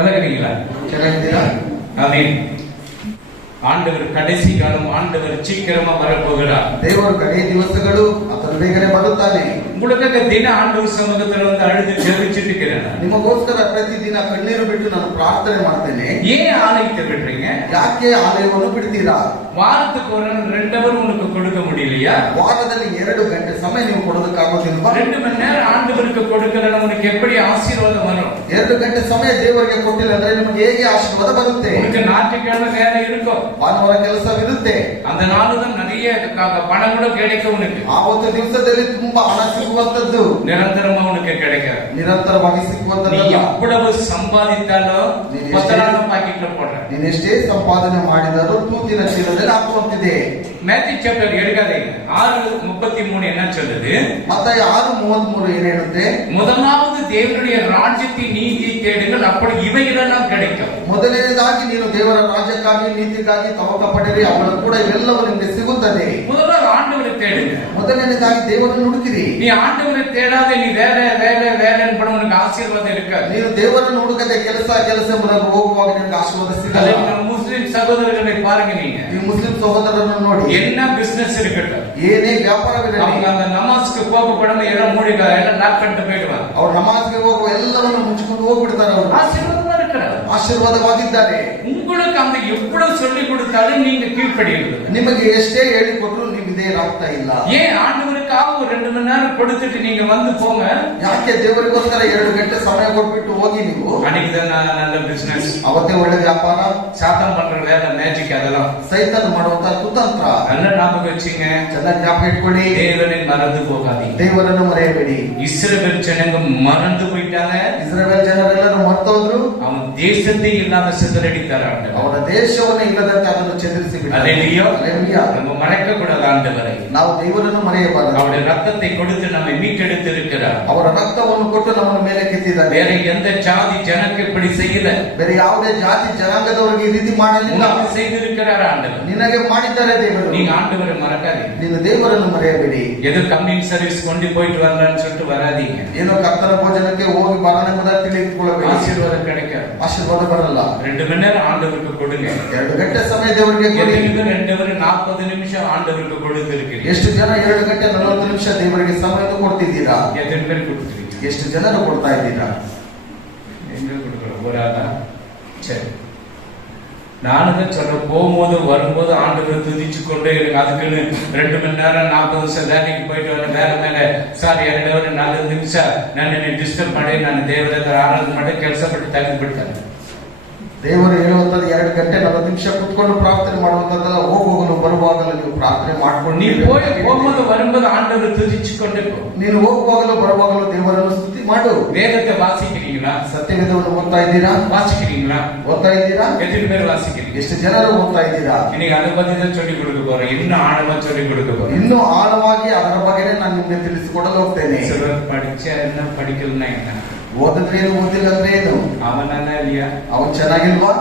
நல்லா இருக்கீங்களா? ಚೆನ್ನಾಗಿದ್ದೀರಾ? ஆமென். ஆண்டவர் கடைசி காலம், ஆண்டவர் சீக்கிரமா வரப்போகிறார். ದೇವರು ಕಡೆಯ ದಿವಸಗಳು ಆತನು ಬೇಗನೆ ಬರುತ್ತಾನೆ. உங்களுக்காக தின ஆண்டவர் சமூகத்துல வந்து அழுது ஜெபிச்சிட்டு இருக்கிறேன். ನಿಮಗೋಸ್ಕರ ಪ್ರತಿದಿನ ಕಣ್ಣೀರು ಬಿಟ್ಟು ನಾನು ಪ್ರಾರ್ಥನೆ ಮಾಡ್ತೇನೆ. ஏன் ஆலயத்தை விடுறீங்க? ಯಾಕೆ ಆಲಯವನ್ನು ಬಿಡ್ತೀರಾ? வாரத்துக்கு ஒரு 2 அவர் உனக்கு கொடுக்க முடியலையா? ವಾರದಲ್ಲಿ 2 ಗಂಟೆ ಸಮಯ ನೀವು ಕೊಡೋದಕ್ಕಾಗೋದಿಲ್ವಾ? 2 மணி நேரம் ಆண்டவருக்கு கொடுக்கலன்னா உனக்கு எப்படி ஆசீர்வாதம் வரும்? 2 ಗಂಟೆ ಸಮಯ ದೇವರಿಗೆ ಕೊಟ್ಟಿಲ್ಲ ಅಂದ್ರೆ ನಿಮಗೆ ಹೇಗೆ ಆಶೀರ್ವಾದ ಬರುತ್ತೆ? உனக்கு ஞாயிற்றுக்கிழமை வேலை இருக்கும், ಭಾನುವಾರ ಕೆಲಸವಿರುತ್ತೆ, அந்த நாளுதான் நிறைய பணம் கூட கிடைக்கும் உனக்கு. ಆವತ್ತು ದಿವಸದಲ್ಲಿ ತುಂಬಾ ಹಣ ಸಿಗುವಂತದ್ದು நிரந்தரமா உனக்கு கிடைக்காது. ನಿರಂತರವಾಗಿ நீ ಸಿಗುವಂತದ್ದು. எவ்வளவு சம்பாதித்தாலும் பத்தனால பாக்கெட்ல போடுற. ನೀನು ಎಷ್ಟೇ ಸಂಪಾದನೆ ಮಾಡಿದರೂ ತೂತಿನ ಚೀಲದಲ್ಲಿ ಹಾಕುವಂತಿದೆ. மேத்யூ சாப்டர் எடுக்காதீங்க. 6:33 என்ன சொல்லுது? மத்தாಯ 6:33 ಏನ್ ಹೇಳುತ್ತೆ? முதலாவது தேவனுடைய ராஜ்யத்தின் நீதியை தேடுங்கள், அப்படி இவைகளெல்லாம் கிடைக்கும். ಮೊದಲನೇದಾಗಿ ನೀನು ದೇವರ ರಾಜ್ಯಕ್ಕಾಗಿ ನೀತಿಗಾಗಿ ತವಕ ಪಡೆರಿ, ಅವಳು ಕೂಡ ಇವೆಲ್ಲವೂ ನಿಮಗೆ ಸಿಗುತ್ತದೆ. முதல்ல ஆண்டவரை தேடுங்க. ಮೊದಲನೇದಾಗಿ ದೇವರನ್ನು ಹುಡುಕಿರಿ. நீ ஆண்டவரை தேடாத, நீ வேலை வேலை வேலைன்னு பண்ண உனக்கு ஆசீர்வாதம் இருக்காது. ನೀನು ದೇವರನ್ನು ಹುಡುಕದೆ ಕೆಲಸ ಮೂಲಕ ಹೋಗುವಾಗ ನಿನಗೆ ಆಶೀರ್ವಾದ ಸಿಗಲ್ಲ. முஸ்லிம் சகோதரர்களை பாருங்க, நீங்க ಈ ಮುಸ್ಲಿಂ ಸಹೋದರರನ್ನು ನೋಡಿ, என்ன பிசினஸ் இருக்கட்டும், ಏನೇ ವ್ಯಾಪಾರವಿರಲಿ, அவங்க அந்த ನಮಾಜ್க்கு போகப்படாம எல்லாம் மூடிங்க, எல்லாம் லாக் பண்ணிட்டு போயிடுவாங்க. ಅವರು ನಮಾಜ್ಗೆ ಹೋಗುವ ಎಲ್ಲವನ್ನು ಮುಚ್ಚಿಕೊಂಡು ಹೋಗ್ಬಿಡ್ತಾರೆ. ಅವರು ஆசீர்வாதமா இருக்கிறார், ಆಶೀರ್ವಾದವಾಗಿದ್ದಾರೆ. உங்களுக்கு அந்த எவ்வளவு சொல்லி கொடுத்தாலும் நீங்க கீழ்ப்படியவில்லை. ನಿಮಗೆ ಎಷ್ಟೇ ಹೇಳಿಕೊಟ್ರು ನೀವು ಇದೇನಾಗ್ತಾ ಇಲ್ಲ. ஏன் ஆண்டவருக்காக ஒரு 2 மணி நேரம் கொடுத்துட்டு நீங்க வந்து போங்க. ಯಾಕೆ ದೇವರಿಗೋಸ್ಕರ 2 ಗಂಟೆ ಸಮಯ ಕೊಟ್ಬಿಟ್ಟು ಹೋಗಿ ನೀವು? அன்னைக்குதான் நல்ல பிசினஸ், ಅವತ್ತೇ ಒಳ್ಳೆ ವ್ಯಾಪಾರ. சாத்தான் பண்ற வேலை மேஜிக், அதெல்லாம் ಸೈತಾನ ಮಾಡುವಂತ ಕುತಂತ್ರ. நல்ல ஞாபகம் வச்சுங்க. ಚೆನ್ನಾಗಿ ಜ್ಞಾಪಕ ಇಟ್ಕೊಳ್ಳಿ. தேவனை மறந்து போகாதீங்க. ದೇವರನ್ನು ಮರೆಯಬೇಡಿ. இஸ்ரவேல் ஜனங்க மறந்து போயிட்டாங்க. ಇಸ್ರಾಯೇಲ್ ಜನರೆಲ್ಲರೂ ಮರ್ತೋದ್ರು. அவன் தேசத்தை இல்லாத சிதறடித்தாராங்க. ಅವರ ದೇಶವನ್ನು ಇಲ್ಲದಂತೆ ಅದನ್ನು ಚದುರಿಸಿ ಬಿಟ್ಟರು. அல்லேலூயா. அல்லேಲೂಯಾ. நம்ம மறக்க கூடாது ஆண்டவரை. ನಾವು ದೇವರನ್ನು ಮರೆಯಬಾರದು. அவருடைய ரத்தத்தை கொடுத்து நம்மை மீட்டெடுத்து இருக்கிறார். ಅವರ ರಕ್ತವನ್ನು ಕೊಟ್ಟು ನಮ್ಮನ್ನು ಮೇಲೆ ಕೆತ್ತಿದ್ದಾರೆ. வேற எந்த ஜாதி ஜனக்கு இப்படி செய்யல. ಬೇರೆ ಯಾವುದೇ ಜಾತಿ ಜನಾಂಗದವರಿಗೆ ಈ ರೀತಿ ಮಾಡಲಿಲ್ಲ. உனக்கு செய்திருக்கிறார் ஆண்டவர். ನಿನಗೆ ಮಾಡಿದ್ದಾರೆ ದೇವರು. நீங்க ஆண்டவரை மறக்காதீங்க. ನೀನು ದೇವರನ್ನು ಮರೆಯಬೇಡಿ. ஏதோ கம்யூனிட்டி சர்வீஸ் கொண்டு போயிட்டு வரலாம்னு சொல்லிட்டு வராதீங்க. ಏನೋ ಕರ್ತನ ಭೋಜನಕ್ಕೆ ಹೋಗಿ ಬರೋಣ ತಿಳಿದುಕೊಳ್ಳಬೇಡಿ. ஆசீர்வாதம் கிடைக்காது. ಆಶೀರ್ವಾದ ಬರಲ್ಲ. 2 மணி நேரம் ஆண்டவருக்கு கொடுங்க. 2 ಗಂಟೆ ಸಮಯ ದೇವರಿಗೆ ಕೊಡಿ. 2 அவர் 40 நிமிஷம் ஆண்டவருக்கு கொடுத்திருக்கிறீங்க. ಎಷ್ಟು ಜನ 2 ಗಂಟೆ 40 ನಿಮಿಷ ದೇವರಿಗೆ ಸಮಯವನ್ನು ಕೊಡ್ತಿದ್ದೀರಾ? எத்தனை பேர் கொடுத்துருக்கீங்க? ಎಷ್ಟು ಜನರು ಕೊಡ್ತಾ ಇದ್ದೀರಾ? எங்க கொடுக்கணும்? ஒரு ஆளா? சரி, நானும் சொல்ற போகும்போது வரும்போது ஆண்டவர் துதிச்சு கொண்டே இருக்கு. அதுக்குன்னு 2 மணி நேரம் 40 நிமிஷம் வேலைக்கு போயிட்டு வர வேலை மேல சாரி 2 அவர் 40 நிமிஷம் ನನ್ನ ಡಿಸ್ಟರ್ಬ್ ಮಾಡಿ ನಾನು ದೇವರ ಆರಾಧನೆ ಮಾಡಿ ಕೆಲಸ ಬಿಟ್ಟು ತೆಗೆದು ಬಿಡ್ತಾರೆ. ದೇವರು ಹೇಳುವಂತದ್ದು 2 ಗಂಟೆ 40 ನಿಮಿಷ ಕುತ್ಕೊಂಡು ಪ್ರಾರ್ಥನೆ ಮಾಡುವಂತದ್ದಲ್ಲ. ಹೋಗುವಾಗಲೂ ಬರುವಾಗಲೂ ನೀವು ಪ್ರಾರ್ಥನೆ ಮಾಡ್ಕೊಂಡು நீ போகும்போது வரும்போது ஆண்டவர் துதிச்சு கொண்டே போ. ನೀನು ಹೋಗುವಾಗಲೂ ಬರುವಾಗಲೂ ದೇವರನ್ನು ಸ್ತುತಿ ಮಾಡು. வேதத்தை வாசிக்கிறீங்களா? ಸತ್ಯವೇದವನ್ನು ಓದ್ತಾ ಇದ್ದೀರಾ? வாசிக்கிறீங்களா? ಓದ್ತಾ ಇದ್ದೀರಾ? எத்தனை பேர் வாசிக்கிறீங்க? ಎಷ್ಟು ಜನರು ಓದ್ತಾ ಇದ್ದೀರಾ? இன்னைக்கு அதை பத்தி தான் சொல்லி கொடுக்க போறேன். இன்னும் ஆழமா சொல்லி கொடுக்க போறேன். ಇನ್ನೂ ಆಳವಾಗಿ ಅದರ ಬಗ್ಗೆನೇ ನಾನು ನಿಮಗೆ ತಿಳಿಸಿಕೊಡಲು ಹೋಗ್ತೇನೆ. சிலர் படிச்ச என்ன படிக்கலன்னா என்ன? ಓದಿದ್ರೆ ಏನು ಓದಿಲ್ಲ ಅಂದ್ರೆ ಏನು? அவனால இல்லையா? ಅವನು ಚೆನ್ನಾಗಿಲ್ವಾ?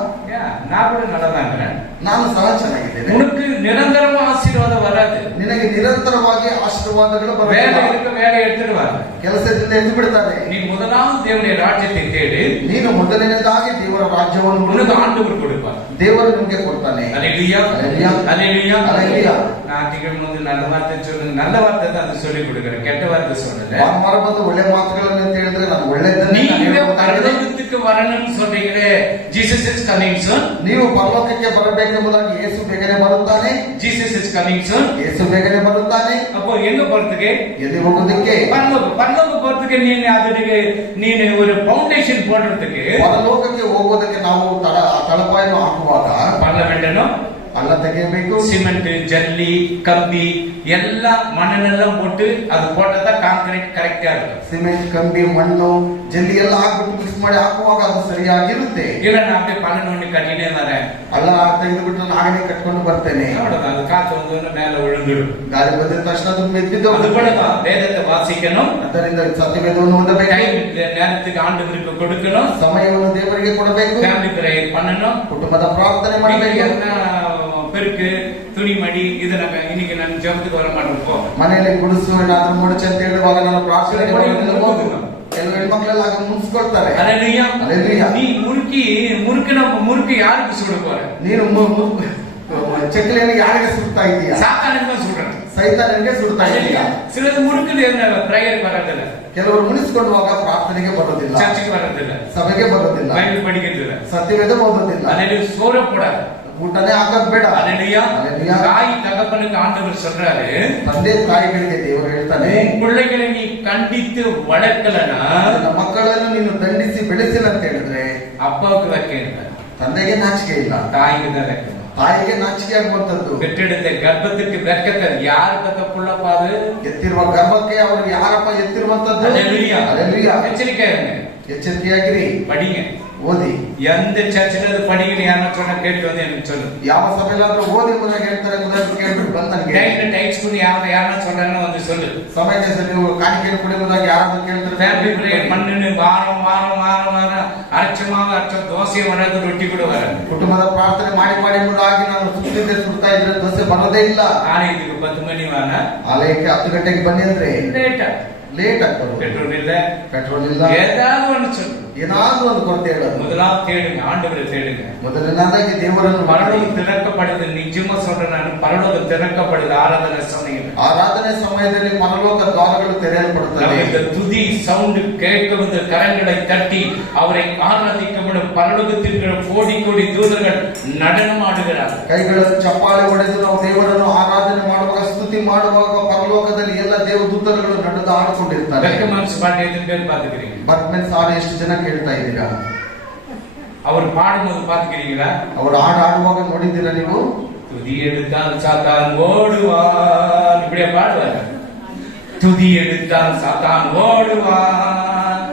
நான் கூட நல்லதாங்க. ನಾನು ಸಹ ಚೆನ್ನಾಗಿದ್ದೇನೆ. உனக்கு நிரந்தரமா ஆசீர்வாதம் வராது. ನಿನಗೆ ನಿರಂತರವಾಗಿ ಆಶೀರ್ವಾದಗಳು வேலை ಬರುತ್ತವೆ. இருக்க வேலை எடுத்துடுவாங்க. ಕೆಲಸದಿಂದ ಎದ್ದು ಬಿಡ್ತಾರೆ. நீ முதலாவது தேவனுடைய ராஜ்யத்தை தேடு. ನೀನು ಮೊದಲನೇದಾಗಿ ದೇವರ ರಾಜ್ಯವನ್ನು உனக்கு ஆண்டவர் கொடுப்பார். ದೇವರು ನಿಮಗೆ ಕೊಡ್ತಾನೆ. அல்லேலூயா. அல்லேலூயா. அல்லேலூயா. அல்லேலூயா. ஞாயிற்றுக்கிழமை வந்து நல்ல வார்த்தை சொல்லுங்க. நல்ல வார்த்தை தான் அது சொல்லி கொடுக்குறேன், கெட்ட வார்த்தை சொல்லல. ಭಾನುವಾರ ಬಂದು ಒಳ್ಳೆ ಮಾತುಗಳನ್ನು ಅಂತ ಹೇಳಿದ್ರೆ ನಾನು ಒಳ್ಳೆದನ್ನೇ ನಾನು நீங்க ಹೇಳ್ತಾ ಇದ್ದೇನೆ. பரலோகத்துக்கு வரணும்னு சொல்றீங்களே, Jesus is coming soon. ನೀವು ಪರಲೋಕಕ್ಕೆ ಬರಬೇಕೆಂಬುದಾಗಿ ಯೇಸು ಬೇಗನೆ ಬರುತ್ತಾನೆ. Jesus is coming soon. ಯೇಸು ಬೇಗನೆ ಬರುತ್ತಾನೆ. அப்போ எங்க போறதுக்கு? ಎಲ್ಲಿ ಹೋಗೋದಕ್ಕೆ? பரலோக போறதுக்கு நீನು ஒரு ஃபவுண்டேஷன் போடுறதுக்கு ಪರಲೋಕಕ್ಕೆ ಹೋಗೋದಕ್ಕೆ ನಾವು ತಳಪಾಯನ್ನು ಹಾಕುವಾಗ பர்லமெண்டனோ ಅಲ್ಲ ತೆಗೆಯಬೇಕು. சிமெண்ட், ஜல்லி, கம்பி எல்லாம் மண்ணெல்லாம் போட்டு அது போட்டதா கான்கிரீட் கரெக்டா இருக்கும். ಸಿಮೆಂಟ್, ಕಂಬಿ, ಮಣ್ಣು, ಜಲ್ಲಿ ಎಲ್ಲ ಹಾಕ್ಬಿಟ್ಟು ಮಿಕ್ಸ್ ಮಾಡಿ ಹಾಕುವಾಗ ಅದು ಸರಿಯಾಗಿರುತ್ತೆ. இல்ல நான் அப்படியே 12 மணி கட்டினே வரேன். ಅಲ್ಲ ತೆಗೆದುಬಿಟ್ಟು ನಾನೇ ಕಟ್ಕೊಂಡು ಬರ್ತೇನೆ. அவ்வளவுதான். அது காத்து வந்து மேல விழுந்துடும். ಗಾಳಿ ಬಂದಿದ ತಕ್ಷಣ ಅದು ಮೆದ್ದಿದ್ದು. அது கூட தான். வேதத்தை வாசிக்கணும். ಅದರಿಂದ ಸತ್ಯವೇದವನ್ನು ಓದಬೇಕು. நேரத்துக்கு ஆண்டவருக்கு கொடுக்கணும். ಸಮಯವನ್ನು ದೇವರಿಗೆ ಕೊಡಬೇಕು. ஃபேமிலி பிரேயர் பண்ணணும். ಕುಟುಂಬದ ಪ್ರಾರ್ಥನೆ ಮಾಡಬೇಕು. பெருக்கு, துணிமடி இது இன்னைக்கு நான் ஜபத்துக்கு வர மாட்டேன். ಮನೆಯಲ್ಲಿ ಗುಡಿಸು ಏನಾದ್ರೂ ಮುಡಿಚು ಅಂತ ಹೇಳುವಾಗ ನಾನು ಪ್ರಾರ್ಥನೆಗೆ ಕೆಲವು ಹೆಣ್ಮಕ್ಳೆಲ್ಲ ಆಗ ಮುನ್ಸ್ಕೊಳ್ತಾರೆ. அல்லேலூயா. அல்லேலூயா. நீ முறுக்கு யாருக்கு சுட போற? ನೀನು ಚಕ್ಲಿಯನ್ನು ಯಾರಿಗೆ ಸುಡ್ತಾ ಇದೀಯಾ? சாத்தானுக்கு தான் சுடுறேன். ಸೈತಾನನಿಗೆ ಸುಡ್ತಾ ಇದೀಯಾ? சிலது முறுக்குல பிரேயர் வரதில்ல, ಕೆಲವರು ಮುನಿಸಿಕೊಳ್ಳುವಾಗ ಪ್ರಾರ್ಥನೆಗೆ ಬರೋದಿಲ್ಲ, சர்ச்சுக்கு வரதில்ல, ಸಭೆಗೆ ಬರೋದಿಲ್ಲ, பைபிள் படிக்கிறதில்ல, ಸತ್ಯವೇದ ಓದೋದಿಲ್ಲ. அல்லேலூயா. சோறப்படாது. ಊಟನೇ ಹಾಕದ್ ಬೇಡ. அல்லேலூயா. அல்லேலூயா. தாய் தகப்பனுக்கு ஆண்டவர் சொல்றாரு, ತಂದೆ ತಾಯಿಗಳಿಗೆ ದೇವರು ಹೇಳ್ತಾನೆ, பிள்ளைகளை நீ கண்டித்து வளர்க்கலனா, ನನ್ನ ಮಕ್ಕಳನ್ನು ನೀನು ದಂಡಿಸಿ ಬೆಳೆಸಿಲ್ಲ ಅಂತ ಹೇಳಿದ್ರೆ அப்பாவுக்கு வைக்க ತಂದೆಗೆ ನಾಚಿಕೆ ಇಲ್ಲ, தாய்க்கு தான் வைக்கணும். ತಾಯಿಗೆ ನಾಚಿಕೆ ಆಗುವಂತದ್ದು. பெற்றெடுத்த கர்ப்பத்துக்கு வெட்கத்தை யார் பெத்த புள்ளப்பாது? ಎತ್ತಿರುವ ಗರ್ಭಕ್ಕೆ ಅವರು ಯಾರಪ್ಪ ಎತ್ತಿರುವಂತದ್ದು? அல்லேலூயா. அல்லேலூயா. எச்சரிக்கை இருங்க, ಎಚ್ಚರಿಕೆಯಾಗಿರಿ, படிங்க. ಓದಿ. எந்த சர்ச்சில் அது படிக்கணும் யாரா சொன்னா கேட்டு வந்து எனக்கு சொல்லு. ಯಾವ ಸಭೆಯಲ್ಲಾದ್ರೂ ಓದಿ ಮುಂದೆ ಹೇಳ್ತಾರೆ ಕೇಳ್ಬಿಟ್ಟು ಬಂದ್ ನನಗೆ டைட்ஸ் பண்ணி யாரா சொல்றாங்கன்னு வந்து சொல்லு. ಸಮಯಕ್ಕೆ ಸರಿ ನೀವು ಕಾಣಿಕೆಯನ್ನು ಕುಡಿಯುವುದಾಗಿ ಯಾರಾದ್ರೂ ಕೇಳ್ತಾರೆ, ஃபேமிலி பிரேயர் பண்ணுன்னு வாரம் அரைச்சமாக தோசை வராது, ரொட்டி கூட வராது. ಕುಟುಂಬದ ಪ್ರಾರ್ಥನೆ ಮಾಡಿ ಮಾಡಿ ಮುಂದಾಗಿ ನಾನು ಸುತ್ತಿದ್ದೆ ಸುಡ್ತಾ ಇದ್ರೆ ದೋಸೆ ಬರೋದೇ ಇಲ್ಲ. ஆலயத்துக்கு 10 மணி வாங்க, ಆಲಯಕ್ಕೆ 10 ಗಂಟೆಗೆ ಬನ್ನಿ ಅಂದ್ರೆ ಲೇಟ್ ಆಗ್ತದೆ. பெட்ரோல் இல்ல, ಪೆಟ್ರೋಲ್ ಇಲ್ಲ, ஏதாவது ஒண்ணு சொல்லு. ಏನಾದ್ರೂ ಒಂದು ಕೊರತೆ ಹೇಳೋದು. முதலாவது தேடுங்க, ஆண்டவரை தேடுங்க. ಮೊದಲನೇದಾಗಿ ದೇವರನ್ನು பரலோகம் திறக்கப்படுது. நிஜமா சொல்றேன் ನಾನು, பரலோகம் திறக்கப்படுது ஆராதனை சமயத்தில். ಆರಾಧನೆ ಸಮಯದಲ್ಲಿ ಪರಲೋಕ ದ್ವಾರಗಳು ತೆರೆಯಲ್ಪಡುತ್ತವೆ. இந்த துதி சவுண்ட் கேட்கும், இந்த கரங்களை தட்டி அவரை ஆராதிக்கும் பரலோகத்தில் இருக்கிற கோடி கோடி தூதர்கள் நடனம் ஆடுகிறார்கள். ಕೈಗಳನ್ನು ಚಪ್ಪಾಳೆ ಹೊಡೆದು ನಾವು ದೇವರನ್ನು ಆರಾಧನೆ ಮಾಡುವಾಗ ಸ್ತುತಿ ಮಾಡುವಾಗ ಪರಲೋಕದಲ್ಲಿ ಎಲ್ಲ ದೇವದೂತರುಗಳು ನಡೆದು ಆಡಿಕೊಂಡಿರ್ತಾರೆ. வெக்கமான்ஸ் பாட்டு எத்தனை பேர் பாத்துக்கிறீங்க? ಬರ್ಮೆನ್ಸ್ ಹಾಡು ಎಷ್ಟು ಜನ ಕೇಳ್ತಾ ಇದ್ದೀರಾ? அவர் பாடும்போது பாத்துக்கிறீங்களா? ಅವರು ಹಾಡು ಆಡುವಾಗ ನೋಡಿದ್ದೀರಾ ನೀವು? துதி எடுத்தால் சாத்தான் ஓடுவான், இப்படியே பாடுவார். துதி எடுத்தால் சாத்தான் ஓடுவான்.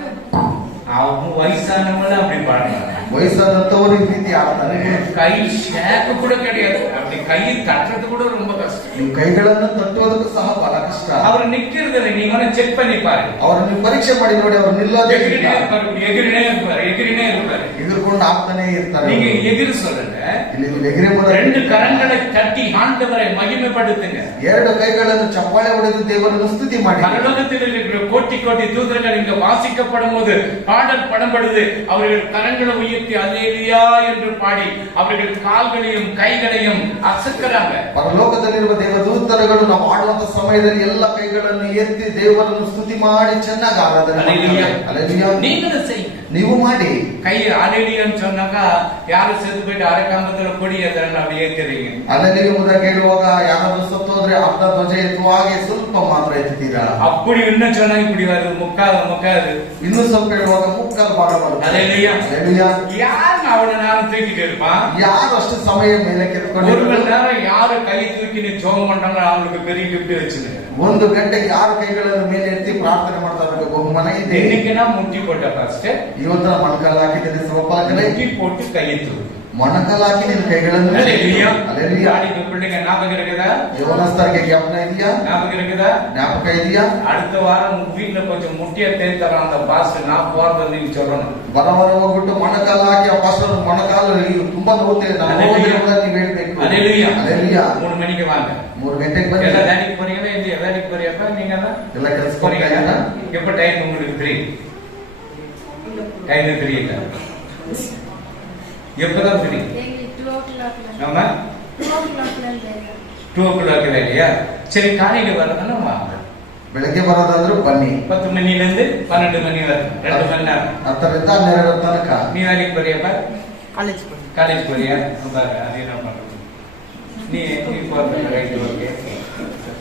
அவங்க வயசானவங்கள அப்படி பாடுவாங்க. ವಯಸ್ಸಾದಂತವರು ಈ ರೀತಿ ಆಡ್ತಾರೆ. கை ஷேக்கு கூட கிடையாது, அப்படி கையை தட்டுறது கூட ரொம்ப கஷ்டம். ನೀವು ಕೈಗಳನ್ನು ತಟ್ಟುವುದಕ್ಕೂ ಸಹ ಬಹಳ ಕಷ್ಟ. அவர் நிக்கிறதுல நீங்க செக் பண்ணி பாருங்க. ಅವರನ್ನು ನೀವು ಪರೀಕ್ಷೆ ಮಾಡಿ ನೋಡಿ, ಅವರು ನಿಲ್ಲೋದೇ எகிரினே இருப்பாரு. ಎದುರ್ಕೊಂಡು ಆಗ್ತಾನೆ ಇರ್ತಾರೆ. நீங்க எகிரி சொல்லுங்க. ಇಲ್ಲಿ ನೀವು ಎಗರಿ ரெண்டு கரங்களை தட்டி ஆண்டவரை மகிமைப்படுத்துங்க. ಎರಡು ಕೈಗಳನ್ನು ಚಪ್ಪಾಳೆ ಹೊಡೆದು ದೇವರನ್ನು ಸ್ತುತಿ ಮಾಡಿ. பரலோகத்தில் இருக்கிற கோட்டி கோட்டி தூதர்கள் இங்க வாசிக்கப்படும் போது பாடல் படப்படுது. அவர்கள் கரங்களை உயர்த்தி அல்லேலூயா என்று பாடி அவர்கள் கால்களையும் கைகளையும் அசைக்கிறாங்க. ಪರಲೋಕದಲ್ಲಿರುವ ದೇವದೂತರುಗಳು ನಾವು ಆಡುವಂತ ಸಮಯದಲ್ಲಿ ಎಲ್ಲ ಕೈಗಳನ್ನು ಎತ್ತಿ ದೇವರನ್ನು ಸ್ತುತಿ ಮಾಡಿ ಚೆನ್ನಾಗಿ ಆರಾಧನೆ அல்லேலூயா. நீங்களும் செய்யுங்க, ನೀವು ಮಾಡಿ. கை அல்லேலூயான்னு சொன்னாக்கா யாரும் செத்து போயிட்டு அரைக்காமத்துல கொடி ஏத்துறாங்க, அப்படி ஏத்துறீங்க. ಅಲ್ಲಲ್ಲಿ ಮುದಾಗ ಹೇಳುವಾಗ ಯಾರಾದ್ರೂ ಸತ್ತು ಹೋದ್ರೆ ಅರ್ಧ ಧ್ವಜ ಎತ್ತುವ ಹಾಗೆ ಸ್ವಲ್ಪ ಮಾತ್ರ ಎತ್ತೀರಾ. அப்படி இன்னும் சொன்னா இப்படி வருது, முக்காது. ಇನ್ನೂ ಸ್ವಲ್ಪ ಹೇಳುವಾಗ ಮುಕ್ಕಾಲು ಭಾಗ ಬರುತ್ತೆ. அல்லேலூயா. அல்லேலூயா. யார் அவனை நானும் தூக்கிட்டு இருப்பான்? ಯಾರು ಅಷ್ಟು ಸಮಯ ಮೇಲೆ ಕೆತ್ಕೊಂಡು ஒரு மணி நேரம் யாரு கை தூக்கி நீ ஜோம் பண்றாங்க அவங்களுக்கு பெரிய கிஃப்ட் வச்சிருக்க. 1 ಗಂಟೆಗೆ ಯಾರು ಕೈಗಳನ್ನು ಮೇಲೆ ಎತ್ತಿ ಪ್ರಾರ್ಥನೆ ಮಾಡ್ತಾರೆ ಬಹುಮಾನ ಇದೆ. இன்னைக்குனா முட்டி போட்ட ಫಸ್ಟ್, ಇವತ್ತು ಮೊಣಕಾಲು ಹಾಕಿದ್ದೀನಿ ಸ್ವಲ್ಪ முட்டி போட்டு கை தூக்கு. ಮೊಣಕಾಲು ಹಾಕಿ ನಿನ್ನ ಕೈಗಳನ್ನು அல்லேலூயா. அல்லேலூயா. ஆடிக்கு பிள்ளைங்க ஞாபகம் இருக்குதா? ಯವನಸ್ಥರಿಗೆ ಜ್ಞಾಪಕ ಇದೆಯಾ? ஞாபகம் இருக்குதா? ಜ್ಞಾಪಕ ಇದೆಯಾ? அடுத்த வாரம் வீட்டுல கொஞ்சம் முட்டிய தேய்த்தரான் அந்த பாஸ், நான் போறது நீங்க சொல்லணும். ಬರವರ ಹೋಗ್ಬಿಟ್ಟು ಮೊಣಕಾಲು ಹಾಕಿ ಆ ಪಾಸ್ಟರ್ ಮೊಣಕಾಲು ತುಂಬಾ ನೋಡ್ತೇವೆ ನಾವು ನೀವು ಹೇಳ್ಬೇಕು. அல்லேலூயா. அல்லேಲೂயா. 3 மணிக்கு வாங்க. 3 ಗಂಟೆಗೆ ಬನ್ನಿ. ಎಲ್ಲ வேலைக்கு போறீங்களா இல்லையா? வேலைக்கு போறியப்பா நீங்க ಎಲ್ಲ ಕೆಲಸ போறீங்களா? போறீங்களா? எப்ப டைம் உங்களுக்கு ஃப்ரீ? டைம் ஃப்ரீ இல்ல, எப்பதான் ஃப்ரீ? நம்ம 2 o'clock வேலையா? சரி, காலையில வரணும்னா வாங்க. ಬೆಳಗ್ಗೆ ಬರೋದಾದ್ರೂ ಬನ್ನಿ. 10 மணில இருந்து 12 மணி வரை 2 மணி நேரம். 10ರಿಂದ 12 ತನಕ. நீ வேலைக்கு போறியப்பா? காலேஜ் போறியா? பாரு, அது என்ன பண்றது? நீ போறது ரைட், ஓகே.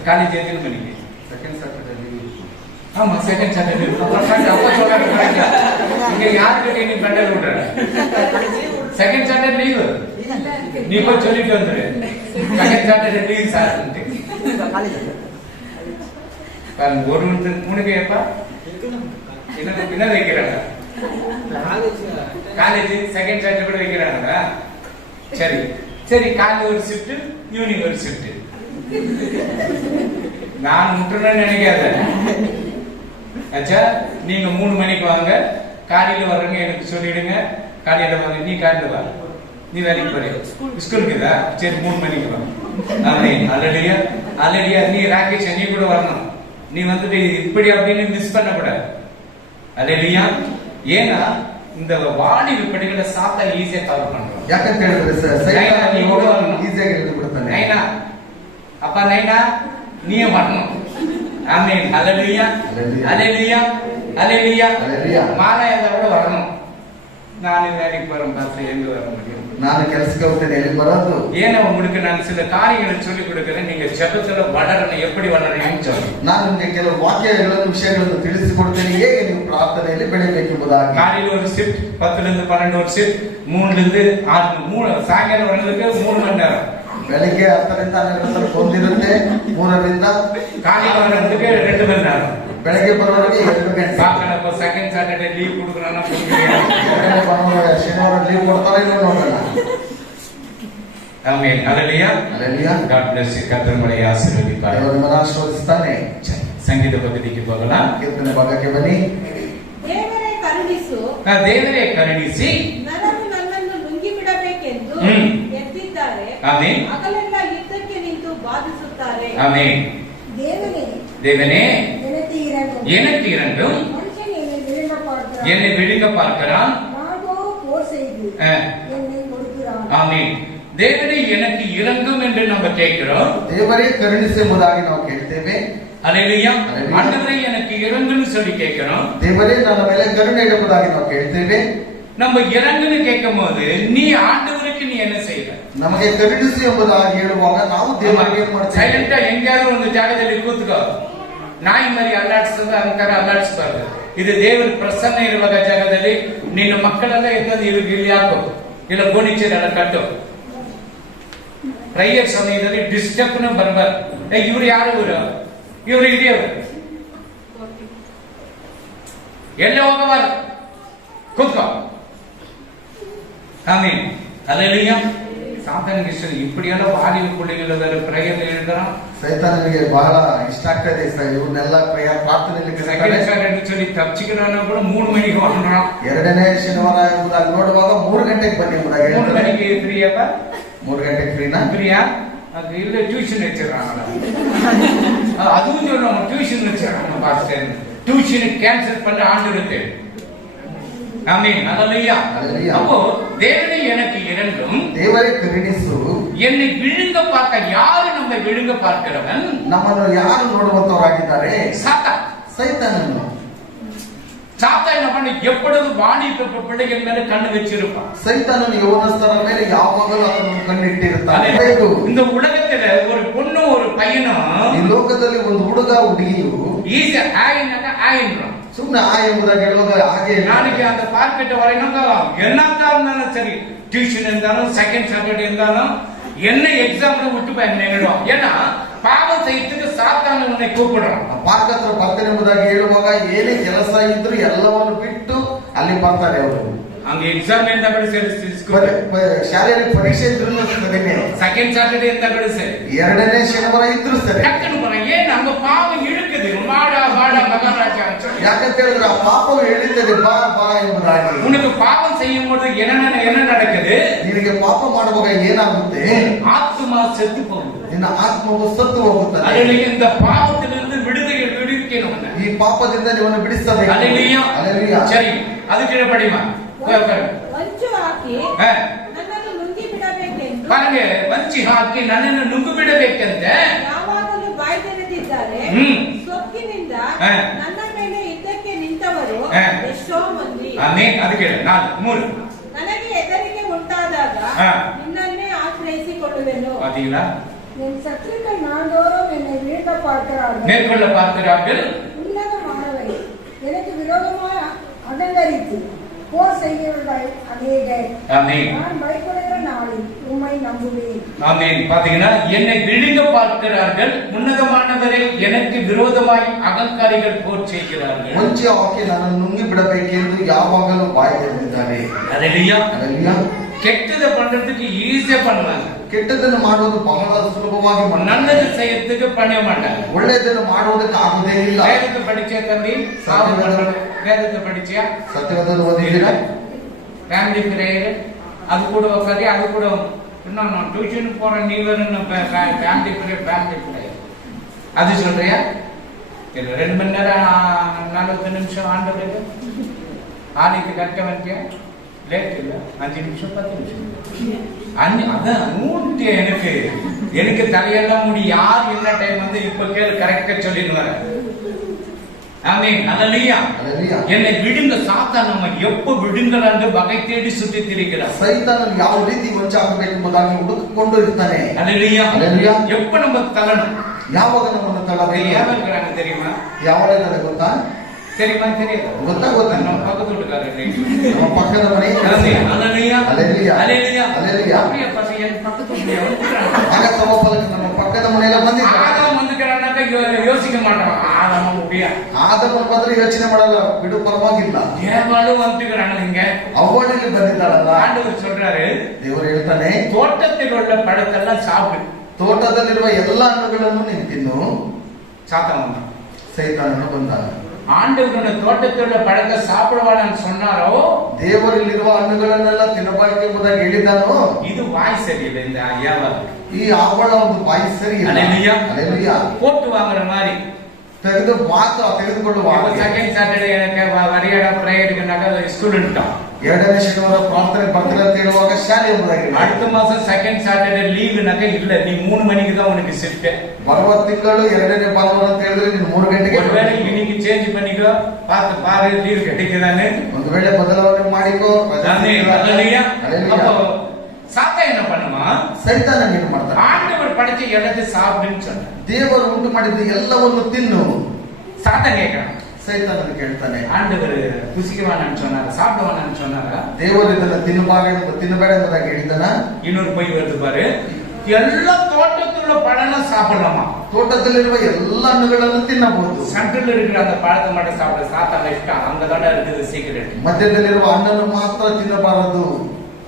காலேஜ் எத்தனை மணிக்கு? Second Saturday leave. ஆமா, செகண்ட் சாட்டர்டே. அப்ப சொல்றாங்க இங்க யாருக்கு நீ பண்டல் விடுற? Second Saturday leave. நீ போய் சொல்லிட்டு வந்துரு, செகண்ட் சாட்டர்டே லீவ் சார். பாருங்க, ஒரு உனக்கு எப்பா என்ன வைக்கிறாங்க? காலேஜ் செகண்ட் சாட்டர்டே கூட வைக்கிறாங்களா? சரி சரி, காலையில் ஒரு ஷிஃப்ட், ஈவினிங் ஒரு ஷிஃப்ட். நான் முட்டணும்னு நினைக்காத. ஆச்சா, நீங்க 3 மணிக்கு வாங்க. காலையில வர்றவங்க எனக்கு சொல்லிடுங்க. காலையில வாங்க, நீ காலையில வா. நீ வேலைக்கு போறிய? ஸ்கூலுக்குதா? சரி, 3 மணிக்கு வா. அல்லேலூயா. நீ ராகேஷ், நீ கூட வரணும். நீ வந்துட்டு இப்படி அப்படின்னு மிஸ் பண்ணக்கூடாது. அல்லேலூயா. ஏன்னா இந்த வாலிப பிள்ளைகளை சாத்தா ஈஸியா கவர் பண்றோம். ಯಾಕಂತ ಹೇಳಿದ್ರೆ ಸೈತಾನ ಈಸಿಯಾಗಿ ಹಿಡಿದು ಬಿಡ್ತಾನೆ. நைனா அப்பா நைனா நீயே வரணும். ஆமென். அல்லேலூயா அல்லேலூயா அல்லேலூயா அல்லேலூயா. மாலை அதோட வரணும். நான் வேலைக்கு போறேன் பாஸ்டர், எங்க வர முடியும்? ನಾನು ಕೆಲಸಕ್ಕೆ ಹೋಗ್ತೇನೆ, ಎಲ್ಲಿ ಬರೋದು? ஏன்னா உங்களுக்கு நான் சில காரியங்களை சொல்லிக் கொடுக்கிறேன். நீங்க ஜெபத்துல வளரணும், எப்படி வளரணும்னு சொல்லி ನಾನು ನಿಮಗೆ ಕೆಲವು ವಾಕ್ಯಗಳನ್ನು ವಿಷಯಗಳನ್ನು ತಿಳಿಸಿಕೊಡ್ತೇನೆ, ಹೇಗೆ ನೀವು ಪ್ರಾರ್ಥನೆಯಲ್ಲಿ ಬೆಳೆಯಬೇಕೆಂಬುದಾಗಿ. காலையில ஒரு ஷிஃப்ட் 10 ல இருந்து 12 ஒரு ஷிஃப்ட், 3 ல இருந்து 6 சாயங்காலம் வரதுக்கு 3 மணி நேரம். ಬೆಳಿಗ್ಗೆ 10 ರಿಂದ 12 ತನಕ ಒಂದಿರುತ್ತೆ, 3 ರಿಂದ காலையில வர்றதுக்கு 2 மணி நேரம். ಬೆಳಗ್ಗೆ ಬರೋವರೆಗೆ 2 ಗಂಟೆ. பாக்கல செகண்ட் சாட்டர்டே லீவ் கொடுக்கறானா ಶನಿವಾರ ಲೀವ್ ಕೊಡ್ತಾರೋ ಇಲ್ಲೋ ನೋಡೋಣ. ஆமென். அல்லேலூயா அல்லேலூயா. God bless you. கர்த்தர் உங்களை ஆசீர்வதிப்பார். ದೇವರು ನಿಮ್ಮನ್ನು ಆಶೀರ್ವದಿಸುತ್ತಾನೆ. ಸಂಗೀತ ಪದ್ಧತಿಗೆ ಹೋಗೋಣ. ಕೀರ್ತನೆ ಭಾಗಕ್ಕೆ ಬನ್ನಿ. ದೇವರೇ ಕರುಣಿಸು, ದೇವರೇ ಕರುಣಿಸಿ ನನ್ನನ್ನು ನುಂಗಿಬಿಡಬೇಕೆಂದು ಎದ್ದಿದ್ದಾರೆ. ಆಮೆನ್. ಹಗಲೆಲ್ಲ ಯುದ್ಧಕ್ಕೆ ನಿಂತು ಬಾಧಿಸುತ್ತಾರೆ. ஆமென். தேவனே எனக்கு இரண்டும் என்னை விழுங்க பார்க்கிறான். ஆமென். தேவனே எனக்கு இரங்கும் என்று நம்ம கேட்கிறோம். ದೇವರೇ ಕರುಣಿಸಿ ಎಂಬುದಾಗಿ ನಾವು ಕೇಳ್ತೇವೆ. அல்லேலூயா. ஆண்டவரே எனக்கு இரங்குன்னு சொல்லி கேட்கிறோம். ದೇವರೇ ನನ್ನ ಮೇಲೆ ಕರುಣೆ ಎಂಬುದಾಗಿ ನಾವು ಕೇಳ್ತೇವೆ. நம்ம இறங்குன்னு கேட்கும் போது நீ ஆண்டவருக்கு நீ என்ன செய்யற? ನಮಗೆ ಕರುಣಿಸಿ ಎಂಬುದಾಗಿ ಹೇಳುವಾಗ ನಾವು ದೇವರಿಗೆ ಏನು ಮಾಡ್ತೇವೆ? ಸೈಲೆಂಟಾ ಹೆಂಗಾದ್ರೂ ಒಂದು ಜಾಗದಲ್ಲಿ ಕೂತ್ಕೋ. ನಾಯಿ ಮರಿ ಅಲ್ಲಾಡಿಸಿದ ಅಂಕಾರ ಅಲ್ಲಾಡಿಸಬಾರ್ದು. ಇದು ದೇವರ ಪ್ರಸನ್ನ ಇರುವ ಜಾಗದಲ್ಲಿ ನಿನ್ನ ಮಕ್ಕಳೆಲ್ಲ ಇರ್ತದೆ. ಇಲ್ಲಿ ಹಾಕು, ಇಲ್ಲ ಗೋಣಿಚೀರೆಲ್ಲ ಕಟ್ಟು. ಪ್ರೇಯರ್ ಸಮಯದಲ್ಲಿ ಡಿಸ್ಟರ್ಬ್ನು ಬರಬಾರ್ದು. ಇವ್ರು ಯಾರು? ಇವ್ರು ಹಿರಿಯವರು ಎಲ್ಲ ಹೋಗಬಾರ್ದು, ಕೂತ್ಕೋ. ஆமென். அல்லேலூயா. சாத்தானுக்கு இஷ்டம் இப்படியெல்லாம் வாலிப பிள்ளைகள் வேற பிரேயர் எழுதுறான். ಸೈತಾನನಿಗೆ ಬಹಳ ಇಷ್ಟ ಆಗ್ತದೆ ಇವನ್ನೆಲ್ಲ ಪ್ರಾರ್ಥನೆಯಲ್ಲಿ சொல்லி தப்பிச்சுக்கிறாನ கூட 3 மணிக்கு வாங்குறான். ಎರಡನೇ ಶನಿವಾರ ಎಂಬುದಾಗಿ ನೋಡುವಾಗ 3 ಗಂಟೆಗೆ ಬನ್ನಿ ಎಂಬುದಾಗಿ 3 மணிக்கு ஃப்ரீயாப்ப? 3 ಗಂಟೆಗೆ ಫ್ರೀನಾ? ஃப்ரீயா? அது இல்ல டியூஷன் வச்சிடறாங்க. அதுவும் சொல்லுவாங்க டியூஷன் வச்சிடறாங்க பாஸ்டர். டியூஷனை கேன்சல் பண்ண ஆண்டவருக்கு. ஆமென். அல்லேலூயா. அப்போ தேவனே எனக்கு இரண்டும், ದೇವರೇ ಕರುಣಿಸು, என்னை விழுங்க பார்க்க. யாரு நம்மை விழுங்க பார்க்கிறவன்? ನಮ್ಮನ್ನು ಯಾರು ನೋಡುವಂತವರಾಗಿದ್ದಾರೆ? சாத்தான். ಸೈತಾನನು. சாத்தான் என்ன பண்ண எப்பொழுது வாலிப பிள்ளைகள் மேல கண்ணு வச்சிருப்பான். ಸೈತಾನನು ಯವನಸ್ಥರ ಮೇಲೆ ಯಾವಾಗಲೂ ಅದನ್ನು ಕಣ್ಣಿಟ್ಟಿರುತ್ತಾನೆ. இந்த உலகத்துல ஒரு பொண்ணு ஒரு பையனும் ಈ ಲೋಕದಲ್ಲಿ ಒಂದು ಹುಡುಗ ಹುಡುಗಿಯು ஈஸியா ஆயினாக்க ஆயின்றான். ಸುಮ್ಮನೆ ಆ ಎಂಬುದಾಗಿ ಹೇಳುವಾಗ ಹಾಗೆ நாளைக்கு அந்த பார்க்கிட்ட வரைக்கும் என்னத்தான் இருந்தாலும் சரி, டியூஷன் இருந்தாலும் செகண்ட் சாட்டர்டே இருந்தாலும் என்ன எக்ஸாம்பிள் விட்டு போயிடுவான். ஏன்னா பாவம் செய்யறதுக்கு சாத்தான உன்னை கூப்பிடுறான். ಪಾರ್ಕ್ ಹತ್ರ ಬರ್ತೇನೆ ಎಂಬುದಾಗಿ ಹೇಳುವಾಗ ಏನೇ ಕೆಲಸ ಇದ್ರು ಎಲ್ಲವನ್ನು ಬಿಟ್ಟು ಅಲ್ಲಿ ಬರ್ತಾರೆ ಅವರು. அங்க எக்ஸாம் இருந்தா கூட சரி, ಶಾಲೆಯಲ್ಲಿ ಪರೀಕ್ಷೆ ಇದ್ರು ಸರಿನೇ, செகண்ட் சாட்டர்டே இருந்தா கூட சரி, ಎರಡನೇ ಶನಿವಾರ ಇದ್ರು ಸರಿ. டக்குனு போறேன். ஏன் நம்ம பாவம் இழுக்குது. வாடா வாடா மகாராஜா. ಯಾಕಂತ ಹೇಳಿದ್ರೆ ಆ ಪಾಪವು ಹೇಳಿದ್ದೇನೆ ಬಾ ಬಾ ಎಂಬುದಾಗಿ. உனக்கு பாவம் செய்யும் போது என்ன நடக்குது? ನಿನಗೆ ಪಾಪ ಮಾಡುವಾಗ ಏನಾಗುತ್ತೆ? ஆத்மா செத்து போகுது. ನಿನ್ನ ಆತ್ಮವು ಸತ್ತು ಹೋಗುತ್ತದೆ. அல்லேலூயா. இந்த பாவத்திலிருந்து விடுவிக்கணும். ಈ ಪಾಪದಿಂದ ನಿಮ್ಮನ್ನು ಬಿಡಿಸಬೇಕು. அல்லேலூயா. அல்லேலூயா. சரி, அது கீழே படிமா. ವಂಚು ಹಾಕಿ ನನ್ನನ್ನು ನುಂಗಿ ಬಿಡಬೇಕೆಂದು பாருங்க, வஞ்சி ಹಾಕಿ ನನ್ನನ್ನು ನುಂಗು ಬಿಡಬೇಕಂತ ಯಾವಾಗಲೂ ಬಾಯಿ ತೆರೆದಿದ್ದಾರೆ. ಸೊಕ್ಕಿನಿಂದ ನನ್ನ ಮೇಲೆ ಯುದ್ಧಕ್ಕೆ ನಿಂತವರು ಎಷ್ಟೋ ಮಂದಿ. ಆಮೆನ್. ಅದು ಕೇಳ 3. ನನಗೆ ಹೆದರಿಕೆ ಉಂಟಾದಾಗ ನಿನ್ನನ್ನೇ ಆಶ್ರಯಿಸಿಕೊಳ್ಳುವೆನು. பாத்தீங்களா? என் சத்துருக்கள் நாள்தோறும் என்னை வீழ்த்த பார்க்கிறார்கள். மேற்கொள்ள பார்க்கிறார்கள். உன்னதமானவரே, எனக்கு விரோதமாக அகங்கரித்து போர் செய்கிறவர்கள் அநேகர். ஆமென். நான் பயப்படுகிற நாளில் உம்மை நம்புவேன். ஆமென். பாத்தீங்கன்னா, என்னை விழுங்க பார்க்கிறார்கள். உன்னதமானவரே, எனக்கு விரோதமாய் அகங்காரிகள் போர் செய்கிறார்கள். ವಂಚಿ ಹಾಕಿ ನನ್ನನ್ನು ನುಂಗಿ ಬಿಡಬೇಕೆಂದು ಯಾವಾಗಲೂ ಬಾಯಿ ತೆರೆದಿದ್ದಾರೆ. அல்லேலூயா. அல்லேலூயா. கெட்டதை பண்றதுக்கு ஈஸியா பண்ணுவாங்க. ಕೆಟ್ಟದನ್ನು ಮಾಡುವುದು ಬಹಳ ಸುಲಭವಾಗಿ நல்லது செய்யறதுக்கு பண்ண மாட்டாங்க. ಒಳ್ಳೆಯದನ್ನು ಮಾಡುವುದಕ್ಕೆ ಆಗುವುದೇ ಇಲ್ಲ. வேதத்தை படிச்சே தம்பி? வேதத்தை படிச்சியா? ಸತ್ಯವಾದನ್ನು ಓದಿದ್ದೀರಾ? ஃபேமிலி பிரேயர் அது கூட உட்காந்து அது கூட இன்னும் நான் டியூஷன் போறேன், நீ வேணும் ஃபேமிலி பிரேயர் அது சொல்றியா? இல்ல 2 மணி நேரம் 40 நிமிஷம் ஆண்டவருக்கு ஆலயத்து கட்ட வந்தியா லேட் இல்ல 5 நிமிஷம் 10 நிமிஷம் அதான் நூற்றி எனக்கு தலையெல்லாம் முடி யார் என்ன டைம் வந்து இப்ப கேளு கரெக்டா சொல்லிடுவாங்க. ஆமென் ஹல்லேலூயா. என்னை விடுங்க சாத்தான் நம்ம எப்ப விடுங்கறான்னு வகை தேடி சுத்தி திரிகிறார். ಸೈತಾನನು ಯಾವ ರೀತಿ ವಂಚಾಗಬೇಕೆಂಬುದಾಗಿ ಹುಡುಕಿಕೊಂಡು ಇರ್ತಾನೆ. ஹல்லேலூயா. ஹல்லேலூயா. எப்ப நம்ம தள்ளணும், ಯಾವಾಗ ನಮ್ಮನ್ನು ತಳ್ಳಬೇಕು, ಯಾವಾಗ தெரியுமா? ಯಾವಾಗ ಗೊತ್ತಾ? தெரியுமா தெரியாது? ಗೊತ್ತಾ நம்ம பக்கத்து வீட்டுக்காரர் ನಮ್ಮ ಪಕ್ಕದ ಮನೆ. ஹல்லேலூயா. ஹல்லேலூயா. ஹல்லேலூயா. ஹல்லேலூயா. அப்படியே பசங்க பக்கத்து வீட்டுல வந்துட்டாங்க. ಆಗ ಸಮಫಲಕ್ಕೆ ನಮ್ಮ ಪಕ್ಕದ ಮನೆಯಲ್ಲ ಬಂದಿದ್ದಾರೆ. ஆதாம் வந்துக்கறானாக்க யோசிக்க மாட்டான். ஆதாம் முடியா ಆದಮನ ಬದಲು ಯೋಚನೆ ಮಾಡಲ್ಲ, ಬಿಡು ಪರವಾಗಿಲ್ಲ. ஏவாளு வந்துக்கறாங்க இங்க. ಅವ್ವನಿಗೆ ಬಂದಿದ್ದಾಳಲ್ಲ. ஆண்டவர் சொல்றாரு, ದೇವರು ಹೇಳ್ತಾನೆ, தோட்டத்தில் உள்ள பழத்தெல்லாம் சாப்பிடு. ತೋಟದಲ್ಲಿರುವ ಎಲ್ಲಾ ಹಣ್ಣುಗಳನ್ನು ನೀನು ತಿನ್ನು. சாத்தான் வந்தான். ಸೈತಾನನು ಬಂದ. ஆண்டவருடைய தோட்டத்தில் உள்ள பழத்தை சாப்பிடுவான்னு சொன்னாரோ, ದೇವರಲ್ಲಿರುವ ಹಣ್ಣುಗಳನ್ನೆಲ್ಲ ತಿನ್ನಬಾರದು ಎಂಬುದಾಗಿ ಹೇಳಿದ್ದಾನೋ, இது வாய் சரியில்லை இந்த ஏவாள். ಈ ಅವಳ ಒಂದು ಬಾಯಿ ಸರಿ ಇಲ್ಲ. ஹல்லேலூயா. ஹல்லேலூயா. போட்டு வாங்குற மாதிரி ತೆಗೆದುಕೊಳ್ಳುವ செகண்ட் சாட்டர்டே எனக்கு வரியாட பிரேயருக்குனாக்க ஸ்டூடெண்ட் தான். ಎರಡನೇ ಶನಿವಾರ ಪ್ರಾರ್ಥನೆ ಬರ್ತಾರೆ ಅಂತ ಹೇಳುವಾಗ ಶಾಲೆ ಎಂಬುದಾಗಿ, அடுத்த மாசம் செகண்ட் சாட்டர்டே லீவுனாக்க இல்ல நீ 3 மணிக்கு தான் உனக்கு ஷிஃப்ட். ಬರುವ ತಿಂಗಳು ಎರಡನೇ ಭಾನುವಾರ ಅಂತ ಹೇಳಿದ್ರೆ ನೀನು 3 ಗಂಟೆಗೆ. ஒருவேளை இன்னைக்கு சேஞ்ச் பண்ணிக்கோ, பார்த்து பாரு லீவு கிடைக்குதான்னு. ಒಂದು ವೇಳೆ ಬದಲಾವಣೆ ಮಾಡಿಕೋ. ஹல்லேலூயா. அப்போ சாத்தான் என்ன பண்ணுமா? ಸೈತಾನ ಏನು ಮಾಡ್ತಾನೆ? ஆண்டவர் படைச்ச எல்லாத்தையும் சாப்பிடுன்னு சொன்னார். ದೇವರು ಉಂಟು ಮಾಡಿದ ಎಲ್ಲವನ್ನು ತಿನ್ನು. சாத்தான் கேட்கிறான். ಸೈತಾನನು ಕೇಳ್ತಾನೆ, ஆண்டவர் புசிக்கவானான்னு சொன்னாரா, சாப்பிடுவானான்னு சொன்னாரா? ದೇವರು ಇದನ್ನ ತಿನ್ನಬೇಡ ಎಂಬುದಾಗಿ ಹೇಳಿದನ. இன்னொரு போய் வருது பாரு, எல்லா தோட்டத்துல பழம் சாப்பிடலாமா? ತೋಟದಲ್ಲಿರುವ ಎಲ್ಲಾ ಹಣ್ಣುಗಳನ್ನು ತಿನ್ನಬಹುದು. சென்ட்ரல் இருக்கிற அந்த பழத்தை மட்டும் சாப்பிட சாத்தான் இஷ்டம். அங்கதான் இருக்குது சீக்கிரம். ಮಧ್ಯದಲ್ಲಿರುವ ಹಣ್ಣನ್ನು ಮಾತ್ರ ತಿನ್ನಬಾರದು.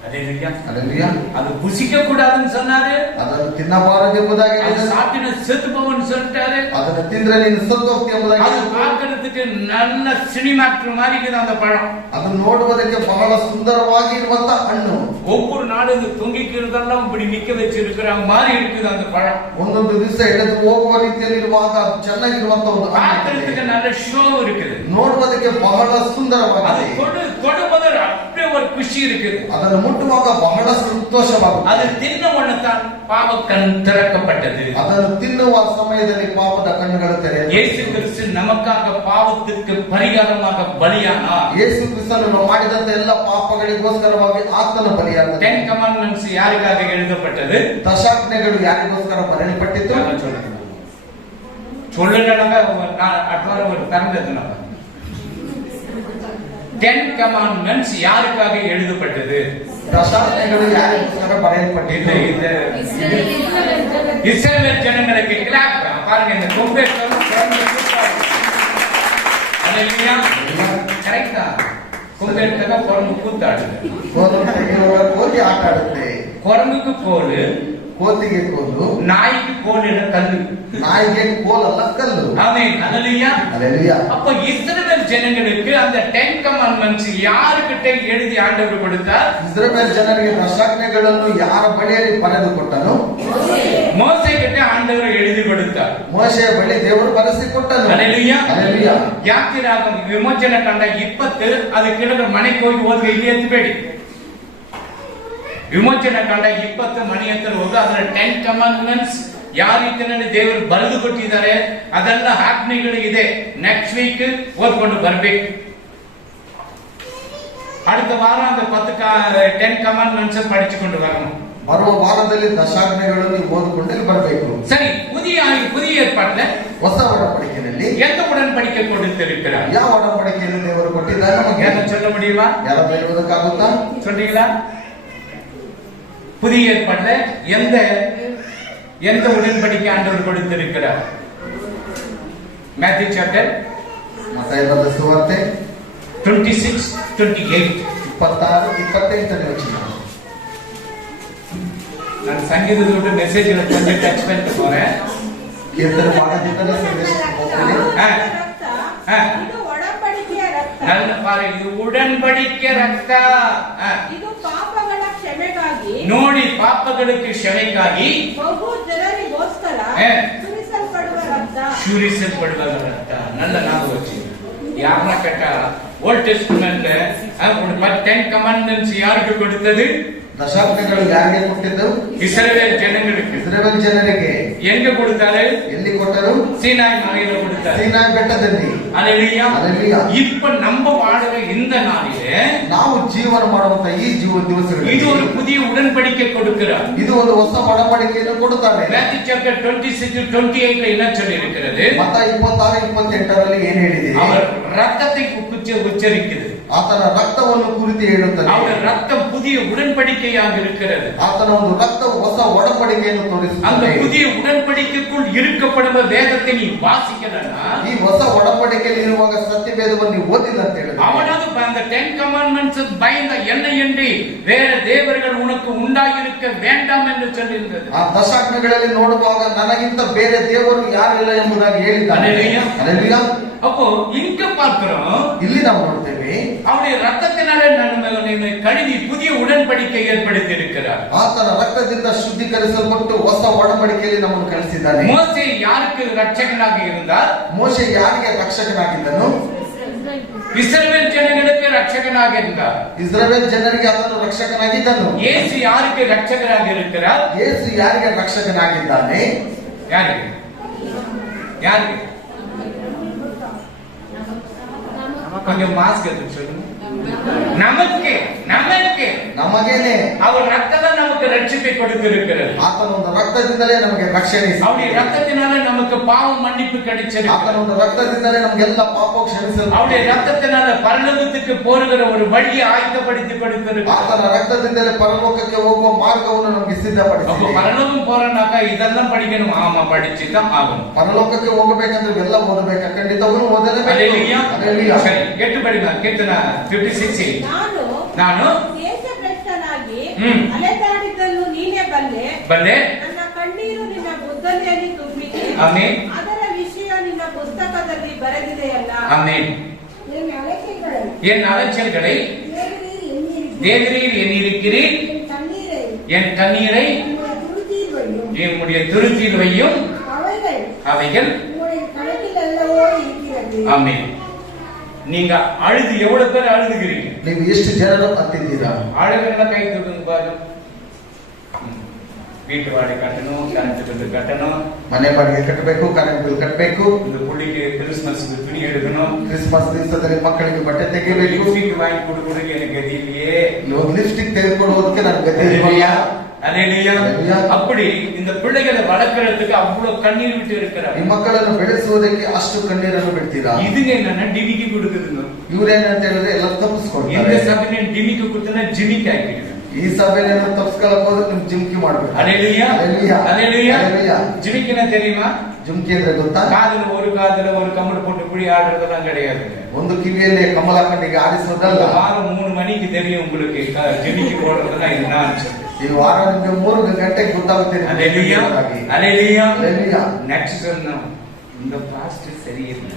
ஹல்லேலூயா. ஹல்லேலூயா. அது புசிக்க கூடாதுன்னு சொன்னாரு. ಅದನ್ನು ತಿನ್ನಬಾರದು ಎಂಬುದಾಗಿ அது சாப்பிட்டு செத்து போவன்னு சொல்லிட்டாரு. ಅದನ್ನು ತಿಂದ್ರೆ ನೀನು ಸತ್ತು ಹೋಗ್ತಿ ಎಂಬುದಾಗಿ. அது பார்க்கிறதுக்கு நல்ல சினிமாக்டர் மாதிரி இருக்குது அந்த பழம். ಅದನ್ನು ನೋಡುವುದಕ್ಕೆ ಬಹಳ ಸುಂದರವಾಗಿ ಇರುವಂತ ಹಣ್ಣು. ஒவ்வொரு நாளும் இந்த தொங்கிக்கிறதெல்லாம் இப்படி நிக்க வச்சிருக்கிற மாதிரி இருக்குது அந்த பழம். ಒಂದೊಂದು ದಿವಸ ಎಳೆದು ಹೋಗುವ ರೀತಿಯಲ್ಲಿ ಇರುವಾಗ ಚೆನ್ನಾಗಿರುವಂತ ಒಂದು பார்க்கிறதுக்கு நல்ல ஷோ இருக்குது. ನೋಡುವುದಕ್ಕೆ ಬಹಳ ಸುಂದರವಾಗಿದೆ. தொடுவது அப்படியே ஒரு குஷி இருக்குது. ಅದನ್ನು ಮುಟ್ಟುವಾಗ ಬಹಳ ಸಂತೋಷವಾಗುತ್ತದೆ. அது தின்ன உடனேதான் பாவ கண் திறக்கப்பட்டது. ಅದನ್ನು ತಿನ್ನುವ ಸಮಯದಲ್ಲಿ ಪಾಪದ ಕಣ್ಣುಗಳು ತೆರೆಯಲ್ಪಟ್ಟವು. இயேசு கிறிஸ்து நமக்காக பாவத்திற்கு பரிகாரமாக பலியானார். ಯೇಸು ಕ್ರಿಸ್ತನು ಮಾಡಿದಂತ ಎಲ್ಲ ಪಾಪಗಳಿಗೋಸ್ಕರವಾಗಿ ಆತನ ಬಲಿಯಾದ. 10 commandments யாருக்காக எழுதப்பட்டது? ದಶಾಜ್ಞೆಗಳು ಯಾರಿಗೋಸ್ಕರ ಬರೆಯಲ್ಪಟ್ಟಿತು? சொல்லலனாங்க அட்வார ஒரு பிறந்தது நம்ம. 10 commandments யாருக்காக எழுதப்பட்டது? ದಶಾಜ್ಞೆಗಳು ಯಾರಿಗೋಸ್ಕರ ಬರೆಯಲ್ಪಟ್ಟಿತು? இஸ்ரவேல் ஜனங்களுக்கு. கிளாப் பாருங்க, இந்த கொம்பேற்றம் ஹல்லேலூயா. கரெக்ட்டா? கொம்பேற்றக குரங்கு கூத்தாடுது. ಕೋತಿ ಆಟ ಆಡುತ್ತೆ. குரங்குக்கு கோல், ಕೋತಿಗೆ ಕೋಲು, நாய்க்கு கோல் இல்ல கல்லு. ನಾಯಿಗೆ ಕೋಲಲ್ಲ ಕಲ್ಲು. ஆமென் ஹல்லேலூயா. ஹல்லேலூயா. அப்ப இஸ்ரவேல் ஜனங்களுக்கு அந்த 10 commandments யாருக்கிட்ட எழுதி ஆண்டவர் கொடுத்தார்? ಇಸ್ರಾಯೇಲ್ ಜನರಿಗೆ ದಶಾಜ್ಞೆಗಳನ್ನು ಯಾರ ಬಳಿಯಲ್ಲಿ ಬರೆದು ಕೊಟ್ಟನು? மோசே கிட்ட ஆண்டவர் எழுதி கொடுத்தார். ಮೋಶೆಯ ಬಳಿ ದೇವರು ಬರೆಸಿಕೊಟ್ಟನು. ஹல்லேலூயா. ஹல்லேலூயா. யாத்திராகம் விமோಚನ ಕಂಡ 20 ಅದು ಕೆಳಗೆ ಮನೆಗೆ ಹೋಗಿ ಓದಿ ಇಲ್ಲಿ ಎತ್ತಬೇಡಿ. ವಿಮೋಚನ ಕಂಡ 20 ಮನೆ ಹತ್ರ ಹೋಗಿ ಅದರ 10 commandments ಯಾವ ರೀತಿಯಲ್ಲಿ ದೇವರು ಬರೆದು ಕೊಟ್ಟಿದ್ದಾರೆ ಅದೆಲ್ಲ ಆಜ್ಞೆಗಳು ಇದೆ. ನೆಕ್ಸ್ಟ್ ವೀಕ್ ಓದ್ಕೊಂಡು ಬರ್ಬೇಕು. அடுத்த வாரம் அந்த 10 commandments படிச்சுಕೊಂಡು வரணும். ಬರುವ ವಾರದಲ್ಲಿ ದಶಾಜ್ಞೆಗಳನ್ನು ನೀವು ಓದಿಕೊಂಡು ಬರಬೇಕು. சரி, புதிய ஏற்பாட்டுல ಹೊಸ ಒಡಂಬಡಿಕೆಯಲ್ಲಿ எந்த உடன்படிக்கை கொடுத்திருக்கிறார்? ಯಾವ ಒಡಂಬಡಿಕೆಯನ್ನು ದೇವರು ಕೊಟ್ಟಿದ್ದಾರೆ ನಮಗೆ? யாரும் சொல்ல முடியுமா? ಯಾರು ಹೇಳುವುದಕ್ಕಾಗುತ್ತಾ? சொல்றீங்களா? புதிய ஏற்பாட்டுல எந்த உடன்படிக்கை ஆண்டவர் கொடுத்திருக்கிறார்? மேத்யூ சாப்டர் ಮತ್ತಾಯ ಬರೆದ ಸುವಾರ್ತೆ 26-28. 26-28ನೇ ವಚನ. நான் சங்கீதத்தை விட்டு மெசேஜ்ல கொஞ்சம் டச் பண்ணிட்டு போறேன். ಕೀರ್ತನೆ ಮಾಡೋದಿದ್ದರೆ ಸಂದೇಶ ಹೋಗ್ತೀನಿ. ಇದು ಒಡಂಬಡಿಕೆಯ ರಕ್ತ. நல்ல பாரு, இது உடன்படிக்கை ரத்த. ಇದು ಪಾಪಗಳ ಕ್ಷಮೆಗಾಗಿ, ನೋಡಿ ಪಾಪಗಳಿಗೆ ಕ್ಷಮೆಗಾಗಿ ಬಹು ಜನರಿಗೋಸ್ಕರ ಸುರಿಸಲ್ಪಡುವ ರಕ್ತ. சூரிசப்படுவாங்க ரத்தம். நல்ல ஞாபகம் வச்சு. யாருன்னா கேட்டா ஓல்ட் டெஸ்டமென்ட்ல 10 கமாண்ட்மெண்ட்ஸ் யாருக்கு கொடுத்தது? ದಶಾಜ್ಞೆಗಳು ಯಾರಿಗೆ ಕೊಟ್ಟಿದ್ದು? இஸ்ரவேல் ஜனங்களுக்கு. ಇಸ್ರಾಯೇಲ್ ಜನರಿಗೆ. எங்க கொடுத்தாரு? ಎಲ್ಲಿ ಕೊಟ್ಟರು? சீனாய் மலையில கொடுத்தாரு. ಸೀನಾಯಿ ಬೆಟ್ಟದಲ್ಲಿ. அல்லேலூயா. அல்லேலூயா. இப்ப நம்ம வாழுற இந்த நாளிலே ನಾವು ಜೀವನ ಮಾಡುವಂತ ಈ ದಿವಸಗಳಲ್ಲಿ இது ஒரு புதிய உடன்படிக்கை கொடுக்கிறார். ಇದು ಒಂದು ಹೊಸ ಒಡಂಬಡಿಕೆಯನ್ನು ಕೊಡುತ್ತಾನೆ. Matthew chapter 26-28 ல என்ன சொல்லி இருக்கிறது? ಮತ್ತಾಯ 26-28ರಲ್ಲಿ ಏನು ಹೇಳಿದೆ? அவர் ரத்தத்தை உச்சரிக்கிறது. ಆತನ ರಕ್ತವನ್ನು ಕುರಿತು ಹೇಳುತ್ತದೆ. அவர் ரத்தம் புதிய உடன்படிக்கையாக இருக்கிறது. ಆತನ ಒಂದು ರಕ್ತ ಹೊಸ ಒಡಂಬಡಿಕೆಯನ್ನು அந்த ತೋರಿಸುತ್ತದೆ. புதிய உடன்படிக்கைக்குள் இருக்கப்படுವ வேதத்தை நீ வாசிக்கலன்னா ಈ ಹೊಸ ಒಡಂಬಡಿಕೆಯಲ್ಲಿ ಇರುವಾಗ ಸತ್ಯವೇದವನ್ನು ನೀವು ಓದಿಲ್ಲ ಅಂತ ಹೇಳಿದ್ರೆ அவனது அந்த 10 commandments பயந்த என்னை என்று வேற தேவர்கள் உனக்கு உண்டாயிருக்க வேண்டாம் என்று சொல்லியிருந்தது. ಆ ದಶಾಜ್ಞೆಗಳಲ್ಲಿ ನೋಡುವಾಗ ನನಗಿಂತ ಬೇರೆ ದೇವರು ಯಾರು ಇಲ್ಲ ಎಂಬುದಾಗಿ ಹೇಳಿದ್ದಾನೆ. அல்லேலூயா. அல்லேலೂயா. அப்போ இங்க பார்க்கிறோம் ಇಲ್ಲಿ ನಾವು ನೋಡ್ತೇವೆ அவருடைய ரத்தத்தினாலே நம்மை கழுவி புதிய உடன்படிக்கை ஏற்படுத்தி இருக்கிறார். ಆತನ ರಕ್ತದಿಂದ ಶುದ್ಧೀಕರಿಸಲ್ಪಟ್ಟು ಹೊಸ ಒಡಂಬಡಿಕೆಯಲ್ಲಿ ನಮ್ಮನ್ನು ಕಳಿಸಿದ್ದಾನೆ. மோசே யாருக்கு ரட்சகனாக இருந்தார்? ಮೋಶೆ ಯಾರಿಗೆ ರಕ್ಷಕನಾಗಿದ್ದನು? இஸ்ரவேல் ஜனங்களுக்கு ரட்சகனாக இருந்தார். ಇಸ್ರಾಯೇಲ್ ಜನರಿಗೆ ಆತನು ರಕ್ಷಕನಾಗಿದ್ದನು. இயேசு யாருக்கு ரட்சகராக இருக்கிறார்? ಯೇಸು ಯಾರಿಗೆ ರಕ್ಷಕನಾಗಿದ್ದಾನೆ? யாருக்கு? யாருக்கு? கொஞ்சம் மாஸ்க் எடுத்து சொல்லுங்க. நமக்கு நமக்கு ನಮಗೇನೆ. அவர் ரத்தம் நமக்கு ரட்சிப்பை கொடுத்திருக்கிறது. ಆತನ ಒಂದು ರಕ್ತದಿಂದಲೇ ನಮಗೆ ರಕ್ಷಣೆ. அவருடைய ரத்தத்தினால நமக்கு பாவ மன்னிப்பு கிடைச்சிருக்கு. ಆತನ ಒಂದು ರಕ್ತದಿಂದಲೇ ನಮಗೆಲ್ಲ ಪಾಪ ಕ್ಷಮಿಸಲ್ಪಟ್ಟಿದೆ. அவருடைய ரத்தத்தினால பரலோகத்துக்கு போகிற ஒரு வழியை ஆயத்தப்படுத்தி கொடுத்திருக்கு. ಆತನ ರಕ್ತದಿಂದಲೇ ಪರಲೋಕಕ್ಕೆ ಹೋಗುವ ಮಾರ್ಗವನ್ನು ನಮಗೆ அப்ப ಸಿದ್ಧಪಡಿಸಿದೆ. பரலோகம் போறனாக்கா இதெல்லாம் படிக்கணும். ஆமா படிச்சுதான் ஆகணும். ಪರಲೋಕಕ್ಕೆ ಹೋಗಬೇಕಂದ್ರೆ ಎಲ್ಲ ಓದಬೇಕು. ಖಂಡಿತವೂ ಓದಲೇಬೇಕು. அல்லேலூயா. அல்லேலೂயா. சரி, 8 படிமா. கீர்த்தன 56. ನಾನು ದೇಶಭ್ರಷ್ಟನಾಗಿ ಹ್ಮ್. ಅಲೆದಾಡಿದ್ದನ್ನು ನೀನೇ ಬಲ್ಲೆ. ಬಲ್ಲೆ. ನನ್ನ ಕಣ್ಣೀರು ನಿನ್ನ ಬುದ್ಧನೆಯಲ್ಲಿ ತುಂಬಿದೆ. ಆಮೆನ್. ಅದರ ವಿಷಯ ನಿನ್ನ ಪುಸ್ತಕದಲ್ಲಿ ಬರೆದಿದೆಯಲ್ಲ. ஆமென். என் அழைக்கைகளை என் அலைச்சல்களை தேவரீர் தேவரீர் எண்ணியிருக்கிறீர். எண்ணியிருக்கிறீர். என் கண்ணீரை என் கண்ணீரை உம்முடைய துருத்தியில் வையும். என்னுடைய துருத்தியில் வையும். அவைகள் அவைகள் உம்முடைய கணக்கில் அல்லவோ இருக்கிறது. ஆமென். நீங்க அழுது எவ்வளவு பேர் அழுதுகிறீங்க? ನೀವು ಎಷ್ಟು ಜನರು ಅತ್ತಿದ್ದೀರಾ? அழுகிறத கை தூக்குங்க பாருங்க. வீட்டு வாடகை கட்டணும், கரண்ட் பில் கட்டணும், ಮನೆ ಬಾಡಿಗೆ ಕಟ್ಟಬೇಕು, ಕರೆಂಟ್ ಬಿಲ್ ಕಟ್ಟಬೇಕು, இந்த புள்ளிக்கு கிறிஸ்மஸ் துணி எடுக்கணும், ಕ್ರಿಸ್ಮಸ್ ದಿವಸದಲ್ಲಿ ಮಕ್ಕಳಿಗೆ ಬಟ್ಟೆ ತೆಗೆಯಬೇಕು, லிப்ஸ்டிக் வாங்கி கொடுக்கறதுக்கு எனக்கு கதி இல்லையே. ಒಂದು ಲಿಪ್ಸ್ಟಿಕ್ ತೆಗೆದುಕೊಳ್ಳುವುದಕ್ಕೆ ನನಗೆ ಗತಿ ಇರಲಿಲ್ಲ. அல்லேலூயா. அல்லேலூயா. அப்படி இந்த பிள்ளைகளை வளர்க்கறதுக்கு அவ்வளவு கண்ணீர் விட்டு இருக்கிறார். ಈ ಮಕ್ಕಳನ್ನು ಬೆಳೆಸುವುದಕ್ಕೆ ಅಷ್ಟು ಕಣ್ಣೀರನ್ನು ಬಿಡ್ತೀರಾ? இதுங்க என்னன்னா டிமிக்கி கொடுக்குதுங்க. ಇವ್ರೇನಂತ ಹೇಳಿದ್ರೆ ಎಲ್ಲ இந்த ತಪ್ಪಿಸ್ಕೊಳ್ತಾರೆ. சபையில டிமிக்கி கொடுத்தா ஜிமிக்கி ஆக்கிடுது. ಈ ಸಭೆಯನ್ನು ತಪ್ಪಿಸ್ಕೊಳ್ಳಕ್ ಹೋದ್ರೆ ನಿಮ್ ಜಿಮ್ಕಿ ಮಾಡ್ಬೇಕು. அல்லேலூயா. அல்லேலூயா. அல்லேலூயா. அல்லேலூயா. ஜிமிக்கினா தெரியுமா? ಜುಮ್ಕಿ ಅಂದ್ರೆ ಗೊತ್ತಾ? காதுல ஒரு கம்மல் போட்டு குடி ஆடுறதெல்லாம் கிடையாது. ಒಂದು ಕಿವಿಯಲ್ಲಿ ಕಮಲ ಹಾಕೊಂಡಿಗೆ ಆಡಿಸೋದಲ್ಲ. வாரம் 3 மணிக்கு தெரியும் உங்களுக்கு ஜிமிக்கி போடுறதுன்னா இதுதான் சொல்லி. ಈ ವಾರ ನಿಮ್ಗೆ 3 ಗಂಟೆಗೆ ಗೊತ್ತಾಗುತ್ತೆ. அல்லேலூயா. அல்லேலூயா. அல்லேலூயா. நெக்ஸ்ட் சொன்னோம் இந்த பாஸ்ட் சரியில்லை.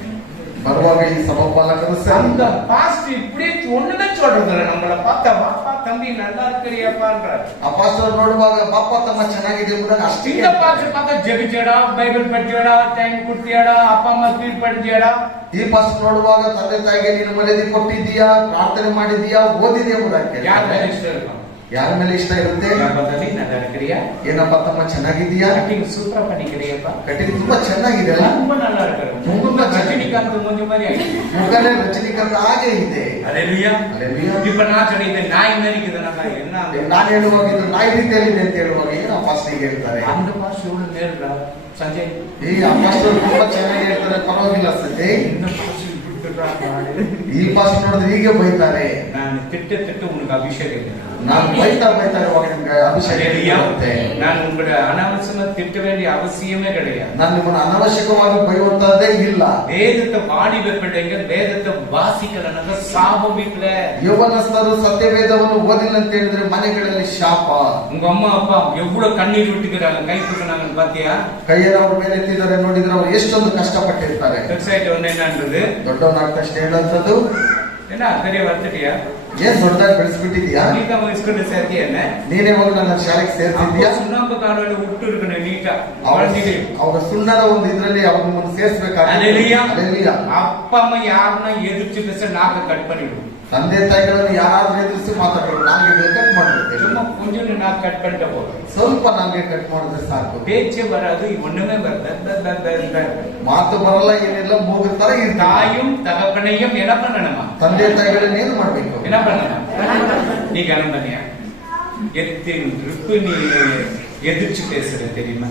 ಬರುವಾಗ ಈ ಸಭಾಪಾಲಕರು அந்த பாஸ்ட் இப்படி ஒண்ணுமே சொல்றது இல்ல. நம்மள பார்த்தா வாப்பா தம்பி நல்லா இருக்கிறியப்பான்றார். ಆ ಪಾಸ್ಟರ್ ನೋಡುವಾಗ ಪಾಪ ತಮ್ಮ ಚೆನ್ನಾಗಿದೆ ಎಂಬುದಾಗಿ ಅಷ್ಟೇ இந்த பாஸ்ட் பார்த்தா ஜெபிச்சடா, பைபிள் படிச்சடா, டைம் கொடுத்தியாடா, அப்பா அம்மா ஃபீல் படிச்சடா. ಈ ಪಾಸ್ಟರ್ ನೋಡುವಾಗ ತಂದೆ ತಾಯಿಗೆ ನೀನು ಮರ್ಯಾದೆ ಕೊಟ್ಟಿದ್ದೀಯಾ, ಪ್ರಾರ್ಥನೆ ಮಾಡಿದೀಯಾ, ಓದಿದೆಯಾ ಎಂಬುದಾಗಿ யார் மேல இஷ்டம் இருக்கும்? ಯಾರ ಮೇಲೆ ಇಷ್ಟ ಇರುತ್ತೆ? அப்பா தம்பி நல்லா இருக்கிறியா? ಏನಪ್ಪ ತಮ್ಮ ಚೆನ್ನಾಗಿದ್ದೀಯಾ? கட்டிங் சூப்பரா பண்ணிக்கிறியப்பா? ಕಟಿಂಗ್ ತುಂಬಾ ಚೆನ್ನಾಗಿದೆಯಲ್ಲ, ரொம்ப நல்லா இருக்கிற. ரொம்ப ரஜினிகாந்த் மூஞ்சி மாதிரி ஆயிடுச்சு. ಮುಖನೇ ರಜನಿಕಾಂತ್ ಹಾಗೆ ಇದೆ. அல்லேலூயா. அல்லேலூயா. இப்ப நான் சொல்லிட்டேன் நாய் மாதிரி இருக்குதுன்னா என்ன அது? ನಾನು ಹೇಳುವಾಗ ಇದು ನಾಯಿ ರೀತಿಯಲ್ಲಿದೆ ಅಂತ ಹೇಳುವಾಗ ಏನು ಆ ಪಾಸ್ಟರ್ಗೆ ಹೇಳ್ತಾರೆ? அந்த பாஸ்ட் எவ்வளவு நேர்டா சஞ்சய். ಈ ಆ ಪಾಸ್ಟರ್ ತುಂಬಾ ಚೆನ್ನಾಗಿ ಹೇಳ್ತಾರೆ, ಪರವಾಗಿಲ್ಲ ಸಂಜಯ್. இந்த பாஸ்ட் ಬಿಟ್ಟುಡ್ರಾ ಮಾಡಿ. ಈ ಪಾಸ್ಟರ್ ನೋಡಿದ್ರೆ ಹೀಗೆ ಬೈತಾರೆ. நான் திட்டு உனக்கு அபிஷேகம். ನಾನು ಬೈತಾ ಇರುವಾಗ ನಿಮ್ಗೆ ಅಭಿಷೇಕ ಆಗುತ್ತೆ. நான் உங்களை அனாவசியமா திட்ட வேண்டிய அவசியமே கிடையாது. ನಾನು ನಿಮ್ಮನ್ನು ಅನವಶ್ಯಕವಾಗಿ ಬೈಯುವಂತದ್ದೇ ಇಲ್ಲ. வேதத்தை வாலிப பிள்ளைங்க வேதத்தை வாசிக்கலனாக்க சாபம் வீட்டுல. ಯೌವನಸ್ಥರು ಸತ್ಯವೇದವನ್ನು ಓದಿಲ್ಲ ಅಂತ ಹೇಳಿದ್ರೆ ಮನೆಗಳಲ್ಲಿ ಶಾಪ. உங்க அம்மா அப்பா எவ்வளவு கண்ணீர் விட்டுக்கிறாங்க, கை தூக்குனாங்கன்னு பாத்தியா? ಕೈಯನ್ನು ಅವ್ರ ಮೇಲೆ ಎತ್ತಿದ್ದಾರೆ, ನೋಡಿದ್ರೆ ಅವ್ರು ಎಷ್ಟೊಂದು ಕಷ್ಟಪಟ್ಟಿರ್ತಾರೆ. வெப்சைட் ஒண்ணு என்னன்றது ದೊಡ್ಡವನಾಗ್ತಷ್ಟೇ ಹೇಳುವಂಥದ್ದು என்ன தெரிய வந்துட்டியா? ಏನ್ ದೊಡ್ಡದಾಗಿ ಬೆಳೆಸ್ಬಿಟ್ಟಿದ್ಯಾ? நீட்டா வயசுக்கு சேர்த்தி என்ன ನೀನೇ ಹೋಗಿ ನನ್ನ ಶಾಲೆಗೆ ಸೇರ್ತಿದ್ಯಾ? சுண்ணாம்பு காலையில விட்டு இருக்கணும் நீட்டா ಅವರ ಸುಣ್ಣದ ಒಂದು ಇದ್ರಲ್ಲಿ ಅವ್ರ ಮುಂದೆ ಸೇರ್ಸ್ಬೇಕಾಗ್ತದೆ. அல்லேலூயா. அல்லேಲೂಯಾ. அப்பா அம்மா யாருன்னா எதிர்த்து பேச நாக்க கட் பண்ணிவிடும். ತಂದೆ ತಾಯಿಗಳನ್ನು ಯಾರಾದ್ರೂ ಎದುರಿಸಿ ಮಾತಾಡೋದು, ನಾಲ್ಗೆ ಕಟ್ ಮಾಡ್ಬಿಡ್ತೇವೆ. சும்மா கொஞ்சம் நாக்கு கட் பண்ணிட்ட போதும். ಸ್ವಲ್ಪ ನಾಲ್ಗೆ ಕಟ್ ಮಾಡಿದ್ರೆ ಸಾಕು. பேச்சே வராது, ஒண்ணுமே வராது. ಮಾತು ಬರಲ್ಲ, ಏನಿಲ್ಲ, ಮೂಗುತ್ತರ ಇರ್ತಾರೆ. தாயும் தகப்பனையும் என்ன பண்ணணுமா? ತಂದೆ ತಾಯಿಗಳನ್ನ ಏನು ಮಾಡ್ಬೇಕು? என்ன பண்ணணும்? நீ கனம் பண்ணியா எத்திருக்கு நீ எதிர்த்து பேசுற தெரியுமா?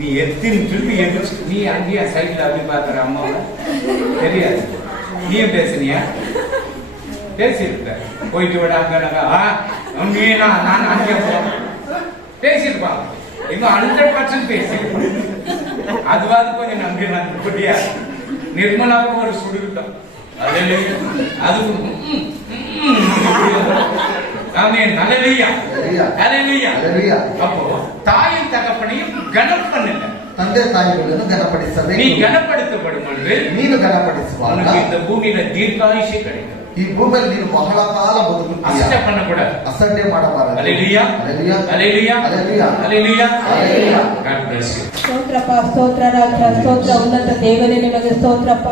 நீ எத்திருக்கு எதிர்த்து நீ அங்கேயா சைட்ல அப்படி பாக்குற அம்மாவை தெரியாது. நீயும் பேசுனியா? பேசியிருக்க போயிட்டு விடாங்க நான் அங்கே பேசியிருப்பாங்க. இன்னும் 100% பேசி அதுவாது கொஞ்சம் நம்பி முடியா. நிர்மலாவுக்கு ஒரு சுடுவிட்டோம். அது அப்போ தாயும் தகப்பனையும் கனம் பண்ணுங்க. ತಂದೆ ತಾಯಿಗಳನ್ನು ಘನಪಡಿಸಬೇಕು. நீ கனப்படுத்தப்படும் பொழுது ನೀನು ಘನಪಡಿಸುವಾಗ இந்த பூமியில தீர்க்காயுஷி கிடைக்கும். ಈ ಭೂಮಿಯಲ್ಲಿ ನೀನು ಬಹಳ ಕಾಲ ಬದುಕುತ್ತೀಯ. ಅಸಡ್ಡೆ பண்ணக்கூடாது. ಅಸಡ್ಡೆ ಮಾಡಬಾರದು. Hallelujah hallelujah hallelujah hallelujah hallelujah hallelujah. God bless you. ಸ್ತೋತ್ರಪ್ಪ, ಸ್ತೋತ್ರ ರಾಜ, ಸ್ತೋತ್ರ ಉನ್ನತ ದೇವರೇ ನಿಮಗೆ ಸ್ತೋತ್ರಪ್ಪ.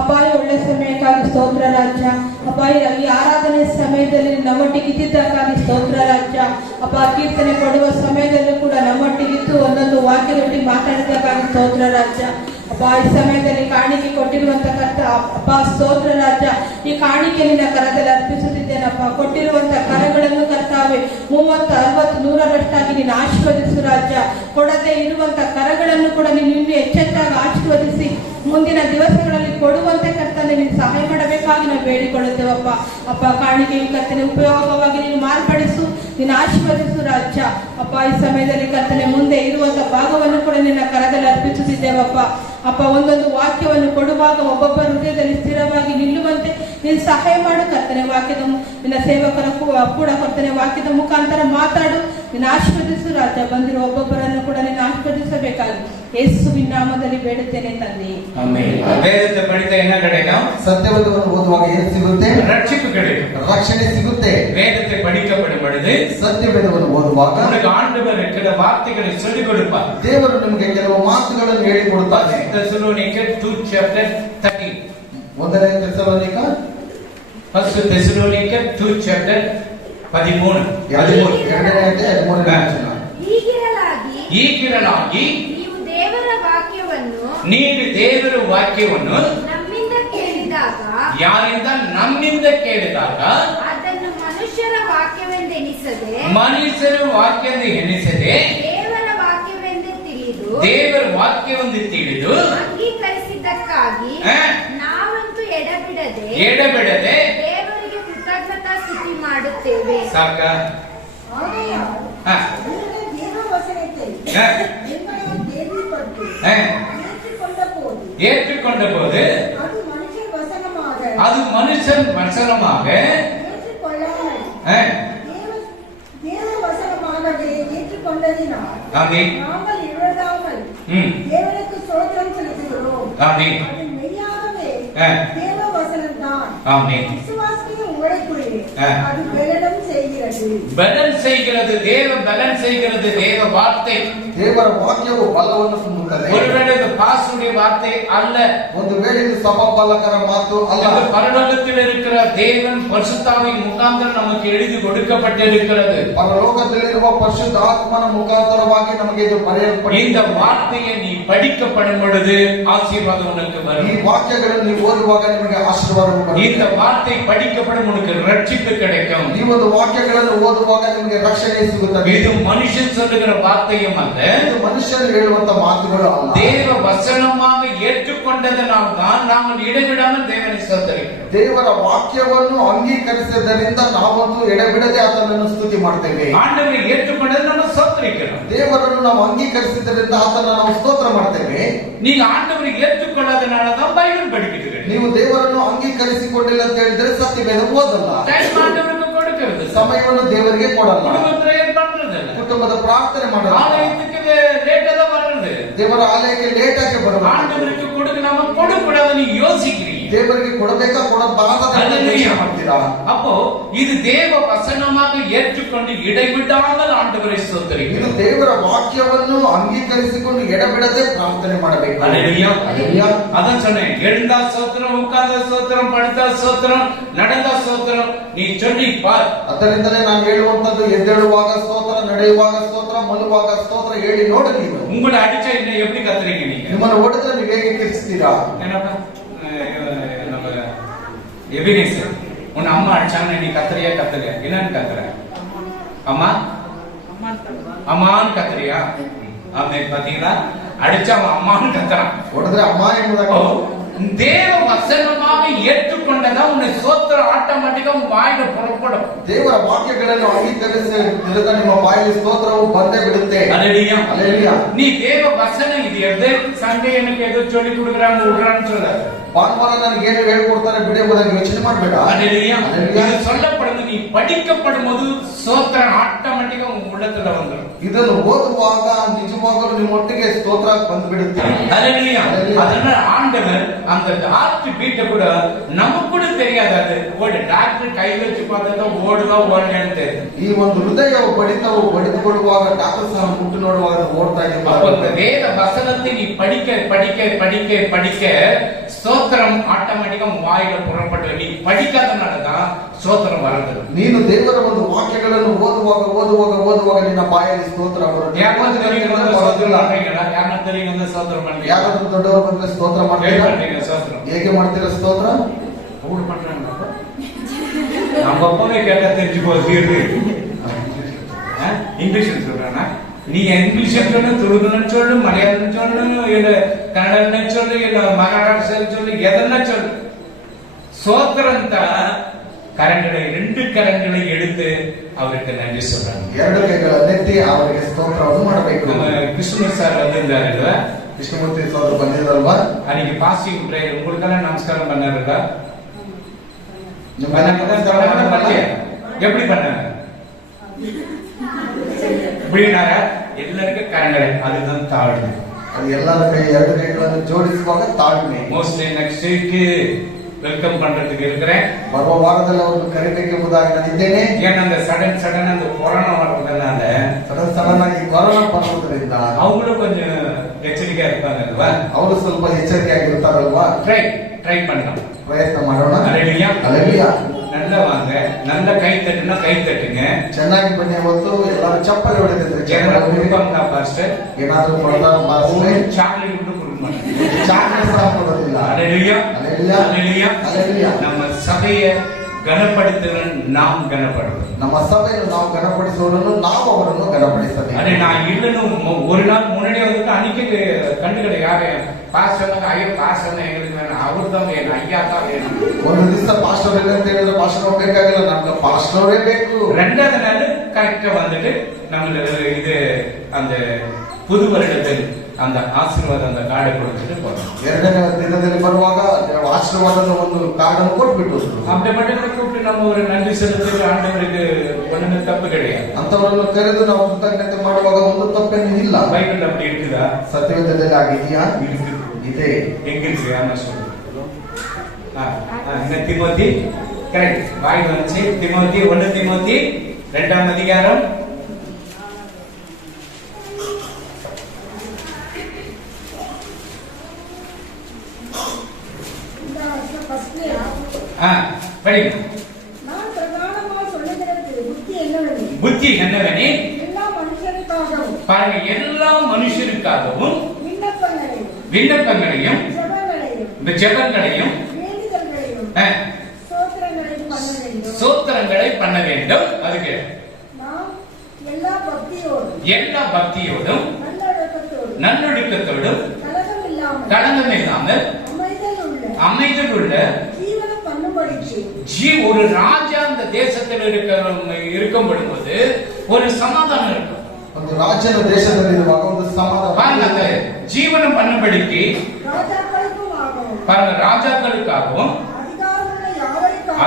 ಅಪಾಯ ಒಳ್ಳೆ ಸಮಯಕ್ಕಾಗಿ ಸ್ತೋತ್ರ ರಾಜ್ಯ. ಅಪಾಯ ಈ ಆರಾಧನೆ ಸಮಯದಲ್ಲಿ ನಮ್ಮೊಟ್ಟಿಗೆ ಇದ್ದಿದ್ದಕ್ಕಾಗಿ ಸ್ತೋತ್ರ ರಾಜ್ಯ. ಅಪ್ಪ ಕೀರ್ತನೆ ಕೊಡುವ ಸಮಯದಲ್ಲೂ ಕೂಡ ನಮ್ಮೊಟ್ಟಿಗಿದ್ದು ಒಂದೊಂದು ವಾಕ್ಯದೊಟ್ಟಿಗೆ ಮಾತಾಡಿದ್ದಕ್ಕಾಗಿ ಸ್ತೋತ್ರ ರಾಜ್ಯ. ಅಪ್ಪ ಈ ಸಮಯದಲ್ಲಿ ಕಾಣಿಕೆ ಕೊಟ್ಟಿರುವಂತ ಕರ್ತ ಅಪ್ಪ ಸ್ತೋತ್ರ ರಾಜ್ಯ. ಈ ಕಾಣಿಕೆ ನಿನ್ನ ಕರದಲ್ಲಿ ಅರ್ಪಿಸುತ್ತಿದ್ದೇನಪ್ಪ. ಕೊಟ್ಟಿರುವಂತ ಕರಗಳನ್ನು ಕರ್ತಾವೆ 30, 60, 100ರಷ್ಟಾಗಿ ನೀನು ಆಶೀರ್ವದಿಸು ರಾಜ್ಯ. ಕೊಡದೆ ಇರುವಂತ ಕರಗಳನ್ನು ಕೂಡ ನೀನು ಇನ್ನೂ ಎಚ್ಚೆತ್ತಾಗಿ ಆಶೀರ್ವದಿಸಿ ಮುಂದಿನ ದಿವಸಗಳಲ್ಲಿ ಕೊಡುವಂತೆ ಕರ್ತನೆ ನೀನು ಸಹಾಯ ಮಾಡಬೇಕಾಗಿ ನಾವು ಬೇಡಿಕೊಳ್ಳುತ್ತೇವಪ್ಪ. ಅಪ್ಪ ಕಾಣಿಕೆಯು ಕರ್ತನೆ ಉಪಯೋಗವಾಗಿ ನೀನು ಮಾರ್ಪಡಿಸು, ನೀನು ಆಶೀರ್ವದಿಸು ರಾಜ್ಯ. ಅಪ್ಪ ಈ ಸಮಯದಲ್ಲಿ ಕರ್ತನೆ ಮುಂದೆ ಇರುವಂತ ಭಾಗವನ್ನು ಕೂಡ ನಿನ್ನ ಕರದಲ್ಲಿ ಅರ್ಪಿಸುತ್ತಿದ್ದೇವಪ್ಪ. ಅಪ್ಪ ಒಂದೊಂದು ವಾಕ್ಯವನ್ನು ಕೊಡುವಾಗ ಒಬ್ಬೊಬ್ಬ ಹೃದಯದಲ್ಲಿ ಸ್ಥಿರವಾಗಿ ನಿಲ್ಲುವಂತೆ ನೀನು ಸಹಾಯ ಮಾಡು ಕರ್ತನೆ. ವಾಕ್ಯದ ನಿನ್ನ ಸೇವಕರ ಕೂಡ ಕರ್ತನೆ ವಾಕ್ಯದ ಮುಖಾಂತರ ಮಾತಾಡು, ನೀನು ಆಶೀರ್ವದಿಸು ರಾಜ. ಬಂದಿರುವ ಒಬ್ಬೊಬ್ಬರನ್ನು ಕೂಡ ನೀನು ಆಶೀರ್ವದಿಸಬೇಕಾಗಿ ಯೇಸುವಿನ ನಾಮದಲ್ಲಿ ಬೇಡುತ್ತೇನೆ ತಂದೆ. ಆಮೆನ್. ವೇದத்தை படித்த என்ன கிடைக்கும்? ಸತ್ಯವನ್ನು ಓದುವಾಗ ಏನು ಸಿಗುತ್ತೆ? ரட்சிப்பு கிடைக்கும். ರಕ್ಷಣೆ ಸಿಗುತ್ತೆ. வேதத்தை படிக்கப்படும் பொழுது ಸತ್ಯವೇದವನ್ನು ಓದುವಾಗ உங்களுக்கு ஆண்டவர் இருக்கிற வார்த்தைகளை சொல்லிக் கொடுப்பார். ದೇವರು ನಿಮಗೆ ಕೆಲವು ಮಾತುಗಳನ್ನು ಹೇಳಿಕೊಡುತ್ತಾನೆ. Thessalonians 2 chapter 13. ಒಂದನೇ ಥೆಸಲೋನಿಕ 1 Thessalonians 2 chapter 13. ಎರಡನೇ ಅಧ್ಯಾಯ 13ನೇ ವಚನ. ಹೀಗಿರಲಾಗಿ ನೀವು ದೇವರ ವಾಕ್ಯವನ್ನು ನಮ್ಮಿಂದ ಕೇಳಿದಾಗ, ಯಾರಿಂದ? ನಮ್ಮಿಂದ ಕೇಳಿದಾಗ ಅದನ್ನು ಮನುಷ್ಯರ ವಾಕ್ಯವೆಂದೆಣಿಸದೆ ದೇವರ ವಾಕ್ಯವೆಂದು ತಿಳಿದು ಅಂಗೀಕರಿಸಿದ್ದಕ್ಕಾಗಿ ನಾವಂತೂ ಎಡಬಿಡದೆ ದೇವರಿಗೆ ಕೃತಜ್ಞತಾ ಸ್ತುತಿ ಮಾಡುತ್ತೇವೆ. ಸಾಕ? ஏற்றுக்கொண்ட போது அது மனுஷன் வசனமாக ஆமென். தேவனுக்கு ஸ்தோத்திரம் செலுத்துகிறோம். ஆமென். அது மெய்யாகவே தேவ வசனம்தான். ஆமென். விசுவாசிக்கிற உங்களுக்குள்ளே அது பலன் செய்கிறது. தேவ பலன் செய்கிறது. தேவ வார்த்தை, ದೇವರ ವಾಕ್ಯವು ಬಲವನ್ನು ತುಂಬುತ್ತದೆ. ஒருவேளை இது பாஸ்டருடைய வார்த்தை அல்ல, ಒಂದು ವೇಳೆ ಇದು ಸಭಾಪಾಲಕರ ಮಾತು ಅಲ್ಲ, இது பரலோகத்தில் இருக்கிற தேவன் பரிசுத்தாவின் முகாந்தரம் நமக்கு எழுதி கொடுக்கப்பட்டிருக்கிறது. ಪರಲೋಕದಲ್ಲಿರುವ ಪರಿಶುದ್ಧ ಆತ್ಮನ ಮುಖಾಂತರವಾಗಿ ನಮಗೆ ಇದು ಬರೆಯಲ್ಪಟ್ಟಿದೆ. இந்த வார்த்தையை நீ படிக்கப்படும் பொழுது ஆசீர்வாதம் உனக்கு ಈ வரும். ವಾಕ್ಯಗಳನ್ನು ನೀವು ಓದುವಾಗ ನಿಮಗೆ ಆಶೀರ್ವಾದ ಬರುತ್ತೆ. இந்த வார்த்தை படிக்கப்படும் உனக்கு ரட்சிப்பு கிடைக்கும். ಈ ಒಂದು ವಾಕ್ಯಗಳನ್ನು ಓದುವಾಗ ನಿಮಗೆ ರಕ್ಷಣೆ ಸಿಗುತ್ತದೆ. இது மனுஷன் சொல்லுகிற வார்த்தையும் அல்ல, ಇದು ಮನುಷ್ಯರು ಹೇಳುವಂತ ಮಾತುಗಳು ಅಲ್ಲ. தேவ வசனமாக ஏற்றுக்கொண்டதனால் தான் நாங்கள் இடைவிடாமல் தேவனை ஸ்தோத்திரிக்கிறோம். ದೇವರ ವಾಕ್ಯವನ್ನು ಅಂಗೀಕರಿಸಿದ್ದರಿಂದ ನಾವಂತೂ ಎಡೆಬಿಡದೆ ಆತನನ್ನು ಸ್ತುತಿ ಮಾಡ್ತೇವೆ. ஆண்டவரை ஏற்றுக்கொண்டது நம்ம ஸ்தோத்திரிக்கிறோம். ದೇವರನ್ನು ನಾವು ಅಂಗೀಕರಿಸಿದ್ದರಿಂದ ಆತನ ನಾವು ಸ್ತೋತ್ರ ಮಾಡ್ತೇವೆ. நீங்க ஆண்டவரை ஏற்றுக்கொள்ளாதனால தான் பைபிள் படிக்கிறீர்கள். ನೀವು ದೇವರನ್ನು ಅಂಗೀಕರಿಸಿಕೊಂಡಿಲ್ಲ ಅಂತ ಹೇಳಿದ್ರೆ ಸತ್ಯವೇದ ಓದಲ್ಲ. டைம் ஆண்டவருக்கு கொடுக்கிறது, ಸಮಯವನ್ನು ದೇವರಿಗೆ ಕೊಡಲ್ಲ. குடும்ப பிரேயர் பண்றது இல்ல, ಕುಟುಂಬದ ಪ್ರಾರ್ಥನೆ ಮಾಡಲ್ಲ. ஆலயத்துக்கு லேட்டா தான் வர்றது. ದೇವರ ಆಲಯಕ್ಕೆ ಲೇಟ್ ಆಗಿ ಬರಬಹುದು. ஆண்டவருக்கு கொடுக்க நாம கொடுக்கூடாதுன்னு யோசிக்கிறீங்க. ದೇವರಿಗೆ ಕೊಡಬೇಕಾ ಕೊಡಬಾರದನ್ನ ಯೋಚನೆ ಮಾಡ್ತೀರಾ? அப்போ இது தேவ வசனமாக ஏற்றுக்கொண்டு இடைவிடாமல் ஆண்டவரை ಇದು ஸ்தோத்திரிக்கிறோம். ದೇವರ ವಾಕ್ಯವನ್ನು ಅಂಗೀಕರಿಸಿಕೊಂಡು ಎಡಬಿಡದೆ ಪ್ರಾರ್ಥನೆ ಮಾಡಬೇಕು. அல்லேலூயா. அல்லேலூயா. அதான் சொன்னேன், எழுந்தா ஸ்தோத்திரம், உட்கார்ந்தா ஸ்தோத்திரம், படுத்தா ஸ்தோத்திரம், நடந்தா ஸ்தோத்திரம், நீ சொல்லி பார். ಅದರಿಂದಲೇ ನಾನು ಹೇಳುವಂತದ್ದು, ಎದ್ದೇಳುವಾಗ ಸ್ತೋತ್ರ, ನಡೆಯುವಾಗ ಸ್ತೋತ್ರ, ಮಲಗುವಾಗ ಸ್ತೋತ್ರ ಹೇಳಿ ನೋಡಿ. ನೀವು உங்களை அடிச்சா இன்னும் எப்படி கத்துறீங்க நீங்க? ನಿಮ್ಮನ್ನು ಹೊಡೆದ್ರೆ ನೀವು ಹೇಗೆ ಕಿರಿಸ್ತೀರಾ? என்னப்பா நம்ம எபினேசர், உன் அம்மா அடிச்சாங்க, நீ கத்துறியா கத்துறியா? என்னன்னு கத்துற? அம்மா அம்மான்னு கத்துறியா? அப்படின்னு பாத்தீங்களா, அடிச்சா அவன் அம்மான்னு கத்துறான். ಹೊಡೆದ್ರೆ ಅಮ್ಮ ಎಂಬುದಾಗಿ தேவ வசனமாக ஏற்றுக்கொண்டதா உன்னை சோத்திரம் ஆட்டோமேட்டிக்கா உன் வாயில புறப்படும். ದೇವರ ವಾಕ್ಯಗಳನ್ನು ಅಂಗೀಕರಿಸಿದ ನಿಮ್ಮ ಬಾಯಲ್ಲಿ ಸ್ತೋತ್ರವು ಬಂದೇ ಬಿಡುತ್ತೆ. அல்லேலூயா. அல்லேலூயா. நீ தேவ வசனம் இது எது சண்டே எனக்கு ஏதோ சொல்லி கொடுக்குறாங்க விடுறான்னு சொல்லாத. ಭಾನುವಾರ ನನಗೆ ಏನು ಹೇಳ್ಕೊಡ್ತಾರೆ ಬಿಡಿ ಎಂಬುದಾಗಿ ಯೋಚನೆ ಮಾಡಬೇಡ. அல்லேலூயா. அல்லேலூயா. இது சொல்லப்படுது, நீ படிக்கப்படும் போது சோத்திரம் ஆட்டோமேட்டிக்கா உன் உள்ளத்துல வந்துடும். ಇದನ್ನು ಓದುವಾಗ ನಿಜವಾಗಲೂ ನಿಮ್ಮೊಟ್ಟಿಗೆ ಸ್ತೋತ್ರ ಬಂದ್ಬಿಡುತ್ತೆ. அல்லேலூயா. அதனால ஆண்டவர் அந்த ஹார்ட் பீட்ட கூட நமக்கு கூட தெரியாது. அது ஓடு டாக்டர் கை வச்சு பார்த்தா ஓடுதா ஓடலையான்னு தெரியும். ಈ ಒಂದು ಹೃದಯವು ಬಡಿತವು ಬಡಿದುಕೊಳ್ಳುವಾಗ ಡಾಕ್ಟರ್ ಸಹ ಮುಟ್ಟು ನೋಡುವಾಗ ಅದು ಓಡ್ತಾ அப்ப இந்த ಇದೆ. வேத வசனத்தை நீ படிக்க படிக்க படிக்க படிக்க ஸ்தோத்திரம் ஆட்டோமேட்டிக்கா உன் வாயில புறப்பட்டு, நீ படிக்காதனாலதான் ஸ்தோத்திரம் வர்றது. ನೀನು ದೇವರ ಒಂದು ವಾಕ್ಯಗಳನ್ನು ಓದುವಾಗ ಓದುವಾಗ ಓದುವಾಗ ನಿನ್ನ ಬಾಯಲ್ಲಿ ಸ್ತೋತ್ರ யாருன்னா தெரியுங்க ஸ்தோத்திரம் பண்றீங்களா? யாருன்னா தெரியுங்க ஸ்தோத்திரம் பண்றீங்க? ಯಾರಾದ್ರೂ ದೊಡ್ಡವರು ಬಂದ್ರೆ ಸ್ತೋತ್ರ ಮಾಡ್ತೀರಾ? பண்றீங்க ஸ்தோத்திரம் ಹೇಗೆ ಮಾಡ್ತೀರಾ ಸ್ತೋತ್ರ? அவங்க பண்றாங்க. நம்ம அப்பவே கேட்டா தெரிஞ்சு போகுது. இங்கிலீஷ் சொல்றானா? நீ இங்கிலீஷ் சொல்லு, துருதுன்னு சொல்லு, மலையாளம் சொல்லு, இல்ல கன்னடம் சொல்லு, இல்ல மகாராஷ்டிர சொல்லு, எதனா சொல்லு. சோத்திரந்த கரங்களை, 2 கரங்களை எடுத்து அவருக்கு நன்றி சொல்றாங்க. 2 ಕೈಗಳನ್ನೆತ್ತಿ ಅವರಿಗೆ ಸ್ತೋತ್ರವನ್ನು ಮಾಡಬೇಕು. நம்ம கிருஷ்ணர் சார் வந்திருந்தாரு இல்ல? ಕೃಷ್ಣಮೂರ್ತಿ ಸರ್ ಬಂದಿರಲ್ವಾ? அன்னைக்கு பாசிங் பிரேயர் உங்களுக்கெல்லாம் நமஸ்காரம் பண்ணாருல்ல? எப்படி பண்ணாங்க? இப்படினார எல்லாருக்கும் கரங்களை, அதுதான் தாழ்மை. ಅದು ಎಲ್ಲರ ಕೈ 2 ಕೈಗಳನ್ನು ಜೋಡಿಸುವಾಗ ತಾಳ್ಮೆ. மோஸ்ட்லி நெக்ஸ்ட் வீக் வெல்கம் பண்றதுக்கு இருக்கிறேன். ಬರುವ ವಾರದಲ್ಲಿ ಅವರನ್ನು ಕರಿಬೇಕೆಂಬುದಾಗಿ ನಾನು ಇದ್ದೇನೆ. ஏன்னா அந்த சடன் அந்த கொரோனா வர்றதுனால ಸಡನ್ ಆಗಿ ಕೊರೋನಾ ಬರುವುದರಿಂದ அவங்களும் கொஞ்சம் எச்சரிக்கையா இருப்பாங்க அಲ್ವಾ? ಅವರು ಸ್ವಲ್ಪ ಎಚ್ಚರಿಕೆಯಾಗಿರ್ತಾರಲ್ವಾ? ட்ரை பண்ணலாம். ಪ್ರಯತ್ನ ಮಾಡೋಣ. அல்லேலூயா. அல்லேಲೂಯಾ. நல்லா வாங்க, நல்ல கை தட்டுனா கை தட்டுங்க. ಚೆನ್ನಾಗಿ ಬನ್ನಿ. ಅವತ್ತು ಎಲ್ಲರೂ ಚಪ್ಪಲಿ ಹೊಡೆದಿದ್ರು. பாஸ்டர் ಏನಾದ್ರೂ ಕೊಡ್ತಾರ ಬಾಸ್ರೆ? சாக்லேட் கூட கொடுக்க மாட்டாங்க. ಚಾಕ್ಲೇಟ್ ಸಹ ಕೊಡೋದಿಲ್ಲ. அல்லேலூயா. அல்லேலூயா. அல்லேலூயா. அல்லேலூயா. நம்ம சபையை கனப்படுத்துவன் நாம் கனப்படுவோம். ನಮ್ಮ ಸಭೆಯನ್ನು ನಾವು ಗಣಪಡಿಸುವವರನ್ನು ನಾವು ಅವರನ್ನು ಗಣಪಡಿಸಬೇಕು. ಅದೇ ನಾ ಇಲ್ಲನು ஒரு நாள் முன்னாடி வந்துட்டு அன்னைக்கு கண்டுகட யாரு பாஸ்டர் ஐயோ பாஸ்டர் எங்களுக்கு வேணும், அவர் தான் வேணும், ஐயா தான் வேணும். ಒಂದು ದಿವಸ ಪಾಸ್ಟರ್ ಇಲ್ಲ ಅಂತ ಹೇಳಿದ್ರೆ ಪಾಸ್ಟರ್ ಬೇಕಾಗಿಲ್ಲ, ನಮ್ಗೆ ಪಾಸ್ಟರೇ ಬೇಕು. 2வது நாள் கரெக்டா வந்துட்டு நம்மளுக்கு இது அந்த புது வருடத்தில் அந்த ஆசீர்வாதம் அந்த கார்டை கொடுத்துட்டு போறோம். 2ನೇ ದಿನದಲ್ಲಿ ಬರುವಾಗ ಆಶೀರ್ವಾದದ ಒಂದು ಕಾರ್ಡನ್ನು ಕೊಟ್ಬಿಟ್ಟು அப்படி மட்டும் கூப்பிட்டு நம்ம ஒரு நன்றி செலுத்தி ஆண்டவருக்கு ஒண்ணுமே தப்பு கிடையாது. ಅಂತವರನ್ನು ಕರೆದು ನಾವು ಕೃತಜ್ಞತೆ ಮಾಡುವಾಗ ಒಂದು ತಪ್ಪೇನು ಇಲ್ಲ. பைபிள் அப்படி இருக்குதா? ಸತ್ಯವೇದದಲ್ಲಿ ಆಗಿದೆಯಾ? இருக்குது. ಇದೆ. எங்க இருக்கு? ஆமா சொல்லு. இந்த திமோத்தி கரெக்ட் வாய் வந்துச்சு. திமோத்தி 1 திமோத்தி 2ஆம் அதிகாரம் 1 படிங்க. நான் பிரதானமாக சொல்லுகிறது புத்தி என்னவெனில் எல்லா மனுஷருக்காகவும் பாருங்க, எல்லா மனுஷருக்காகவும் விண்ணப்பங்களையும் ஜெபங்களையும் சோத்திரங்களை பண்ண வேண்டும். அதுக்கு எல்லா பக்தியோடும் நல்லொழுக்கத்தோடும் களங்கம் இல்லாமல் அமைதல் உள்ள ஒரு ராஜா அந்த தேசத்தில் இருக்கும்படும் போது ஒரு சமாதானம் இருக்கும். ಒಂದು ರಾಜ್ಯದ ದೇಶದಲ್ಲಿ ಇರುವಾಗ ಒಂದು ಸಮಾಧಾನ ஜீவனம் பண்ணும்படிக்கு பாருங்க, ராஜாக்களுக்காகவும்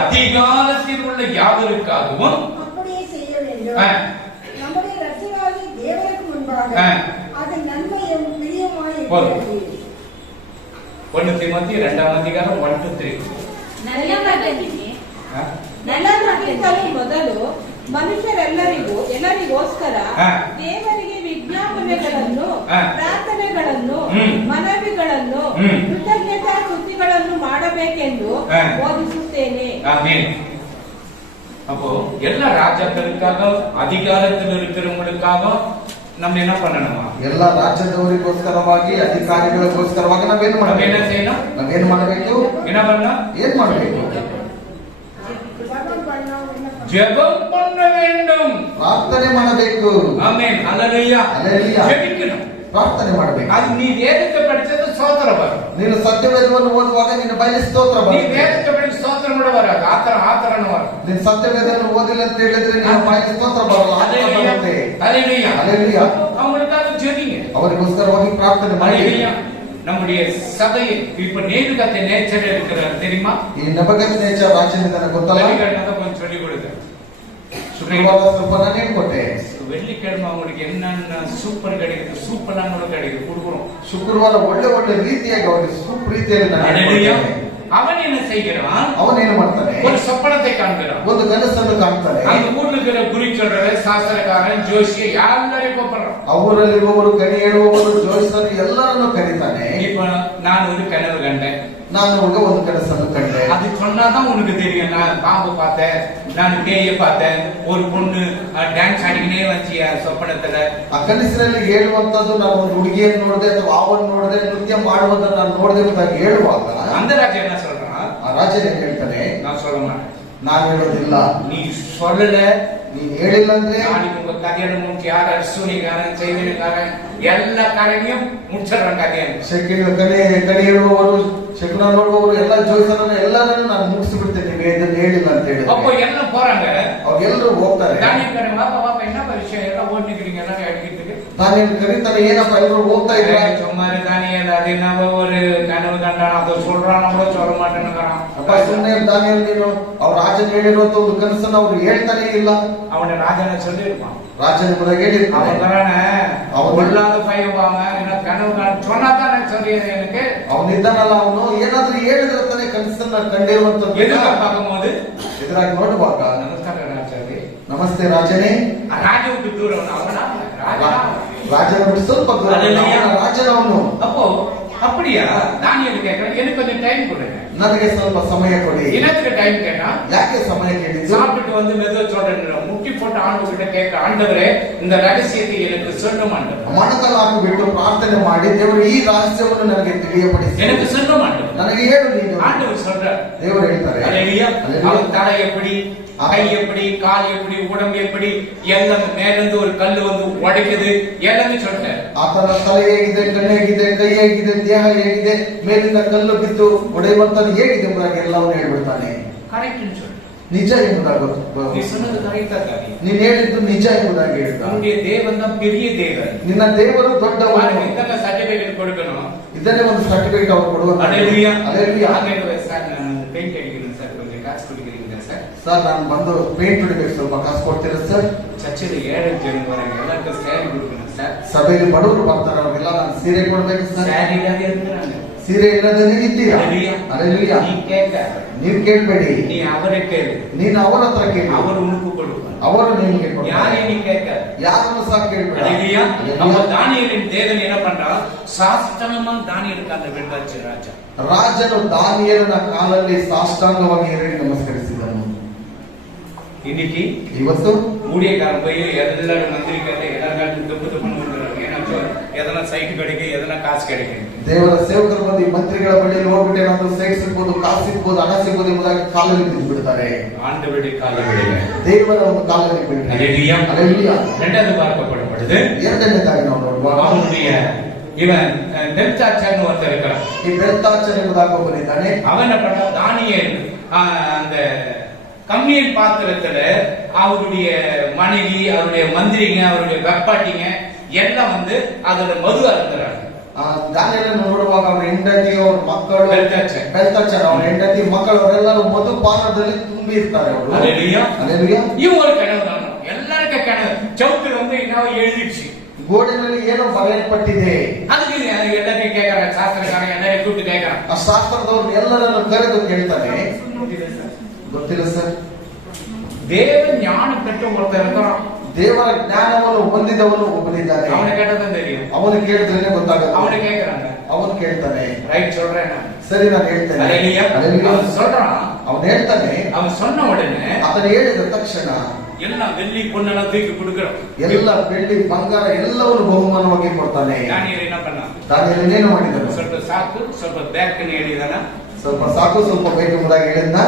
அதிகாரத்தில் உள்ள யாவருக்காகவும் 1 ತಿಮೋತಿ 2వ ಅಧ್ಯಾಯ 1 to 3. ಎಲ್ಲರಿಗಿಂತಲೂ ಮೊದಲು ಎಲ್ಲರಿಗೋಸ್ಕರ ಹಾ. ದೇವರಿಗೆ ವಿಜ್ಞಾಪನೆಗಳನ್ನು, ಹಾ. ಪ್ರಾರ್ಥನೆಗಳನ್ನು, ಮನವಿಗಳನ್ನು, ಹ್ಮ್. ಕೃತಜ್ಞತಾ ಸ್ತುತಿಗಳನ್ನು ಮಾಡಬೇಕೆಂದು ಹಾ. ಬೋಧಿಸುತ್ತೇನೆ. ஆமென். அப்போ எல்லா ராஜாக்களுக்காக அதிகாரத்தில் இருக்கிறவங்களுக்காக நம்ம என்ன பண்ணணுமா? ಎಲ್ಲ ರಾಜ್ಯದವರಿಗೋಸ್ಕರವಾಗಿ ಅಧಿಕಾರಿಗಳಿಗೋಸ್ಕರವಾಗಿ ನಾವೇನ್ நம்ம என்ன ಮಾಡಬೇಕು? செய்யணும்? ನಾವೇನ್ ಮಾಡಬೇಕು? என்ன பண்ணலாம்? ಏನ್ ಮಾಡಬೇಕು? ஜெபம் பண்ண வேண்டும். ಪ್ರಾರ್ಥನೆ ಮಾಡಬೇಕು. ஆமென். ஹalleluya. ஹalleluya. ஜெபிக்கணும். ಪ್ರಾರ್ಥನೆ ಮಾಡಬೇಕು. அது நீ வேதத்தை படிச்சது ಸ್ತೋತ್ರ வரும். ನೀನು ಸತ್ಯವೇದವನ್ನು ಓದುವಾಗ ನಿನ್ನ ಬಾಯಲ್ಲಿ ಸ್ತೋತ್ರ நீ ಬರುತ್ತೆ. வேதத்தை படிச்சு ಸ್ತೋತ್ರ கூட வராது. ஆத்தரன்னு வரும். ನೀನು ಸತ್ಯವೇದವನ್ನು ಓದಿಲ್ಲ ಅಂತ ಹೇಳಿದ್ರೆ ನಿನ್ನ ಬಾಯಲ್ಲಿ ಸ್ತೋತ್ರ ಬರಲ್ಲ, ಆತರ ಬರುತ್ತೆ. ஹalleluya. ಹಲ್ಲೆಲೂಯಾ. அவங்களுக்காக ஜெபிங்க. ಅವರಿಗೋಸ್ಕರವಾಗಿ ಪ್ರಾರ್ಥನೆ ಮಾಡಿ. ஹalleluya. நம்முடைய சபையில் இப்ப நேருகத்தை நேச்சர் இருக்கிறார் தெரியுமா? ಈ ನಬಗತ್ ನೇಚರ್ ರಾಜ್ಯದಿಂದ ಗೊತ್ತಲ್ಲ? வெள்ளிக்கிழமை கொஞ்சம் சொல்லி கொடுங்க. ಶುಕ್ರವಾರ ಸ್ವಲ್ಪ ನಾನು ಹೇಳ್ಕೊಟ್ಟೆ. வெள்ளிக்கிழமை அவங்களுக்கு என்னென்ன சூப்பர் கிடைக்குது, சூப்பரான கூட கிடைக்குது கொடுக்குறோம். ಶುಕ್ರವಾರ ಒಳ್ಳೆ ಒಳ್ಳೆ ರೀತಿಯಾಗಿ ಅವರಿಗೆ ಸೂಪ್ ರೀತಿಯಲ್ಲಿ ನಾನು ஹalleluya. ಹೇಳ್ಕೊಡ್ತೇನೆ. அவன் என்ன செய்கிறான்? ಅವನೇನು ಮಾಡ್ತಾನೆ? ஒரு சொப்பனத்தை காண்கிறான். ಒಂದು ಕನಸನ್ನು ಕಾಣ್ತಾನೆ. அந்த ஊர்ல இருக்கிற குறி சொல்றவன், சாஸ்திரக்காரன், ஜோசிய எல்லாரையும் கூப்பிடுறான். ಅವರಲ್ಲಿರುವವರು, ಕಣಿ ಹೇಳುವವರು, ಜೋಯಿಸರು ಎಲ್ಲರನ್ನು ಕರೀತಾನೆ. இப்ப நான் ஒரு கனவு கண்டேன். ನಾನು ಅವ್ರಿಗೆ ಒಂದು ಕನಸನ್ನು ಕಂಡೆ. அது சொன்னாதான் உனக்கு தெரியும். நான் பாம்பு பார்த்தேன், நான் பேய பார்த்தேன், ஒரு பொண்ணு டான்ஸ் ஆடிக்கினே வந்துச்சு சொப்பனத்துல. ಆ ಕನಸಿನಲ್ಲಿ ಹೇಳುವಂತದ್ದು ನಾನು ಒಂದು ಹುಡುಗಿಯನ್ನು ನೋಡಿದೆ ಅಥವಾ ಅವನು ನೋಡಿದೆ, ನೃತ್ಯ ಮಾಡುವುದನ್ನು ನಾನು ನೋಡಿದೆ ಅಂತ ಹೇಳುವಾಗ அந்த ராஜா என்ன சொல்றான்? ಆ ರಾಜನೇ ಹೇಳ್ತಾನೆ, நான் சொல்ல மாட்டேன். ನಾನು ಹೇಳೋದಿಲ್ಲ. நீ சொல்லல, ನೀನ್ ಹೇಳಿಲ್ಲ ಅಂದ್ರೆ நாளைக்கு உங்க கல்யாணம் முடிச்சு யார் அர்சூனிக்காரன், செய்வனுக்காரன் எல்லா காரியத்தையும் முடிச்சிடறான் கல்யாணம். ಕಣಿ ಹೇಳುವವರು, ಶಕುನ ನೋಡುವವರು, ಎಲ್ಲ ಜೋಯಿಸರನ್ನು ಎಲ್ಲರನ್ನು ನಾನು ಮುಗಿಸಿ ಬಿಡ್ತೇನೆ ನೀವು ಇದನ್ನು ಹೇಳಿಲ್ಲ ಅಂತ அப்போ ಹೇಳಿದ್ರೆ எல்லாம் போறாங்க. ಅವ್ರೆಲ್ಲರೂ ಹೋಗ್ತಾರೆ. தானியக்காரன் வாப்பா வாப்பா என்ன விஷயம் எல்லாம் ஓடிக்கிறீங்க எல்லாம் அடிக்கிறதுக்கு. ನಾನು ಕರೀತಾನೆ, ಏನಪ್ಪ ಎಲ್ಲರೂ ಹೋಗ್ತಾ ಇದ್ರೆ சும்மா தானியல் அது நம்ம ஒரு கனவு கண்டான், அதை சொல்றான் கூட சொல்ல மாட்டேன்னுங்கிறான். ಅಪ್ಪ ಸುಮ್ಮನೆ ದಾನಿಯಲ್, ನೀನು ಅವ್ರ ರಾಜನ್ ಹೇಳಿರುವಂತ ಒಂದು ಕನಸನ್ನು ಅವ್ರು ಹೇಳ್ತಾನೆ ಇಲ್ಲ. அவனை ராஜனை சொல்லியிருப்பான். ರಾಜನ ಕೂಡ ಹೇಳಿರ್ತಾನೆ. அவன் தானே அவன் கொள்ளாத பையன் வாங்க என்ன கனவு சொன்னாதானே சொல்லி எனக்கு ಅವನಿದ್ದಾನಲ್ಲ, ಅವನು ಏನಾದ್ರೂ ಹೇಳಿದ್ರೆ ತಾನೇ ಕನಸನ್ನ ಕಂಡಿರುವಂತದ್ದು. எதுக்கு பார்க்கும்போது ಎದುರಾಗಿ ನೋಡುವಾಗ, நமஸ்கார ராஜாவே, ನಮಸ್ತೆ ರಾಜನೇ, ராஜ விட்டு தூரம் அவனா ರಾಜನ ಬಿಟ್ಟು ಸ್ವಲ್ಪ ದೂರ, ಅಲ್ಲೆಲ್ಲೂಯಾ. ಅವನ ರಾಜನವನು. அப்போ அப்படியா தானியல் கேட்கிறேன், எனக்கு கொஞ்சம் டைம் கொடுங்க. ನನಗೆ ಸ್ವಲ್ಪ ಸಮಯ ಕೊಡಿ. எனக்கு டைம் கேட்டா ಯಾಕೆ ಸಮಯ ಕೇಳಿದ್ದು? சாப்பிட்டு வந்து மெதுவா சொல்றேன், முட்டி போட்டு ஆண்டு கிட்ட கேட்க, ஆண்டவரே இந்த ரகசியத்தை எனக்கு சொல்லும் ஆண்டவர். ಮೊಣಕಾಲು ಹಾಕಿಬಿಟ್ಟು ಪ್ರಾರ್ಥನೆ ಮಾಡಿ, ದೇವರು ಈ ರಹಸ್ಯವನ್ನು ನನಗೆ ತಿಳಿಯಪಡಿಸಿ, எனக்கு சொல்லும் ஆண்டவர். ನನಗೆ ಹೇಳು ನೀನು. ஆண்டவர் சொல்றார். ದೇವರು ಹೇಳ್ತಾರೆ, ஹalleluya. ஹalleluya. அவன் தலை எப்படி, கை எப்படி, கால் எப்படி, உடம்பு எப்படி, எல்லாமே மேலிருந்து ஒரு கல்லு வந்து உடைக்குது, எல்லாமே சொல்றார். ಆತನ ತಲೆ ಹೇಗಿದೆ, ಕಣ್ಣು ಹೇಗಿದೆ, ಕೈ ಹೇಗಿದೆ, ದೇಹ ಹೇಗಿದೆ, ಮೇಲಿಂದ ಕಲ್ಲು ಬಿದ್ದು ಒಡೆಯುವಂತದ್ದು ಹೇಗಿದೆ ಎಂಬುದಾಗಿ ಎಲ್ಲವನ್ನು ಹೇಳ್ಬಿಡ್ತಾನೆ. கரெக்ட்னு சொல்ற. ನಿಜ ಎಂಬುದಾಗಿ நீ சொன்னது கரெக்டா தானே? ನೀನ್ ಹೇಳಿದ್ದು ನಿಜ ಎಂಬುದಾಗಿ ಹೇಳ್ತಾನೆ. உன்னுடைய தேவன் தான் பெரிய தேவன். ನಿನ್ನ ದೇವರು ದೊಡ್ಡವನು. இதெல்லாம் சர்டிபிகேட் கொடுக்கணும். ಇದನ್ನೇ ಒಂದು ಸರ್ಟಿಫಿಕೇಟ್ ಅವರು ಕೊಡುವಂತ. ஹalleluya. ಹalleluya. ஆமென். சார் நான் பெயிண்ட் அடிக்கிறேன் சார், கொஞ்சம் காசு கொடுக்குறீங்களா சார்? ಸರ್ ನಾನು ಬಂದು ಪೇಂಟ್ ಹೊಡಿಬೇಕು, ಸ್ವಲ್ಪ ಕಾಸು ಕೊಡ್ತೀರಾ ಸರ್? சர்ச்சில் ஏழை ஜன வராங்க, எல்லாருக்கும் சேரி கொடுக்கணும் சார். ಸಭೆಯಲ್ಲಿ ಬಡವರು ಬರ್ತಾರೆ, ಅವ್ರಿಗೆಲ್ಲ ನಾನು ಸೀರೆ ಕೊಡ್ಬೇಕು ಸರ್. சேரி இல்லாத இருக்கிறாங்க. ಸೀರೆ ಇಲ್ಲದೇ ಇದ್ದೀರಾ? ஹalleluya. ಹalleluya. நீ கேட்க, ನೀವು ಕೇಳ್ಬೇಡಿ, நீ அவரை கேளு, ನೀನು ಅವರ ಹತ್ರ ಕೇಳಿ, அவர் உனக்கு கொடுப்பார். ಅವರು ನಿಮಗೆ ಕೊಡ್ತಾರೆ. யாரை நீ கேட்க. ಯಾರನ್ನು ಸಹ ಕೇಳ್ಬೇಡ. ஹalleluya. நம்ம ಹalleluya. தானியேலின் தேவன் என்ன பண்றான்? சாஸ்தாங்கமா தானியேலுக்கு அந்த வெட்டாச்சு ராஜா. ರಾಜನು ದಾನಿಯೇಲನ ಕಾಲಲ್ಲಿ ಸಾಷ್ಟಾಂಗವಾಗಿ ಏರಿ ನಮಸ್ಕರಿಸಿದನು. இன்னைக்கு ಇವತ್ತು ஊழியக்காரன் போய் எல்லாரும் மந்திரிக்காரே எல்லாரும் தப்பு தப்புன்னு வந்துடுறாங்க. ஏன்னா எதனா சைட் கிடைக்கும், எதனா காசு கிடைக்கும். ದೇವರ ಸೇವಕರು ಬಂದು ಈ ಮಂತ್ರಿಗಳ ಬಳಿಯಲ್ಲಿ ಹೋಗ್ಬಿಟ್ಟು ಏನಾದ್ರು ಸೈಟ್ ಸಿಗ್ಬೋದು, ಕಾಸು ಸಿಗ್ಬೋದು, ಹಣ ಸಿಗ್ಬೋದು ಎಂಬುದಾಗಿ ಕಾಲಲ್ಲಿ ಬಿದ್ದು ಬಿಡ್ತಾರೆ. ஆண்டவருடைய காலவெளியில ದೇವರ ಒಂದು ಕಾಲದಲ್ಲಿ ಬಿಡ್ತಾರೆ. ஹalleluya. ಹalleluya. இரண்டாவது பார்க்கப்படுது, ಎರಡನೇದಾಗಿ ನಾವು ನೋಡುವಾಗ அவனுடைய இவன் பெல்தாச்சார்னு ஒருத்தர் இருக்கிறான். ಈ ಬೆಲ್ತಾಚರ್ ಎಂಬುದಾಗಿ ಒಬ್ಬನಿದ್ದಾನೆ. அவன் என்ன பண்ண, தானியேல் அந்த கம்மியல் பாத்திரத்துல அவருடைய மனைவி, அவருடைய மந்திரிங்க, அவருடைய வெப்பாட்டிங்க எல்லாம் வந்து அதுல மது அருந்துறாங்க. ದಾನಿಯೇಲನ್ನು ನೋಡುವಾಗ ಅವರ ಹೆಂಡತಿ, ಅವ್ರ ಮಕ್ಕಳು, ಬೆಲ್ತಾಚರ್. ಬೆಲ್ತಾಚರ್ ಅವರ ಹೆಂಡತಿ, ಮಕ್ಕಳು ಅವರೆಲ್ಲರೂ ಮಧುಪಾನದಲ್ಲಿ ತುಂಬಿ ಇರ್ತಾರೆ ಅವರು. ஹalleluya. ಹalleluya. இவன் ஒரு கனவு காணும். எல்லாருக்கும் கனவு. சவுத்துல வந்து என்ன எழுதிடுச்சு, ಗೋಡೆನಲ್ಲಿ ಏನೋ ಬರೆಯಲ್ಪಟ್ಟಿದೆ. அதுக்கு எல்லாரையும் கேட்கறான், சாஸ்திரக்காரன் எல்லாரையும் கூப்பிட்டு கேட்கறான். ಆ ಶಾಸ್ತ್ರದವ್ರು ಎಲ್ಲರನ್ನು ಕರೆದು ಕೇಳ್ತಾನೆ, ಗೊತ್ತಿಲ್ಲ ಸರ್. தேவ ஞானம் பெற்ற ஒருத்தர் இருக்கிறான். ದೇವರ ಜ್ಞಾನವನ್ನು ಹೊಂದಿದವನು ಒಬ್ಬನಿದ್ದಾನೆ. அவனை கேட்டதான் தெரியும். ಅವನು ಕೇಳಿದ್ರೇನೆ ಗೊತ್ತಾಗುತ್ತೆ. அவனை கேட்கறாங்க. ಅವನು ಕೇಳ್ತಾನೆ. ரைட் சொல்றேன் நான். ಸರಿ, ನಾನು ಹೇಳ್ತೇನೆ. அல்லேலூயா. அவன் சொல்றான். ಅವನು ಹೇಳ್ತಾನೆ. அவன் சொன்ன உடனே ಅದನ್ನು ಹೇಳಿದ ತಕ್ಷಣ எல்லாம் வெள்ளி பொண்ணெல்லாம் தூக்கி கொடுக்கிறோம். ಎಲ್ಲ ಬೆಳ್ಳಿ ಬಂಗಾರ ಎಲ್ಲವನ್ನು ಬಹುಮಾನವಾಗಿ ಕೊಡ್ತಾನೆ. தானியேல் என்ன பண்ணான்? ದಾನಿಯೇಲ್ ಏನು ಮಾಡಿದನು? ಸ್ವಲ್ಪ ಸಾಕು ಸ್ವಲ್ಪ ಬ್ಯಾಕ್ ಹೇಳಿದಾನ. ಸ್ವಲ್ಪ ಸಾಕು ಸ್ವಲ್ಪ ಬೇಕು ಎಂಬುದಾಗಿ ಹೇಳಿದ್ನ.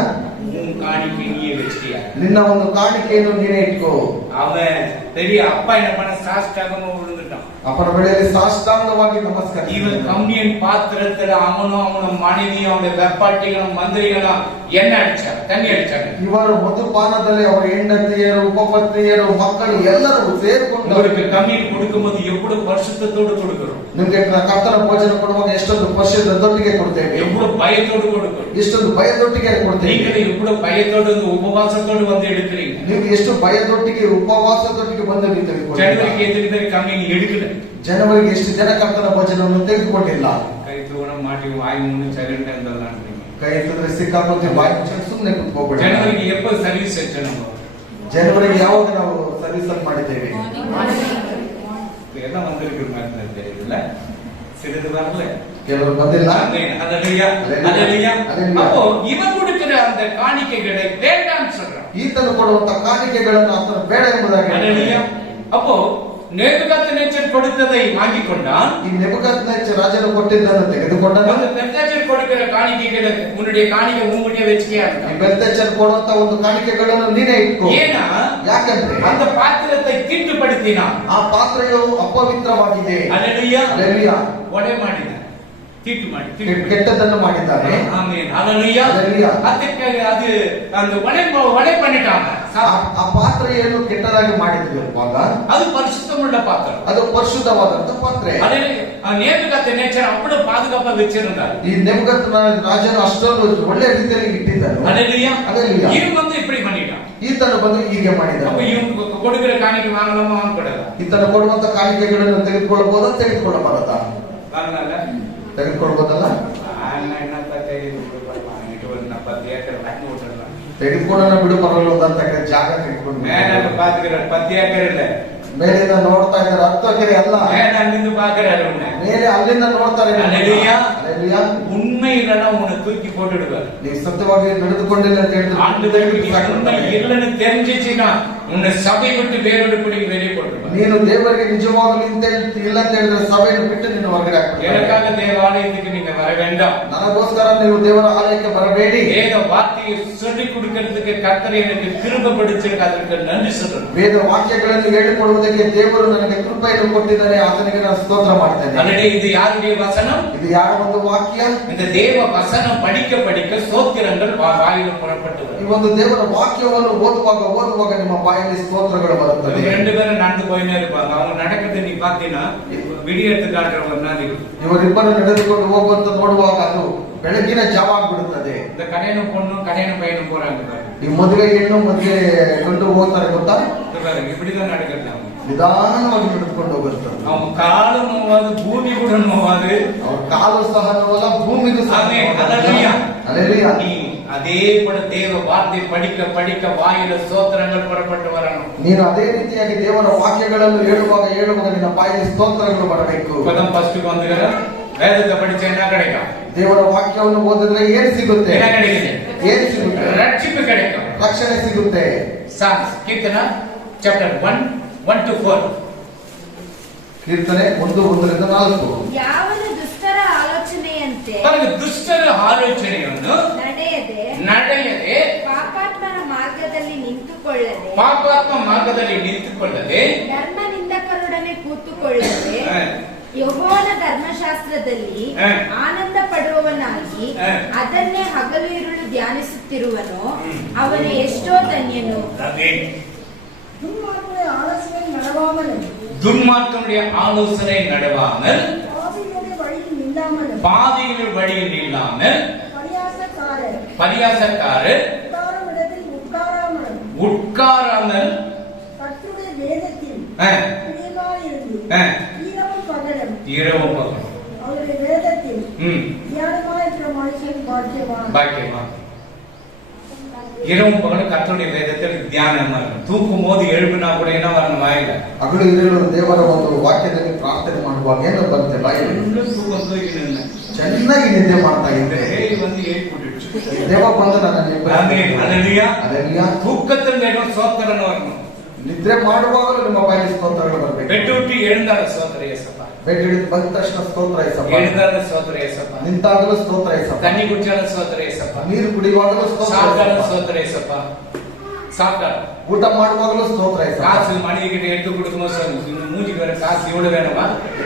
உன் காணிக்கை நீயே வச்சிட்டியா? ನಿನ್ನ ಒಂದು ಕಾಣಿಕೆಯನ್ನು ನೀನೇ ಇಟ್ಕೋ. அவன் பெரிய அப்பா என்ன பண்ண சாஷ்டாங்கமா விழுந்துட்டான். ಅಪ್ಪನ ಬೆಳೆಯಲ್ಲಿ ಸಾಷ್ಟಾಂಗವಾಗಿ ನಮಸ್ಕಾರ. இவன் கம்மியன் பாத்திரத்துல அவனும் மனைவியும் அவனுடைய வெப்பாட்டிகளும் மந்திரிகளும் என்ன அடிச்சாங்க, தண்ணி அடிச்சாங்க. ಇವರು ಮಧುಪಾನದಲ್ಲಿ ಅವರ ಹೆಂಡತಿಯರು ಉಪಪತ್ನಿಯರು ಮಕ್ಕಳು ಎಲ್ಲರೂ ಸೇರಿಕೊಂಡು உங்களுக்கு கம்மியன் கொடுக்கும்போது எவ்வளவு வருஷத்தோடு கொடுக்கிறோம், ನಿಮ್ಗೆ ಕರ್ತನ ಭೋಜನ ಕೊಡುವಾಗ ಎಷ್ಟೊಂದು ವರ್ಷದೊಟ್ಟಿಗೆ ಕೊಡ್ತೇವೆ, எவ்வளவு பயத்தோடு கொடுக்கிறோம். ಎಷ್ಟೊಂದು ಭಯದೊಟ್ಟಿಗೆ ಕೊಡ್ತೇವೆ. நீங்களும் எவ்வளவு பயத்தோடு உபவாசத்தோடு வந்து எடுக்கிறீங்க. ನೀವು ಎಷ್ಟು ಭಯದೊಟ್ಟಿಗೆ ಉಪವಾಸದೊಟ್ಟಿಗೆ ಬಂದು ஜனவரிக்கு எத்தனை பேர் கம்மியன் எடுக்கல? ಜನವರಿಗೆ ಎಷ್ಟು ಜನ ಕರ್ತನ ಭೋಜನವನ್ನು ತೆಗೆದುಕೊಂಡಿಲ್ಲ? கை தூண மாட்டி வாய் மூணு சைலண்ட் இருந்தலாம். ಕೈ ಎತ್ತಿದ್ರೆ ಸಿಕ್ಕಾಕೊಂತೀವಿ, ಬಾಯಿ ಮುಚ್ಚಿ ಸುಮ್ಮನೆ ಕುತ್ಕೋಬೇಡ. ஜனவரிக்கு எப்ப சர்வீஸ் வச்ச நம்ம? ಜನವರಿಗೆ ಯಾವಾಗ ನಾವು ಸರ್ವಿಸ್ ಅಲ್ಲಿ ಮಾಡಿದ್ದೇವೆ? எல்லாம் வந்திருக்கு மாதிரி தெரியல, சிறிது வரல, ಕೆಲವರು ಬಂದಿಲ್ಲ. அல்லேலூயா, அல்லேலூயா. அப்போ இவன் கொடுக்கிற அந்த காணிக்கைகளை வேண்டாம்னு சொல்றான். ಈತನು ಕೊಡುವಂತ ಕಾಣಿಕೆಗಳನ್ನು ಆತನು ಬೇಡ ಎಂಬುದಾಗಿ. அல்லேலூயா. அப்போ நேபுகாத்நேச்சர் கொடுத்ததை வாங்கி கொண்டான். ಈ ನೆಬೂಕದ್ನೆಚ್ಚರ್ ರಾಜನು ಕೊಟ್ಟಿದ್ದನ್ನು ತೆಗೆದುಕೊಂಡನು. அந்த பெல்ஷாத்சார் கொடுக்கிற காணிக்கைகளை உன்னுடைய காணிக்கை உன்னுடைய வச்சுக்கியா? ಈ ಬೆಲ್ತೆಚರ್ ಕೊಡುವಂತ ಒಂದು ಕಾಣಿಕೆಗಳನ್ನು ನೀನೇ ಇಟ್ಕೋ. ஏன்னா ಯಾಕಂದ್ರೆ அந்த பாத்திரத்தை தீட்டுப்படுத்தினான். ಆ ಪಾತ್ರೆಯು ಅಪವಿತ್ರವಾಗಿದೆ. அல்லேலூயா. அல்லேಲೂಯಾ. ಒಡೆ ಮಾಡಿದ, தீட்டு ಮಾಡಿ, ಕೆಟ್ಟದನ್ನು ಮಾಡಿದ್ದಾರೆ. ஆமென், அல்லேலூயா. அல்லேலூயா. ಅದಕ್ಕೆ ಅದು அந்த ಒಡೆ பண்ணிட்டாங்க. ಆ ಪಾತ್ರೆಯನ್ನು ಕೆಟ್ಟದಾಗಿ ಮಾಡಿರುವಾಗ அது பரிசுத்தமுள்ள பாத்திரம், ಅದು ಪರಿಶುದ್ಧವಾದಂತ ಪಾತ್ರೆ. நேபுகாத்நேச்சர் அவ்வளவு பாதுகாப்பா வச்சிருந்தார். ಈ ನೆಬೂಕದ್ನೆಚ್ಚರ್ ರಾಜನು ಅಷ್ಟೊಂದು ಒಳ್ಳೆ ರೀತಿಯಲ್ಲಿ ಇಟ್ಟಿದ್ದನು. அல்லேலூயா. அல்லேலூயா. இவன் வந்து இப்படி பண்ணிட்டான். ಈತನು ಬಂದು ಹೀಗೆ ಮಾಡಿದನು. அப்ப இவன் கொடுக்கிற காணிக்கை வாங்கலாமா வாங்கக்கூடாதா? ಈತನು ಕೊಡುವಂತ ಕಾಣಿಕೆಗಳನ್ನು ತೆಗೆದುಕೊಳ್ಳಬಹುದಾ ತೆಗೆದುಕೊಳ್ಳಬಾರದಾ? வாங்கலாம்ல, ತೆಗೆದುಕೊಳ್ಬಹುದಲ್ಲ? என்னப்பா தெரியுது, வாங்கிட்டு ஒரு 10 ஏக்கர் வாங்கி விட்டுறலாம். ತೆಗೆದುಕೊಳ್ಳೋಣ ಬಿಡು, ಪರವಾಗಿಲ್ಲ, ಅಂತ ಜಾಗ ತೆಗೆದುಕೊಂಡು மேல பாத்துக்கிற 10 ஏக்கர் இல்ல, ಮೇಲಿಂದ ನೋಡ್ತಾ ಇದ್ದಾರೆ 10 ಎಕರೆ ಅಲ್ಲ, மேல அங்கிருந்து பாக்குறாரு உன்னை. ಮೇಲೆ ಅಲ್ಲಿಂದ ನೋಡ್ತಾರೆ. அல்லேலூயா. அல்லேலூயா. உண்மை இல்லைன்னா உன்னை தூக்கி போட்டுடுவார். ನೀವು ಸತ್ಯವಾಗಿ ನಡೆದುಕೊಂಡಿಲ್ಲ ಅಂತ ಹೇಳಿದ್ರೆ ஆண்டவருக்கு உண்மை இல்லைன்னு தெரிஞ்சிச்சுன்னா உன்னை சபை விட்டு வேறொருபடி வெளியே போட்டுருவார். ನೀನು ದೇವರಿಗೆ ನಿಜವಾಗಲೂ ಇಲ್ಲ ಅಂತ ಹೇಳಿದ್ರೆ ಸಭೆಯನ್ನು ಬಿಟ್ಟು ನೀನು ಹೊರಗಡೆ ಹಾಕ್ಬಿಡ್ತಾರೆ. எனக்காக தேவாலயத்துக்கு நீங்க வர வேண்டாம். ನನಗೋಸ್ಕರ ನೀವು ದೇವರ ಆಲಯಕ್ಕೆ ಬರಬೇಡಿ. வேத வார்த்தையை சொல்லிக் கொடுக்கிறதுக்கு கர்த்தர் எனக்கு கிருபை படிச்சிருக்கு, அதற்கு நன்றி சொல்றேன். ವೇದ ವಾಕ್ಯಗಳನ್ನು ಹೇಳಿಕೊಡುವುದಕ್ಕೆ ದೇವರು ನನಗೆ ಕೃಪೆಯನ್ನು ಕೊಟ್ಟಿದ್ದಾನೆ, ಆತನಿಗೆ ನಾನು ಸ್ತೋತ್ರ ಮಾಡ್ತೇನೆ. அல்லது இது யாருடைய வசனம்? ಇದು ಯಾರ ಒಂದು ವಾಕ್ಯ? இந்த தேவ வசனம் படிக்க படிக்க ஸ்தோத்திரங்கள் வாயில புறப்பட்டு ಈ வரும். ಒಂದು ದೇವರ ವಾಕ್ಯವನ್ನು ಓದುವಾಗ ನಿಮ್ಮ ಬಾಯಲ್ಲಿ ಸ್ತೋತ್ರಗಳು ಬರುತ್ತದೆ. இவங்க 2 பேரும் நடந்து போயினே இருப்பாங்க. அவங்க நடக்கிறது நீ பாத்தீங்கன்னா விடியத்து காட்டுற ஒரு நாள் ಇವರಿಬ್ಬರು ನಡೆದುಕೊಂಡು ಹೋಗುವಂತ ನೋಡುವಾಗ ಅದು ಬೆಳಗಿನ ಜಾವ ಆಗ್ಬಿಡುತ್ತದೆ. இந்த கல்யாண பொண்ணும் கல்யாண பையனும் போறாங்க பாரு. ಈ ಮದುವೆ ಹೆಣ್ಣು ಮದುವೆ ಗಂಡು ಹೋಗ್ತಾರೆ ಗೊತ್ತಾ? இப்படிதான் நடக்கிறது. அவங்க ನಿಧಾನವಾಗಿ ನಡೆದುಕೊಂಡು ಹೋಗುತ್ತಾರೆ. அவங்க காலு நோவாது, பூமி கூட நோவாது, ಅವ್ರ ಕಾಲು ಸಹ ನೋವಲ್ಲ, ಭೂಮಿಗೂ ಸಹ அல்லேலூயா. அல்லேலೂಯಾ. நீ அதே போல தேவ வார்த்தை படிக்க படிக்க வாயில ஸ்தோத்திரங்கள் புறப்பட்டு வரணும். ನೀನು ಅದೇ ರೀತಿಯಾಗಿ ದೇವರ ವಾಕ್ಯಗಳನ್ನು ಹೇಳುವಾಗ ನಿನ್ನ ಬಾಯಲ್ಲಿ ಸ್ತೋತ್ರಗಳು ಬರಬೇಕು. இப்பதான் ஃபர்ஸ்ட்க்கு வந்துகிற வேதத்தை படிச்சா என்ன கிடைக்கும்? ದೇವರ ವಾಕ್ಯವನ್ನು ಓದಿದ್ರೆ ಏನು ಸಿಗುತ್ತೆ? என்ன கிடைக்குது? ಏನು ಸಿಗುತ್ತೆ? ரட்சிப்பு கிடைக்கும், ರಕ್ಷಣೆ ಸಿಗುತ್ತೆ. சாம்ஸ் கீர்த்தனா chapter 1:1-4. ಕೀರ್ತನೆ 1:1-4. ಯಾವನ ದುಷ್ಟರ ಆಲೋಚನೆಯಂತೆ பாருங்க, துஷ்டர ஆலோசனைಯನ್ನು ನಡೆಯದೆ ಪಾಪಾತ್ಮನ ಮಾರ್ಗದಲ್ಲಿ ನಿಂತುಕೊಳ್ಳದೆ ಪಾಪಾತ್ಮ ಮಾರ್ಗದಲ್ಲಿ ನಿಂತುಕೊಳ್ಳದೆ ಧರ್ಮನಿಂದಕರೊಡನೆ ಕೂತುಕೊಳ್ಳದೆ ಹ. ಯೆಹೋವನ ಧರ್ಮಶಾಸ್ತ್ರದಲ್ಲಿ ಹ. ಆನಂದ ಪಡುವವನಾಗಿ ಹ. ಅದನ್ನೇ ಹಗಲು ಇರುಳು ಧ್ಯಾನಿಸುತ್ತಿರುವನು ಅವನು ಎಷ್ಟೋ ಧನ್ಯನು. துன்மார்க்கனுடைய ஆலோசனை நடவாமலும் துன்மார்க்கனுடைய ஆலோசனை நடவாமல் பாவிகளுடைய வழியில் நில்லாமலும் பாவிகள் வழியில் நில்லாமல் பரியாசக்காரர் உட்காரும் இடத்தில் உட்காராமலும் உட்காராமல் கர்த்தருடைய வேதத்தில் ஆ. பிரியமாயிருந்து இரவும் பகலும் இரவும் பகலும் அவருடைய வேதத்தில் ம் தியானமாயிருக்கிற மனுஷன் பாக்கியவான். பாக்கியமா இரவும் பகலும் கர்த்தருடைய வேதத்தில் தியானமா இருக்கும். தூக்கும் போது எழுப்பினா கூட என்ன வரணும் வாயில ಹಗಲು ಇರುಳು ದೇವರ ಒಂದು ವಾಕ್ಯದಲ್ಲಿ ಪ್ರಾರ್ಥನೆ ಮಾಡುವಾಗ ಏನು ಬರುತ್ತೆ ಬಾಯಲ್ಲಿ தூக்கம் தூக்கிட்டு ಚೆನ್ನಾಗಿ ನಿದ್ದೆ ಮಾಡ್ತಾ ಇದ್ದೆ வந்து ஏற்பட்டுச்சு. ದೇವ ಬಂದು ನನ್ನನ್ನು அல்லேலூயா. ಅಲೆಲೂಯಾ. தூக்கத்தில் வேணும் சோத்திரம் வரணும். ನಿದ್ರೆ ಮಾಡುವಾಗಲೂ ನಿಮ್ಮ ಬಾಯಲ್ಲಿ ಸ್ತೋತ್ರಗಳು ಬರಬೇಕು. பெட்டு விட்டு எழுந்தால சோத்திர ஏசப்பா, ಬೆಡ್ ಹಿಡಿದು ಬಂದ ತಕ್ಷಣ ಸ್ತೋತ್ರ ಏಸಪ್ಪ, எழுந்தால சோத்திர ஏசப்பா, ನಿಂತಾಗಲೂ ಸ್ತೋತ್ರ ಏಸಪ್ಪ, தண்ணி குடிச்சால சோத்திர ஏசப்பா, ನೀರು ಕುಡಿಯುವಾಗಲೂ ಸ್ತೋತ್ರ சாப்பிட்டாலும் ಏಸಪ್ಪ, சோத்திர ஏசப்பா, சாப்பிட்டாலும் ಊಟ ಮಾಡುವಾಗಲೂ ಸ್ತೋತ್ರ ಏಸಪ್ಪ. காசு மணியை கிட்ட எடுத்து கொடுக்கும்போது மூஞ்சிக்கு வர காசு இவ்வளவு வேணுமா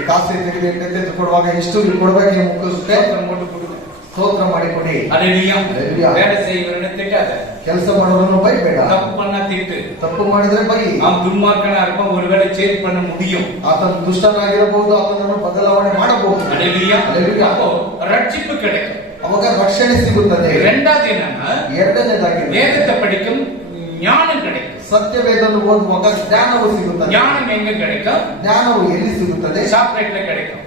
ಕಾಸು ತೆಗೆದು ಕೊಡುವಾಗ ಇಷ್ಟು ಕೊಡ್ಬೇಕು ಈ ಮುಖಕ್ಕೆ சோத்திரம் போட்டு கொடுங்க. ಸ್ತೋತ್ರ ಮಾಡಿ ಕೊಡಿ. அல்லேலூயா. அல்லேலூயா. வேலை செய்வரனை திட்டாத, ಕೆಲಸ ಮಾಡೋರನ್ನು ಬೈಬೇಡ, தப்பு பண்ணா திட்டு. ತಪ್ಪು ಮಾಡಿದ್ರೆ ಬೈ. அவன் துன்மார்க்கனா இருப்பான், ஒருவேளை சேஞ்ச் பண்ண முடியும். ಆತನು ದುಷ್ಟನಾಗಿರಬಹುದು, ಆತನನ್ನು ಬದಲಾವಣೆ ಮಾಡಬಹುದು. அல்லேலூயா. அல்லேலூயா. அப்போ ரட்சிப்பு கிடைக்கும். ಅವಾಗ ರಕ್ಷಣೆ ಸಿಗುತ್ತದೆ. இரண்டாவது என்னன்னா ಎರಡನೇದಾಗಿ வேதத்தை படிக்கும் ஞானம் கிடைக்கும். ಸತ್ಯವೇದನ್ನು ಓದುವಾಗ ಜ್ಞಾನವು ಸಿಗುತ್ತದೆ. ஞானம் எங்க கிடைக்கும்? ಜ್ಞಾನವು ಎಲ್ಲಿ ಸಿಗುತ್ತದೆ? ஷாப் ரேட்ல கிடைக்கும்.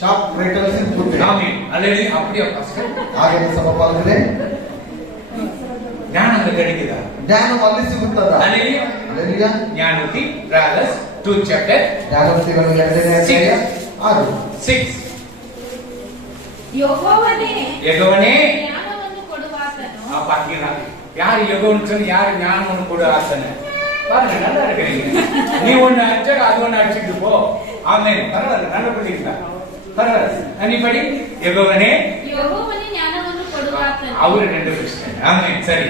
ಶಾಪ್ ರೇಟ್ ಅಲ್ಲಿ ಸಿಗುತ್ತೆ. ஆமென். அல்லேலூயா. அப்படியே பாஸ்டர் ಹಾಗೆ ಸಮಪಾಲನೆ ஞானம் கிடைக்குதா? ಜ್ಞಾನವು ಅಲ್ಲಿ ಸಿಗುತ್ತದ. அல்லேலூயா. ಅಲೆಲೂಯಾ. ஞானத்தி பிராதர்ஸ் 2 சாப்டர் ಜ್ಞಾನೋಕ್ತಿಗಳು 2ನೇ ಅಧ್ಯಾಯ 6. 6. ಯೆಹೋವನೇ ಯೆಹೋವನೇ ಜ್ಞಾನವನ್ನು ಕೊಡುವಾತನು. பாத்தீங்களா, யார் யெகோவான்னு சொல்லி யார் ஞானம் கொடு ஆசனை பாருங்க, நல்லா இருக்கிறீங்க. நீ ஒண்ணு அடிச்சா அது ஒண்ணு அடிச்சுட்டு போ. ஆமென். பரவாயில்ல, நல்ல பிள்ளைங்களா, பரவாயில்ல. நீ படி. யெகோவனே ಯೆಹೋವನೇ ಜ್ಞಾನವನ್ನು ಕೊಡುವಾತನು. அவரு 2 கிறிஸ்தன். ஆமென். சரி,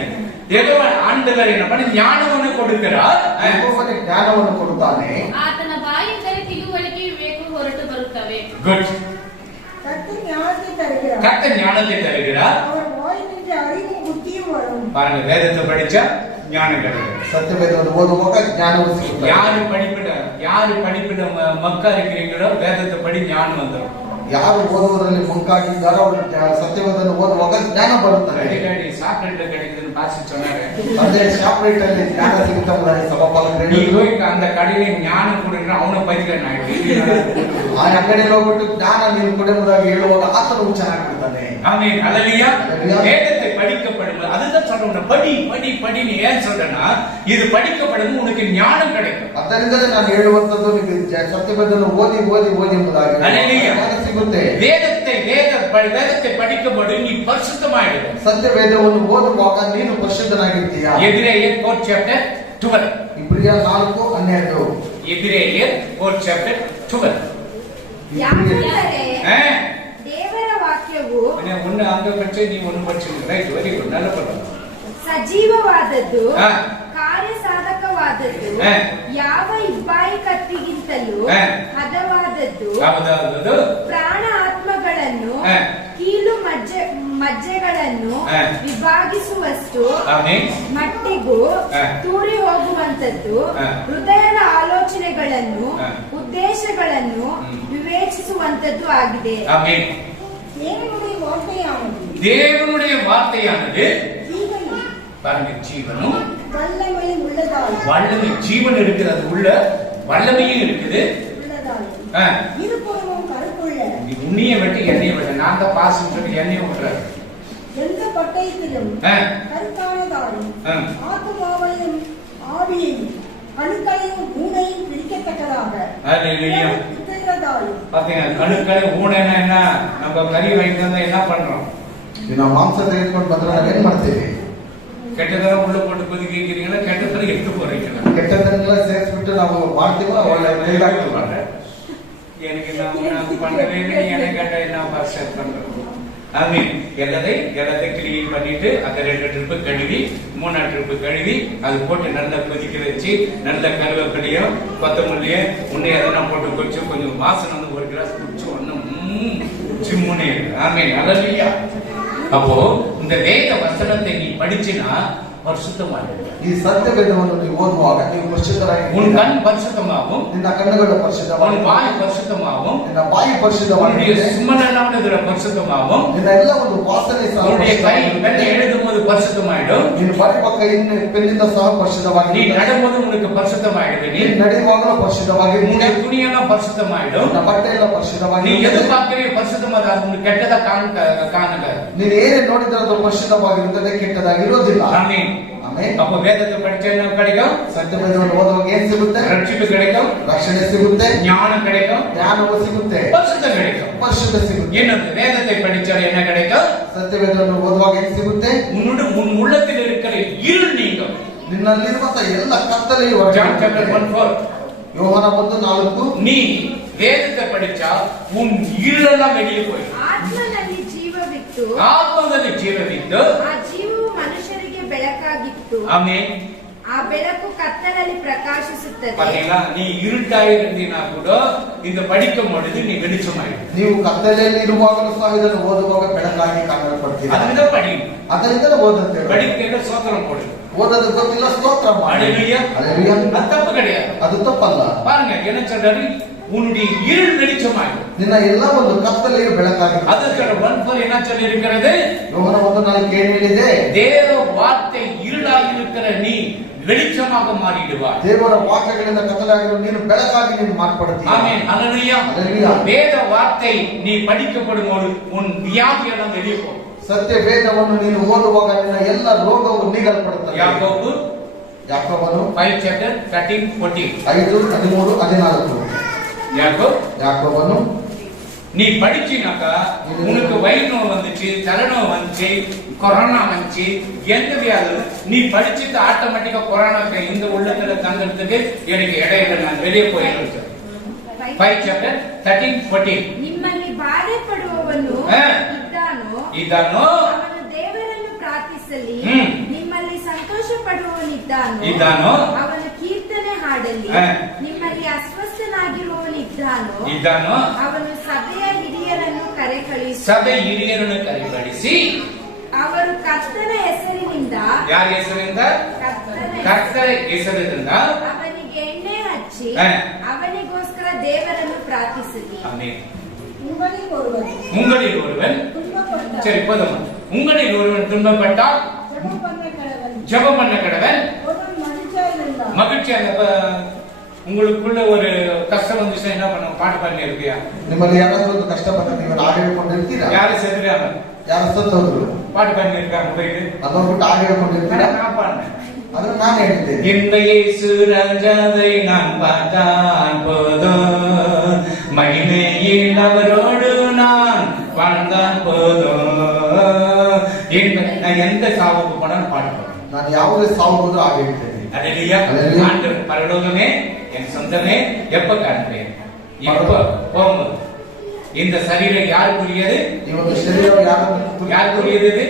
யெகோவா ஆண்டவர் என்ன பண்ணி ஞானವನ್ನು ಕೊಡುತ್ತಾರೆ. ಯೆಹೋವನೇ ಜ್ಞಾನವನ್ನು ಕೊಡುತ್ತಾನೆ. ಆತನ ಬಾಯಿಂದಲೇ ತಿಳುವಳಿಕೆ ವಿವೇಕ ಹೊರಟು ಬರುತ್ತವೆ. குட். கர்த்தர் ஞானத்தை தருகிறார். கர்த்தர் ஞானத்தை தருகிறார். அவர் வாயினின்று அறிவும் புத்தியும் வரும். பாருங்க, வேதத்தை படிச்சா ஞானம் கிடைக்கும். ಸತ್ಯವೇದವನ್ನು ಓದುವಾಗ ಜ್ಞಾನವು ಸಿಗುತ್ತದೆ. யாரு படிப்பிட மக்கா இருக்கிறீங்களோ வேதத்தை படி ஞானம் வந்துடும். ಯಾರು ಓದುವುದರಲ್ಲಿ ಮುಂಕಾಗಿದ್ದಾರೋ ಅವರು ಸತ್ಯವೇದವನ್ನು ಓದುವಾಗ ಜ್ಞಾನ ಬರುತ್ತದೆ. சாக்லேட்ல கிடைக்குதுன்னு பாசி சொன்னாரு. ಅದೇ ಶಾಪ್ ರೇಟ್ ಅಲ್ಲಿ ಜ್ಞಾನ ಸಿಗುತ್ತದೆ. ಸಮಪಾಲನೆ நீ போய் அந்த கடையில ஞானம் கொடுங்க, ಅವನ ಬೈದಿಲ್ಲ ಆ ಅಂಗಡಿಯಲ್ಲಿ ಹೋಗ್ಬಿಟ್ಟು ಜ್ಞಾನ ನೀವು ಕೊಡುವುದಾಗಿ ಹೇಳುವಾಗ ಆತನು ಚೆನ್ನಾಗಿರ್ತಾನೆ. ஆமென். அல்லேலூயா. அல்லேலூயா. வேதத்தை படிக்கப்படும், அதுதான் சொல்றேன், படி படி படின்னு ஏன் சொல்றேன்னா, இது படிக்கப்படும் உனக்கு ஞானம் கிடைக்கும். ಅದರಿಂದಲೇ ನಾನು ಹೇಳುವಂತದ್ದು ನೀವು ಸತ್ಯವೇದವನ್ನು ಓದಿ ಓದಿ ಓದಿ ಎಂಬುದಾಗಿ அல்லேலூயா. ಜ್ಞಾನ ಸಿಗುತ್ತೆ. வேதத்தை படிக்கப்படும் நீ பரிசுத்தமாயிடு. ಸತ್ಯವೇದವನ್ನು ಓದುವಾಗ ನೀನು ಪರಿಶುದ್ಧನಾಗಿರ್ತೀಯ. எபிரேயர் 4 சாப்டர் 12. ಇಬ್ರಿಯ 4:12. எபிரேயர் 4 சாப்டர் 12. ಯಾಕಂದರೆ ஆ, ದೇವರ ವಾಕ್ಯವು ஒன்னு அங்க படிச்சு நீ ஒன்னு படிச்சு ரைட், வெரி குட், நல்ல படம். ಸಜೀವವಾದದ್ದು, ஆ. ಕಾರ್ಯಸಾಧಕವಾದದ್ದು, ಆ. ಯಾವ ಇಬ್ಬಾಯಿ ಕತ್ತಿಗಿಂತಲೂ ಆ. ಹದವಾದದ್ದು, ಹೌದೌದು. ಪ್ರಾಣ ಆತ್ಮಗಳನ್ನು ಆ. ಕೀಲು ಮಜ್ಜೆಗಳನ್ನು ಆ. ವಿಭಾಗಿಸುವಷ್ಟು ಆಮೆನ್. ಮಟ್ಟಿಗೂ ಆ. ತೂರಿ ಹೋಗುವಂತದ್ದು, ಆ. ಹೃದಯದ ಆಲೋಚನೆಗಳನ್ನು ಆ. ಉದ್ದೇಶಗಳನ್ನು ವಿವೇಚಿಸುವಂತದ್ದು ಆಗಿದೆ. ஆமென். தேவனுடைய வார்த்தையானது தேவனுடைய வார்த்தையானது ஜீவனும் பாருங்க, ஜீவனும் வல்லமையும் உள்ளதாலும் வல்லமை, ஜீவன் இருக்குது, அது உள்ள வல்லமையும் இருக்குது. ஆ. இருபுறமும் கருப்புள்ள நீ உன்னைய வெட்டி எண்ணெயை விட, நான் தான் பாசம் சொல்லி எண்ணெயை விட்டுறாரு. எந்த பட்டயத்திலும் ஆ. கருத்தானதாலும் ஆ. ஆத்மாவையும் ஆவியையும் கணுக்களையும் ஊனையும் பிடிக்கத்தக்கதாக அல்லேலூயா. குத்துகிறதாலும் பாத்தீங்க, கணுக்களை ஊனேன்னா என்ன, நம்ம கறி வாங்கிட்டு வந்தா என்ன பண்றோம்? ನಾವು ಮಾಂಸ ತೆಗೆದುಕೊಂಡು ಬಂದ್ರೆ ನಾವೇನ್ ಮಾಡ್ತೇವೆ? கெட்டதெல்லாம் உள்ள போட்டு கொதிக்கிறீங்களா, கெட்டதெல்லாம் எடுத்து போறீங்களா? ಕೆಟ್ಟದನ್ನೆಲ್ಲ ಸೇರಿಸ್ಬಿಟ್ಟು ನಾವು ಮಾಡ್ತೀವೋ ಒಳ್ಳೆ சொல்றாங்க. எனக்கு நான் பண்ணவே எனக்கு கேட்டா என்ன பாஸ்டர் பண்றது? ஆமென். எல்லாத்தையும் கிளீன் பண்ணிட்டு அந்த 2 ட்ரிப்பு கழுவி 3 ட்ரிப்பு கழுவி அது போட்டு நல்லா கொதிக்க வச்சு நல்ல கருவேப்பிலையும் கொத்தமல்லியும் உன்னை எதனா போட்டு கொச்சு கொஞ்சம் வாசனை வந்து 1 கிளாஸ் குடிச்சு ஒன்னும் ஜிம்முனே. ஆமென். அல்லேலூயா. அப்போ இந்த வேத வசனத்தை நீ படிச்சினா பரிசுத்தமாயிடும். ಈ ಸತ್ಯವೇದವನ್ನು ನೀವು ಓದುವಾಗ ನೀವು ಪರಿಶುದ್ಧರಾಗಿ உன் கண் பரிசுத்தமாகும், ನಿನ್ನ ಕಣ್ಣುಗಳು உன் ಪರಿಶುದ್ಧವಾಗಿ வாய் பரிசுத்தமாகும், ನಿನ್ನ ಬಾಯಿ உன்னுடைய ಪರಿಶುದ್ಧವಾಗಿದೆ சுமணம் இதுல பரிசுத்தமாகும், ನಿನ್ನ ಎಲ್ಲ ಒಂದು ವಾಸನೆ ಸಹ உன்னுடைய கை ಪರಿಶುದ್ಧವಾಗಿರುತ್ತೆ. பெண்ணை எழுதும் போது பரிசுத்தமாயிடும், ನೀನು ಬರೆಯುವ ಕೈಯಿಂದ ಪೆನ್ನಿಂದ ಸಹ நீ ಪರಿಶುದ್ಧವಾಗಿದೆ. நடும்போது உனக்கு பரிசுத்தமாயிடுது, நீ ನೀನು ನಡೆಯುವಾಗಲೂ ಪರಿಶುದ್ಧವಾಗಿದೆ. உன்னுடைய துணியெல்லாம் பரிசுத்தமாயிடும். ನಿನ್ನ ಬಟ್ಟೆ ಎಲ್ಲ நீ ಪರಿಶುದ್ಧವಾಗಿದೆ. எது பார்க்கறியோ பரிசுத்தமா அது உனக்கு கெட்டதா காணுங்க. ನೀನು ಏನೇ ನೋಡಿದ್ರೆ ಅದು ಪರಿಶುದ್ಧವಾಗಿರುತ್ತದೆ, ಕೆಟ್ಟದಾಗಿರೋದಿಲ್ಲ. ஆமென். ಆಮೆನ್. அப்ப வேதத்தை படிச்சா என்ன கிடைக்கும்? ಸತ್ಯವೇದವನ್ನು ಓದುವಾಗ ಏನ್ ಸಿಗುತ್ತೆ? ரட்சிப்பு கிடைக்கும், ರಕ್ಷಣೆ ಸಿಗುತ್ತೆ, ஞானம் கிடைக்கும், ಜ್ಞಾನವು ಸಿಗುತ್ತೆ, பரிசுத்தம் கிடைக்கும். ಪರಿಶುದ್ಧ ಸಿಗುತ್ತೆ. என்னது வேதத்தை படிச்சால் என்ன கிடைக்கும்? ಸತ್ಯವೇದವನ್ನು ಓದುವಾಗ ಏನ್ ಸಿಗುತ್ತೆ? உன் உள்ளத்தில் இருக்கிற இருள் நீங்கும். ನಿನ್ನಲ್ಲಿರುವಂತಹ ಎಲ್ಲ ಕತ್ತಲೆಯು John chapter ಹೊರಗೆ 1:4. ಯೋಹಾನ 1:4 நீ வேதத்தை படிச்சா உன் இருளெல்லாம் வெளியே போயிடும். ಆತ್ಮನಲ್ಲಿ ಜೀವವಿತ್ತು, ஆத்மದಲ್ಲಿ ஜீவவித்து, ಆ ಜೀವವು ಮನುಷ್ಯರಿಗೆ ಬೆಳಕಾಗಿತ್ತು. ஆமென். ಆ ಬೆಳಕು ಕತ್ತಲಲ್ಲಿ ಪ್ರಕಾಶಿಸುತ್ತದೆ. பாத்தீங்களா, நீ இருட்டாயிருந்தீனா கூட இந்த படிக்கும் பொழுது நீ வெளிச்சமாயிடும். ನೀವು ಕತ್ತಲೆಯಲ್ಲಿ ಇರುವಾಗಲೂ ಸಹ ಇದನ್ನು ಓದುವಾಗ ಬೆಳಕಾಗಿ ಕಾಣಲ್ಪಡ್ತೀರಾ. அதுதான் படி. ಅದರಿಂದ ಓದಂತೇವೆ. படிக்கிற சோத்திரம் போடு. ಓದೋದು ಗೊತ್ತಿಲ್ಲ, ಸ್ತೋತ್ರ ಮಾಡಿ. ஹalleluya. ಹಲ್ಲೆಲೂಯಾ. அது தப்பு கிடையாது. ಅದು ತಪ್ಪಲ್ಲ. பாருங்க என்ன சொல்றாரு, உன்னுடைய இருள் வெளிச்சமாயிடும். ನಿನ್ನ ಎಲ್ಲ ಒಂದು ಕತ್ತಲೆಯು ಬೆಳಕಾಗಿದೆ. அதுக்கு 1:4 என்ன சொல்லி இருக்கிறது? ಯೋಹಾನ 1:4 ಏನ್ ಹೇಳಿದೆ? தேவ வார்த்தை இருளாக இருக்கிற நீ வெளிச்சமாக மாறிடுவாய். ದೇವರ ವಾಕ್ಯಗಳಿಂದ ಕತ್ತಲಾಗಿರೋ ನೀನು ಬೆಳಕಾಗಿ ನೀನು ಮಾರ್ಪಡುತ್ತೀಯ. ஆமென். ஹalleluya. ஹalleluya. வேத வார்த்தை நீ படிக்கப்படும் போது உன் வியாதி எல்லாம் வெளியே போகும். ಸತ್ಯ ವೇದವನ್ನು ನೀನು ಓದುವಾಗ ನಿನ್ನ ಎಲ್ಲ ರೋಗವು ನೀಗಲ್ಪಡುತ್ತದೆ. யாக்கோபு ಯಾಕೋಬನು 5 chapter 13-14. 5:13-14 யாக்கோபನು நீ படிச்சினாக்கா உனக்கு வயிறு நோய் வந்துச்சு, தலைநோய் வந்துச்சு, கொரோனா வந்துச்சு, எந்த வியாதி நீ படிச்சுட்டு ஆட்டோமேட்டிக்கா கொரோனாக்கு இந்த உள்ளத்துல தங்கிறதுக்கு எனக்கு இடையில நான் வெளியே போயிடுறேன். 5 chapter 13-14. ನಿಮ್ಮಲ್ಲಿ ಬಾಧೆ ಪಡುವವನು ಇದ್ದಾನೋ ಅವನು ದೇವರನ್ನು ಪ್ರಾರ್ಥಿಸಲಿ. ಹ್ಮ್. ನಿಮ್ಮಲ್ಲಿ ಸಂತೋಷ ಪಡುವವನಿದ್ದಾನೋ ಇದ್ದಾನೋ ಅವನು ಕೀರ್ತನೆ ಹಾಡಲಿ. ಹಾ. ನಿಮ್ಮಲ್ಲಿ ಅಸ್ವಸ್ಥನಾಗಿರುವವನಿದ್ದಾನೋ ಇದ್ದಾನೋ ಅವನು ಸಭೆಯ ಹಿರಿಯರನ್ನು ಕರೆ ಕಳುಹಿಸಿ. ಸಭೆ ಹಿರಿಯರನ್ನು ಕರೆಬಡಿಸಿ ಅವರು ಕರ್ತನ ಹೆಸರಿನಿಂದ ಯಾರ ಹೆಸರಿಂದ? ಕರ್ತನ ಹೆಸರಿನಿಂದ ಅವನಿಗೆ ಎಣ್ಣೆ ಹಚ್ಚಿ ಹಾ. ಅವನಿಗೋಸ್ಕರ ದೇವರನ್ನು ಪ್ರಾರ್ಥಿಸಲಿ. ஆமென். உங்களில் ஒருவர் உங்களில் ஒருவன் துன்பப்பட்டால் சரி போதும். உங்களில் ஒருவன் துன்பப்பட்டால் ஜெபம் பண்ண கடவன். ஜெபம் பண்ண கடவன். ஒருவன் மகிழ்ச்சியாக இருந்தால் மகிழ்ச்சியாக உங்களுக்குள்ள ஒரு கஷ்டம் வந்துச்சுன்னா என்ன பண்ணும்? பாட்டு பாடி இருக்கியா? ನಿಮ್ಮಲ್ಲಿ ಯಾರಾದ್ರೂ ಒಂದು ಕಷ್ಟ ಬಂದ್ರೆ ನೀವು ಹಾಡು ಹೇಳ್ಕೊಂಡಿರ್ತೀರಾ? யாரும் செத்துறாங்க ಯಾರು ಸತ್ತೋದ್ರು பாட்டு பாடி இருக்காங்க போயிட்டு ಅದೊಂದ್ಬಿಟ್ಟು ಹಾಡು ಹೇಳ್ಕೊಂಡಿರ್ತೀರಾ? நான் பாடினேன். ಅದನ್ನ ನಾನು ಹೇಳ್ತೇನೆ. இந்த இயேசு ராஜாவை நான் பார்த்தால் போதும், மகிமையில் அவரோடு நான் வாழ்ந்தால் போதும். நான் எந்த சாவுக்கு போனாலும் பாட்டு பாடுவேன். ನಾನು ಯಾವುದೇ ಸಾವು ಹೋದ್ರೂ ಹಾಡು ಹೇಳ್ತೇನೆ. அல்லேலூயா. அல்லேலூயா. ஆண்டவர் பரலோகமே என் சொந்தமே எப்ப காண்பேன்? எப்ப போகும்போது. இந்த சரீரம் யாருக்குரியது? ಈ ಒಂದು ಶರೀರ யாருக்குரியது இது?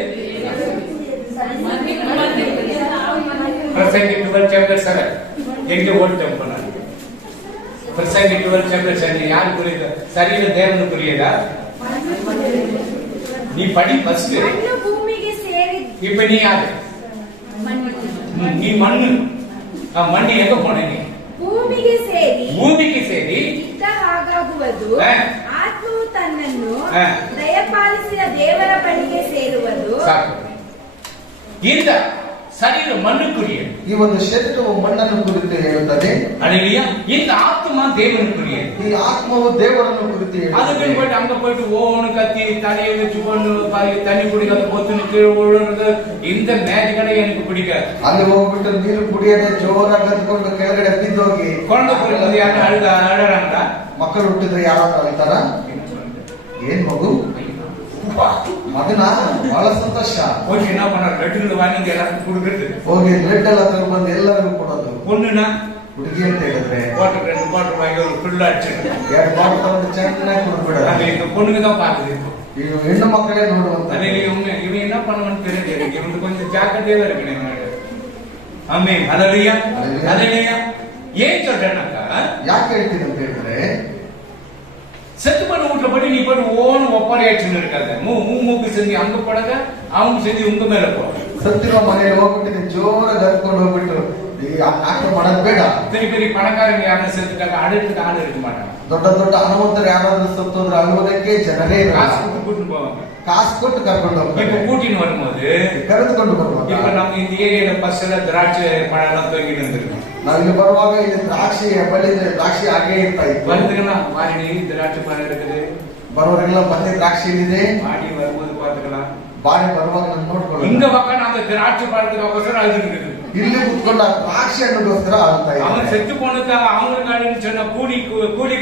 பிரசங்கி 12 chapter 7 எங்க ஓட்டம் போனாரு? பிரசங்கி 12 chapter 7 யாருக்குரியது? சரீரம் தேவனுக்குரியதா? நீ படி ஃபர்ஸ்ட். ಮಣ್ಣು ಭೂಮಿಗೆ ಸೇರಿದ இப்ப நீ யாரு? நீ மண்ணு. மண்ணு எங்க போன நீ? ಭೂಮಿಗೆ ಸೇರಿ பூமிக்கு சரி ಇದ್ದ ಹಾಗಾಗುವುದು. ಹಾ. ಆತ್ಮವು ತನ್ನನ್ನು ಹಾ. ದಯಪಾಲಿಸಿದ ದೇವರ ಬಳಿಗೆ ಸೇರುವುದು. ಸಾಕು. இந்த சரீரம் மண்ணுக்குரியது. ಈ ಒಂದು ಶರೀರವು ಮಣ್ಣನ್ನು ಕುರಿತು ಹೇಳುತ್ತದೆ. அல்லேலூயா. இந்த ஆத்மா தேவனுக்குரியது. ಈ ಆತ್ಮವು ದೇವರನ್ನು ಕುರಿತು அதுக்கு ಹೇಳುತ್ತದೆ. போயிட்டு அங்க போயிட்டு ஓன்னு கத்தி தலையை வச்சு கொண்டு தண்ணி குடிக்காத பொத்துன்னு கீழே விழுறது இந்த மேஜிக்கடை எனக்கு பிடிக்காது. ಅಲ್ಲಿ ಹೋಗ್ಬಿಟ್ಟು ನೀರು ಕುಡಿಯದೆ ಜೋರಾಗಿ ಕತ್ಕೊಂಡು ಕೆಳಗಡೆ ಬಿದ್ದೋಗಿ குழந்தை பிறகு யாரும் அழுறாங்க. ಮಕ್ಕಳು ಹುಟ್ಟಿದ್ರೆ ಯಾರಾದ್ರೂ ಅಳ್ತಾರ? ಏನ್ ಮಗು ಮಗನ ಬಹಳ ಸಂತೋಷ. போய் என்ன பண்ணாரு? லெட்டர் வாங்கி எல்லாருக்கும் கொடுக்குறது. ಹೋಗಿ ಬ್ಲಡ್ ಎಲ್ಲ ತಗೊಂಡ್ಬಂದು ಎಲ್ಲರಿಗೂ ಕೊಡೋದು. பொண்ணுனா ಹುಡುಗಿ ಅಂತ ಹೇಳಿದ್ರೆ பாட்டு 2 பாட்டு வாங்கி ஒரு ஃபுல்லா அடிச்சிட்டு 2 ಬಾಟಲ್ ತಗೊಂಡು ಚೆನ್ನಾಗಿ ಕುಡಿದ್ಬಿಡ. அது இந்த பொண்ணுங்க தான் பாக்குது. ಈಗ ಹೆಣ್ಣು ಮಕ್ಕಳೇ ನೋಡುವಂತ. அதே இவன் என்ன பண்ணுவான்னு தெரியல. இவனுக்கு கொஞ்சம் ஜாக்கிரதையா இருக்கணும். ஆமென். ஹalleluya. ஹalleluya. ஏன் சொல்றேன்னாக்கா ಯಾಕೆ ಹೇಳ್ತೀನಿ ಅಂತ ಹೇಳಿದ್ರೆ செத்து பண்ண வீட்டுல போய் நீ போய் ஓன்னு ஒப்பாரி ஆச்சுன்னு இருக்காது. மூக்கு செஞ்சு அங்க போடாத, அவங்க செஞ்சு உங்க மேல போடும். ಸತ್ತಿರೋ ಮನೆಯಲ್ಲಿ ಹೋಗ್ಬಿಟ್ಟು ನೀನ್ ಜೋರಾಗಿ ಹತ್ಕೊಂಡು ಹೋಗ್ಬಿಟ್ಟು ಆಟ ಮಾಡೋದ್ ಬೇಡ. பெரிய பெரிய பணக்காரங்க யாரும் செத்துட்டாங்க, அடுத்துக்கு ஆள் இருக்க மாட்டாங்க. ದೊಡ್ಡ ದೊಡ್ಡ ಹಣವಂತರು ಯಾರಾದ್ರೂ ಸತ್ತೋದ್ರೆ ಅಳುವುದಕ್ಕೆ ಜನರೇ ಇರಲ್ಲ. காசு கொடுத்து கூட்டிட்டு போவாங்க. ಕಾಸು ಕೊಟ್ಟು ಕರ್ಕೊಂಡು இப்ப ಹೋಗ್ತಾರೆ, கூட்டின்னு வரும்போது ಕರೆದುಕೊಂಡು இப்ப ಬರುವಾಗ நம்ம இந்த ஏரியால பஸ்ல திராட்சை பழம் எல்லாம் தொங்கிட்டு இருந்திருக்கோம். ನಾವಿಲ್ಲಿ ಬರುವಾಗ ಇಲ್ಲಿ ದ್ರಾಕ್ಷಿ ಬಳ್ಳಿದ್ರೆ ದ್ರಾಕ್ಷಿ ಹಾಗೆ ಇರ್ತಾ ಇತ್ತು. வந்துங்கன்னா மாறி திராட்சை பழம் இருக்குது, ಬರೋರೆಲ್ಲ ಬಂದೆ ದ್ರಾಕ್ಷಿ ಇಲ್ಲಿದೆ, மாடி வரும்போது பாத்துக்கலாம். ಬಾಳೆ ಬರುವಾಗ ನಾನು ನೋಡ್ಕೊಳ್ಳೋದು. இங்க பக்கம் அந்த திராட்சை பழத்துக்கு அவசரம் அது இருக்குது. ಇಲ್ಲಿ ಕುತ್ಕೊಂಡು ಆ ದ್ರಾಕ್ಷಿ ಹಣ್ಣುಗೋಸ್ಕರ ಆಳ್ತಾ அவன் ಇದ್ದಾರೆ. செத்து போனதுக்காக அவங்களுக்கு சொன்ன கூலி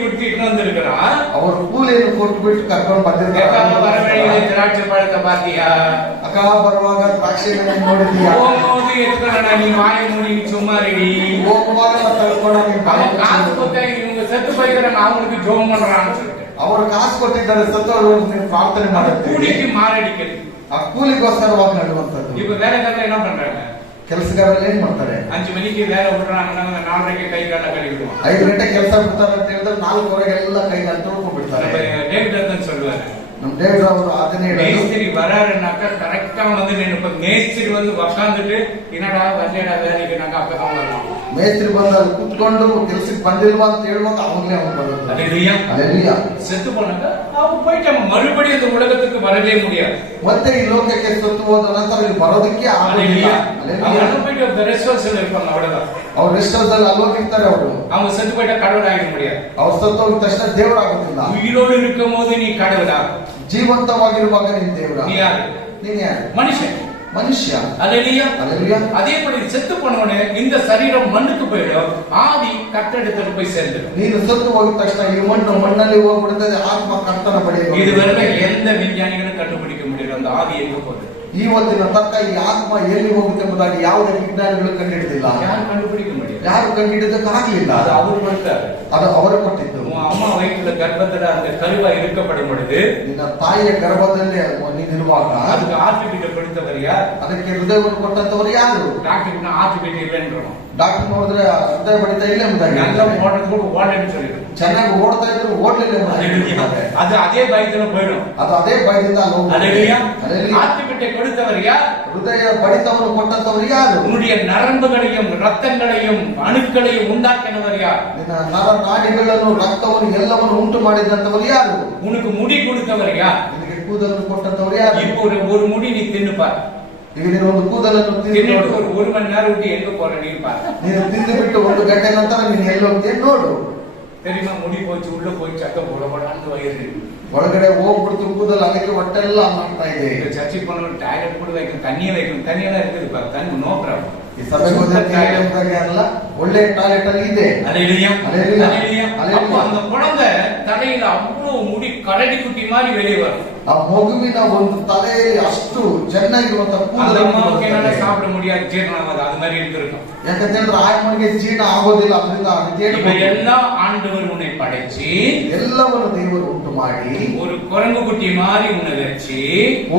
கொடுத்துட்டு வந்திருக்கிறான். ಅವರು ಕೂಲಿಯನ್ನು ಕೊಟ್ಟು ಬಿಟ್ಟು ಕರ್ಕೊಂಡು வரவழையில ಬಂದಿರ್ತಾರೆ. திராட்சை பழத்தை பாத்தியா? ಅಕ್ಕ ಬರುವಾಗ ದ್ರಾಕ್ಷಿ ಹಣ್ಣನ್ನು ನೋಡಿದೀಯಾ? போகும்போது எதுக்குறா நீ வாயை மூடி சும்மா ரெடி. ಹೋಗುವಾಗ ತಳ್ಕೊಂಡು ನೀನ್ ಬಾಯಿ அவன் காசு ಮುಚ್ಚಿಡು. கொடுத்தா இவங்க செத்து போய்க்கிறாங்க, அவங்களுக்கு ஜோம் பண்றான்னு சொல்லிட்டு ಅವರು ಕಾಸು ಕೊಟ್ಟಿದ್ದಾರೆ, ಸತ್ತವರು ನೀನು ಪ್ರಾರ್ಥನೆ ಮಾಡುತ್ತೆ. கூலிக்கு மாரடிக்கிறது. ಆ ಕೂಲಿಗೋಸ್ಕರವಾಗಿ ನಡುವಂತದ್ದು. இப்ப வேலைக்காரங்க என்ன பண்றாங்க? ಕೆಲಸಗಾರರು ಏನ್ ಮಾಡ್ತಾರೆ? 5 மணிக்கு வேலை விடுறாங்கன்னா 4:30க்கு கை கால கழுவிடுவான். 5 ಗಂಟೆ ಕೆಲಸ ಬಿಡ್ತಾರೆ ಅಂತ ಹೇಳಿದ್ರೆ 4:15 ಎಲ್ಲ ಕೈಗಾಲು ತೊಳ್ಕೊಂಡ್ ಬಿಡ್ತಾರೆ. டேவிட் சொல்லுவாரு, ನಮ್ ದೇವ್ರ ಅವರು ಅದನ್ನೇ ಹೇಳೋದು. மேஸ்திரி வராருன்னாக்கா கரெக்டா வந்து நினைப்ப. மேஸ்திரி வந்து உக்காந்துட்டு என்னடா வரலடா வேலைக்கு நாங்க அப்பதான் வரலாம். ಮೇಸ್ತ್ರಿ ಬಂದ ಕುತ್ಕೊಂಡು ಕೆಲ್ಸಕ್ಕೆ ಬಂದಿಲ್ವಾ ಅಂತ ಹೇಳುವಾಗ ಅವಾಗಲೇ ಅವ್ನು ಬರೋದು. அல்லேலூயா. ಅಲ್ಲೆಲ್ಲೂಯಾ. செத்து போனாங்க அவங்க போயிட்டாங்க, மறுபடியும் இந்த உலகத்துக்கு வரவே முடியாது. ಮತ್ತೆ ಈ ಲೋಕಕ್ಕೆ ಸತ್ತು ಹೋದ ನಂತರ ಇಲ್ಲಿ ಬರೋದಕ್ಕೆ ಆಗೋದಿಲ್ಲ. அல்லேலூயா. ಅಲ್ಲೆಲ್ಲೂಯಾ. அவங்க போயிட்டு ரெஸ்டாரன்ட்ல இருப்பாங்க, அவ்வளவுதான். ಅವ್ರು ರೆಸ್ಟೋರೆಂಟ್ ಅಲ್ಲಿ ಹೋಗಿರ್ತಾರೆ. ಅವರು அவங்க செத்து போயிட்டா கடவுள் ஆகிட முடியாது. ಅವ್ರು ಸತ್ತು ಹೋಗಿದ ತಕ್ಷಣ ದೇವರಾಗುತ್ತಿಲ್ಲ. உயிரோடு இருக்கும் போது நீ கடவுளா? ಜೀವಂತವಾಗಿರುವಾಗ ನೀನ್ ದೇವರ? நீ யாரு? ನೀನ್ ಯಾರು? மனுஷன். ಮನುಷ್ಯ. அல்லேலூயா. ಅಲ್ಲೆಲ್ಲೂಯಾ. அதே போல செத்து போனவனே இந்த சரீரம் மண்ணுக்கு போயிடும், ஆவி கட்டடத்துக்கு போய் சேர்ந்துடும். ನೀನು ಸತ್ತು ಹೋಗಿದ ತಕ್ಷಣ ಈ ಮಣ್ಣಲ್ಲಿ ಹೋಗ್ಬಿಡುತ್ತದೆ, ಆತ್ಮ ಕರ್ತನ ಪಡೆಯುವುದು. இதுவரை எந்த விஞ்ஞானிகளும் கண்டுபிடிக்க முடியல அந்த ஆவி எங்க போகுது. ಇವತ್ತಿನ ತನಕ ಈ ಆತ್ಮ ಎಲ್ಲಿ ಹೋಗುತ್ತೆ ಎಂಬುದಾಗಿ ಯಾವುದೇ ವಿಜ್ಞಾನಿಗಳು ಕಂಡುಹಿಡಿದಿಲ್ಲ. யாரும் கண்டுபிடிக்க முடியல. ಯಾರು ಕಂಡುಹಿಡಿದಕ್ಕಾಗಲಿಲ್ಲ. அது அவர் கொடுத்தாரு. ಅದು ಅವರು ಕೊಟ್ಟಿದ್ದು. உன் அம்மா வயிற்றுல கர்ப்பத்துல அந்த கருவா இருக்கப்படும் பொழுது ನಿನ್ನ ತಾಯಿಯ ಗರ್ಭದಲ್ಲಿ ನೀನಿರುವಾಗ அதுக்கு ஆர்டிபிட்ட கொடுத்தவர் யார்? ಅದಕ್ಕೆ ಹೃದಯವನ್ನು ಕೊಟ್ಟಂತವರು ಯಾರು? டாக்டர் ஆர்டிபிட்ட இல்லைன்றோம். ಡಾಕ್ಟರ್ ನೋಡಿದ್ರೆ ಹೃದಯ ಬಡಿತ ಇಲ್ಲ ಎಂಬುದಾಗಿ, நல்லா ஓடுறது கூட ஓடலன்னு சொல்லிடும். ಚೆನ್ನಾಗಿ ಓಡ್ತಾ ಇದ್ರು ಓಡ್ಲಿಲ್ಲ ಎಂಬುದಾಗಿ. அது அதே பயத்துல போயிடும். ಅದು ಅದೇ ಭಯದಿಂದ ಅಲ್ಲಿ ಹೋಗ್ತದೆ. அல்லேலூயா. ಅಲ್ಲೆಲ್ಲೂಯಾ. ஆர்டிபிட்ட கொடுத்தவர் யார்? ಹೃದಯ ಬಡಿತವನ್ನು ಕೊಟ್ಟಂತವರು ಯಾರು? உன்னுடைய நரம்புகளையும் ரத்தங்களையும் அணுக்களையும் உண்டாக்கினவர் யார்? ನಿನ್ನ ನರ ನಾಡಿಗಳನ್ನು ರಕ್ತವನ್ನು ಎಲ್ಲವನ್ನು ಉಂಟು ಮಾಡಿದಂತವರು ಯಾರು? உனக்கு முடி கொடுத்தவர் யார்? ನಿನಗೆ ಕೂದಲನ್ನು ಕೊಟ್ಟಂತವರು ಯಾರು? இப்போ ஒரு முடி நீ தின்னு பாரு. ಈಗ ನೀನು ಒಂದು ಕೂದಲನ್ನು ತಿಂದು தின்னுட்டு ನೋಡು. ஒரு மணி நேரம் விட்டு எங்க போற நீ பாரு. ನೀನು ತಿಂದು ಬಿಟ್ಟು 1 ಗಂಟೆ ನಂತರ ನೀನು ಎಲ್ಲಿ ಹೋಗ್ತೀಯ ನೋಡು. தெரியுமா, முடி போச்சு உள்ள போய் சத்தம் போட போடான்னு வயிறு. ಒಳಗಡೆ ಹೋಗ್ಬಿಡ್ತು ಕೂದಲು, ಅದಕ್ಕೆ ಹೊಟ್ಟೆಲ್ಲ ಮಾಡ್ತಾ ಇದೆ. இந்த சர்ச்சைக்கு போனவங்க டாய்லெட் கூட வைக்கணும், தண்ணியை வைக்கணும், தண்ணியெல்லாம் இருக்குது பாரு, தண்ணி நோ ப்ராப்ளம். ಈ ಸಭೆಗೆ ಅಲ್ಲ, ಒಳ್ಳೆ ಟಾಯ್ಲೆಟ್ ಅಲ್ಲಿ ಇದೆ. அல்லேலூயா. அல்லேலூயா. அல்லேலூயா. அப்ப அந்த குழந்தை தலையில அவ்வளவு முடி கரடி குட்டி மாதிரி வெளியே வரும். ಆ ಮಗುವಿನ ಒಂದು ತಲೆಯಲ್ಲಿ ಅಷ್ಟು ಚೆನ್ನಾಗಿರುವಂತ அந்த ಕೂದಲು அம்மாவுக்கு என்னால ಬರ್ತದೆ. சாப்பிட முடியாது, ஜீரணம் ஆகாது, அது மாதிரி இருக்கும். ಯಾಕಂತಂದ್ರೆ ಆಯಮ್ಮನಿಗೆ ಜೀರ್ಣ ಆಗೋದಿಲ್ಲ, ಅದರಿಂದ இவையெல்லாம் ஆண்டவர் உன்னை படைச்சு ಎಲ್ಲವನ್ನು ದೇವರು ಉಂಟು ಮಾಡಿ ஒரு குரங்கு குட்டி மாதிரி உன்னை வச்சு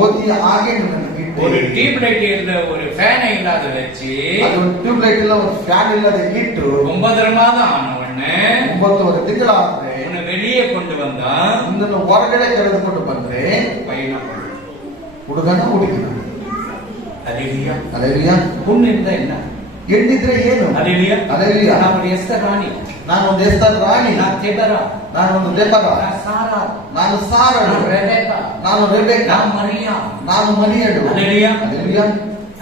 ಓದಿ ಹಾಗೆ ನಿನ್ನನ್ನು ஒரு ಇಟ್ಟು, டியூப் லைட் இல்ல ஒரு ஃபேனை இல்லாத வச்சு ಅದು ಟ್ಯೂಬ್ ಲೈಟ್ ಇಲ್ಲ, ಒಂದು ಫ್ಯಾನ್ ಇಲ್ಲದೆ ಇಟ್ಟು 9 மாதம் ஆன உடனே 9 ತಿಂಗಳಾದ್ರೆ உன்னை வெளியே கொண்டு வந்தா ನಿನ್ನನ್ನು ಹೊರಗಡೆ ಕರೆದುಕೊಂಡು ಬಂದ್ರೆ பையனா ಹುಡುಗನ ಹುಡುಗಿನ. அல்லேலூயா. ಅಲ್ಲೆಲ್ಲೂಯಾ. பொண்ணு இருந்தா என்ன? ಹೆಣ್ಣಿದ್ರೆ ಏನು? அல்லேலூயா. ಅಲ್ಲೆಲ್ಲೂಯಾ. நான் ஒரு எஸ்தர் ராணி, ನಾನೊಂದು ದೇವಸ್ಥಾನ ರಾಣಿ, நான் தெபரா, ನಾನೊಂದು ದೇಪರ, நான் சாரா, ನಾನು ಸಾರಳು, நான் ரெபேக்கா, ನಾನು ರೆಬೆಕ್ಕ, நான் மரியா. ನಾನು ಮರಿಯಳು. அல்லேலூயா. ಅಲ್ಲೆಲ್ಲೂಯಾ.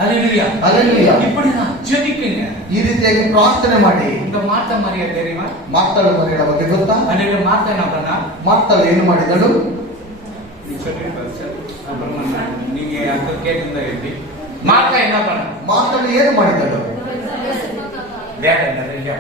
அல்லேலூயா. ಅಲ್ಲೆಲ್ಲೂಯಾ. இப்படி நான் ஜெபிக்குங்க. ಈ ರೀತಿಯಾಗಿ ಪ್ರಾರ್ಥನೆ ಮಾಡಿ. இந்த மார்த்தா மரியா தெரியுமா? ಮಾರ್ತಾಳು ಮರಿಯಳ ಬಗ್ಗೆ ಗೊತ್ತಾ? அல்லேலூயா. மார்த்தா என்ன பண்ணா? ಮಾರ್ತಾಳು ಏನು ಮಾಡಿದಳು? நீ சொல்லிருப்பாரு சார். அப்புறமா நீங்க அங்க கேட்டிருந்தா எப்படி? மார்த்தா என்ன பண்ணா? ಮಾರ್ತಾಳು ಏನು ಮಾಡಿದಳು? வேலை நிறைய.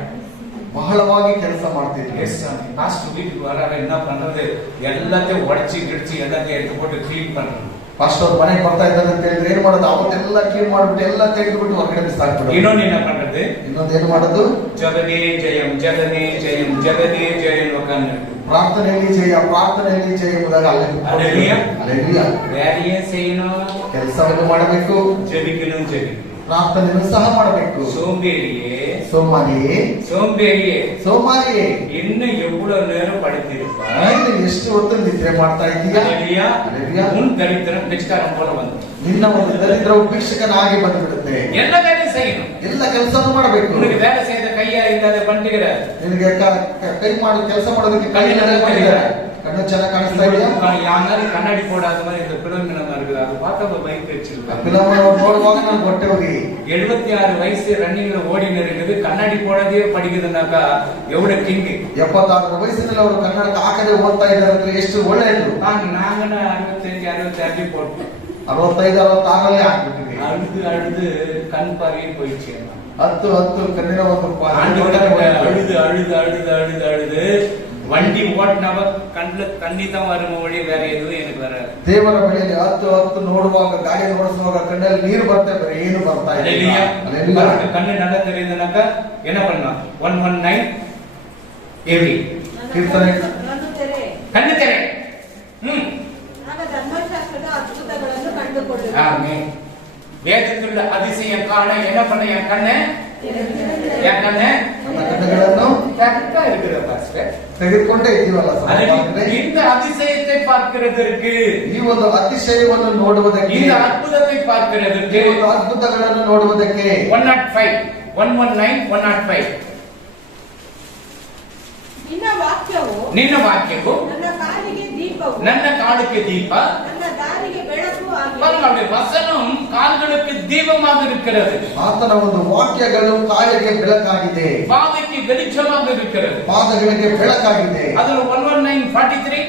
ಬಹಳವಾಗಿ ಕೆಲಸ ಮಾಡ್ತಿದ್ಲು. எஸ் சாமி. பாஸ்டர் வீட்டுக்கு வராரு, என்ன பண்றது? எல்லாத்தையும் உடைச்சி கிடிச்சு எல்லாத்தையும் எடுத்து போட்டு க்ளீன் பண்றது. ಫಸ್ಟ್ ಅವ್ರ ಮನೆಗೆ ಬರ್ತಾ ಇದ್ದಾರೆ ಅಂತ ಹೇಳಿದ್ರೆ ಏನ್ ಮಾಡೋದು? ಅವತ್ತೆಲ್ಲ ಕ್ಲೀನ್ ಮಾಡ್ಬಿಟ್ಟು ಎಲ್ಲ ತೆಗೆದುಬಿಟ್ಟು ಹೊರಗಡೆ ಬಿಸಾಕ್ಬಿಡು. இன்னொன்னு என்ன பண்றது? ಇನ್ನೊಂದು ಏನು ಮಾಡೋದು? ஜெகதே ஜெயம் ஜெகதே ஜெயம் ஜெகதே ஜெயம் உட்கார்ந்து ಪ್ರಾರ್ಥನೆಯಲ್ಲಿ ಜಯ, ಪ್ರಾರ್ಥನೆಯಲ್ಲಿ ಜಯ ಎಂಬುದಾಗಿ அல்லேலூயா. ಅಲ್ಲೆಲ್ಲೂಯಾ. வேலையே செய்யணும், ಕೆಲಸವನ್ನು ಮಾಡಬೇಕು, ஜெபிக்கணும் ஜெபிக்கணும். ಪ್ರಾರ್ಥನೆಯನ್ನು ಸಹ ಮಾಡಬೇಕು. சோம்பேறியே ಸೋಮಾರಿಯೇ, சோம்பேறியே, ಸೋಮಾರಿಯೇ, இன்னும் எவ்வளவு நேரம் படுத்திருப்பார்? ನೀನು ಎಷ್ಟು ಹೊತ್ತು ನಿದ್ರೆ ಮಾಡ್ತಾ ಇದ್ದೀಯಾ? அல்லேலூயா. அல்லேலூயா. உன் தரித்திரம் பிச்சைக்காரன் போல வந்து ನಿನ್ನ ಒಂದು ದರಿದ್ರವು ಭಿಕ್ಷಕನಾಗಿ ಬಂದ್ಬಿಡುತ್ತೆ. ಎಲ್ಲ வேலையும் செய்யணும். ಎಲ್ಲ ಕೆಲಸವನ್ನು ಮಾಡಬೇಕು. உனக்கு வேலை செய்த கையா இல்லாத பண்ணிக்கிற ನಿನಗೆ ಕೈ ಮಾಡಿ ಕೆಲಸ ಮಾಡೋದಕ್ಕೆ ಕಣ್ಣು ಚೆನ್ನಾಗಿ ಕಾಣಿಸ್ತಾ ಇದೆಯಾ? யாரு கண்ணாடி போடாத மாதிரி இந்த பிளம்பினமா இருக்குது. அது பார்த்தா ஒரு பைக் வச்சிருக்காங்க. ಫಿಲಮ್ ನೋಡುವಾಗ ನಾನು ಹೊಟ್ಟೆ ಹೋಗಿ 76 வயசு ரன்னிங்ல ஓடின இருக்குது. கண்ணாடி போடாதே படிக்குதுன்னாக்கா எவ்வளவு கிங். 76 ವಯಸ್ಸಿನಲ್ಲಿ ಅವರು ಕನ್ನಡಕ ಹಾಕದೆ ಓದ್ತಾ ಇದ್ದಾರೆ ಅಂದ್ರೆ ಎಷ್ಟು ಒಳ್ಳೆಯದು. நாங்க 65 66 போட்டோம். 65 66 ಆಗ್ಬಿಟ್ಟಿದೆ. அழுது கண் பார்வையும் போயிடுச்சு. 10 ಕಣ್ಣಿನ ಒಂದು அழுது வண்டி ஓட்டினவ கண்ணுல தண்ணி தான் வரும் ஒழி வேற எதுவும் எனக்கு வராது. ದೇವರ ಬಳಿಯಲ್ಲಿ 10 ನೋಡುವಾಗ ಗಾಡಿ ಓಡಿಸುವಾಗ ಕಣ್ಣಲ್ಲಿ ನೀರು ಬರ್ತಾ ಬೇರೆ ಏನು ಬರ್ತಾ ಇಲ್ಲ. கண்ணு நல்லா தெரியுதுனாக்கா என்ன பண்ணலாம்? 119 எப்படி ಕೀರ್ತನೆ கண்ணு தெரிய ಧರ್ಮಶಾಸ್ತ್ರದ ಅದ್ಭುತಗಳನ್ನು ಕಂಡುಕೊಳ್ಳುತ್ತೇವೆ. ஆமென். வேதத்துள்ள அதிசயம் காண என்ன பண்ண என் கண்ணு ನನ್ನ ಕಣ್ಣುಗಳನ್ನು கரெக்டா இருக்கிற பாஸ்டர். ತೆಗೆದುಕೊಂಡೇ ಇದ್ದೀವಲ್ಲ ಸಹೋದರರೇ. இந்த அதிசயத்தை பார்க்கிறதற்கு, ಈ ಒಂದು ಅತಿಶಯವನ್ನು ನೋಡುವುದಕ್ಕೆ, இந்த ಅದ್ಭುತத்தை பார்க்கிறதற்கு, ಈ ಒಂದು ಅದ್ಭುತಗಳನ್ನು ನೋಡುವುದಕ್ಕೆ 105 119 105 ನಿನ್ನ ವಾಕ್ಯವು ನನ್ನ ಕಾಲಿಗೆ ದೀಪವು, ನನ್ನ ಕಾಲಕ್ಕೆ ದೀಪ, ನನ್ನ ದಾರಿಗೆ ಬೆಳಕು ಆಗಿದೆ. அவருடைய வசனம் கால்களுக்கு தீபமாக இருக்கிறது. ಆತನ ಒಂದು ವಾಕ್ಯಗಳು ಕಾಲಿಗೆ ಬೆಳಕಾಗಿದೆ, பாதைக்கு வெளிச்சமாக இருக்கிறது. ಪಾದಗಳಿಗೆ ಬೆಳಕಾಗಿದೆ. அதுல 119:43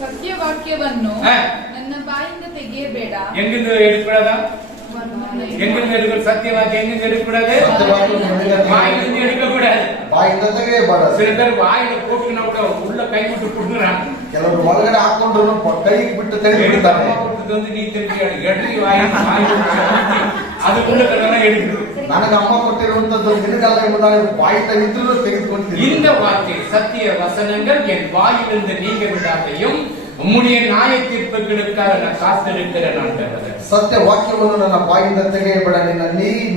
ಸತ್ಯವಾಕ್ಯವನ್ನು ನನ್ನ ಬಾಯಿಂದ ತೆಗೆಯಬೇಡ. எங்கிருந்து எடுக்கக்கூடாதா? எங்கிருந்து எடுக்க? சத்தியவாக்கியம் எங்கிருந்து எடுக்கக்கூடாது? வாயிலிருந்து எடுக்கக்கூடாது. ಬಾಯಿಂದ ತೆಗೆಯಬಾರದು. சில பேர் வாயில போட்டுனா கூட உள்ள கை விட்டு புடுங்குறாங்க. ಕೆಲವರು ಒಳಗಡೆ ಹಾಕೊಂಡ್ರು ಕೈ ಬಿಟ್ಟು ತೆಗೆದು ಬಿಡ್ತಾರೆ. வந்து நீ திருப்பி எடுத்து அதுக்குள்ள கரெல்லாம் எடுக்குது. ನನಗೆ ಅಮ್ಮ ಕೊಟ್ಟಿರುವಂತದ್ದು ನಿನಗಲ್ಲ ಎಂಬುದಾಗಿ ಬಾಯಿ ತೆಗೆದು ತೆಗೆದುಕೊಳ್ತೀನಿ. இந்த வார்த்தை சத்திய வசனங்கள் என் வாயிலிருந்து நீங்க விடாதையும் உம்முடைய நியாய தீர்ப்புகளுக்காக நான் காத்திருக்கிறேன் ஆண்டவரே. ಸತ್ಯ ವಾಕ್ಯವನ್ನು ನನ್ನ ಬಾಯಿಂದ ತೆಗೆಯಬೇಡ, ನಿನ್ನ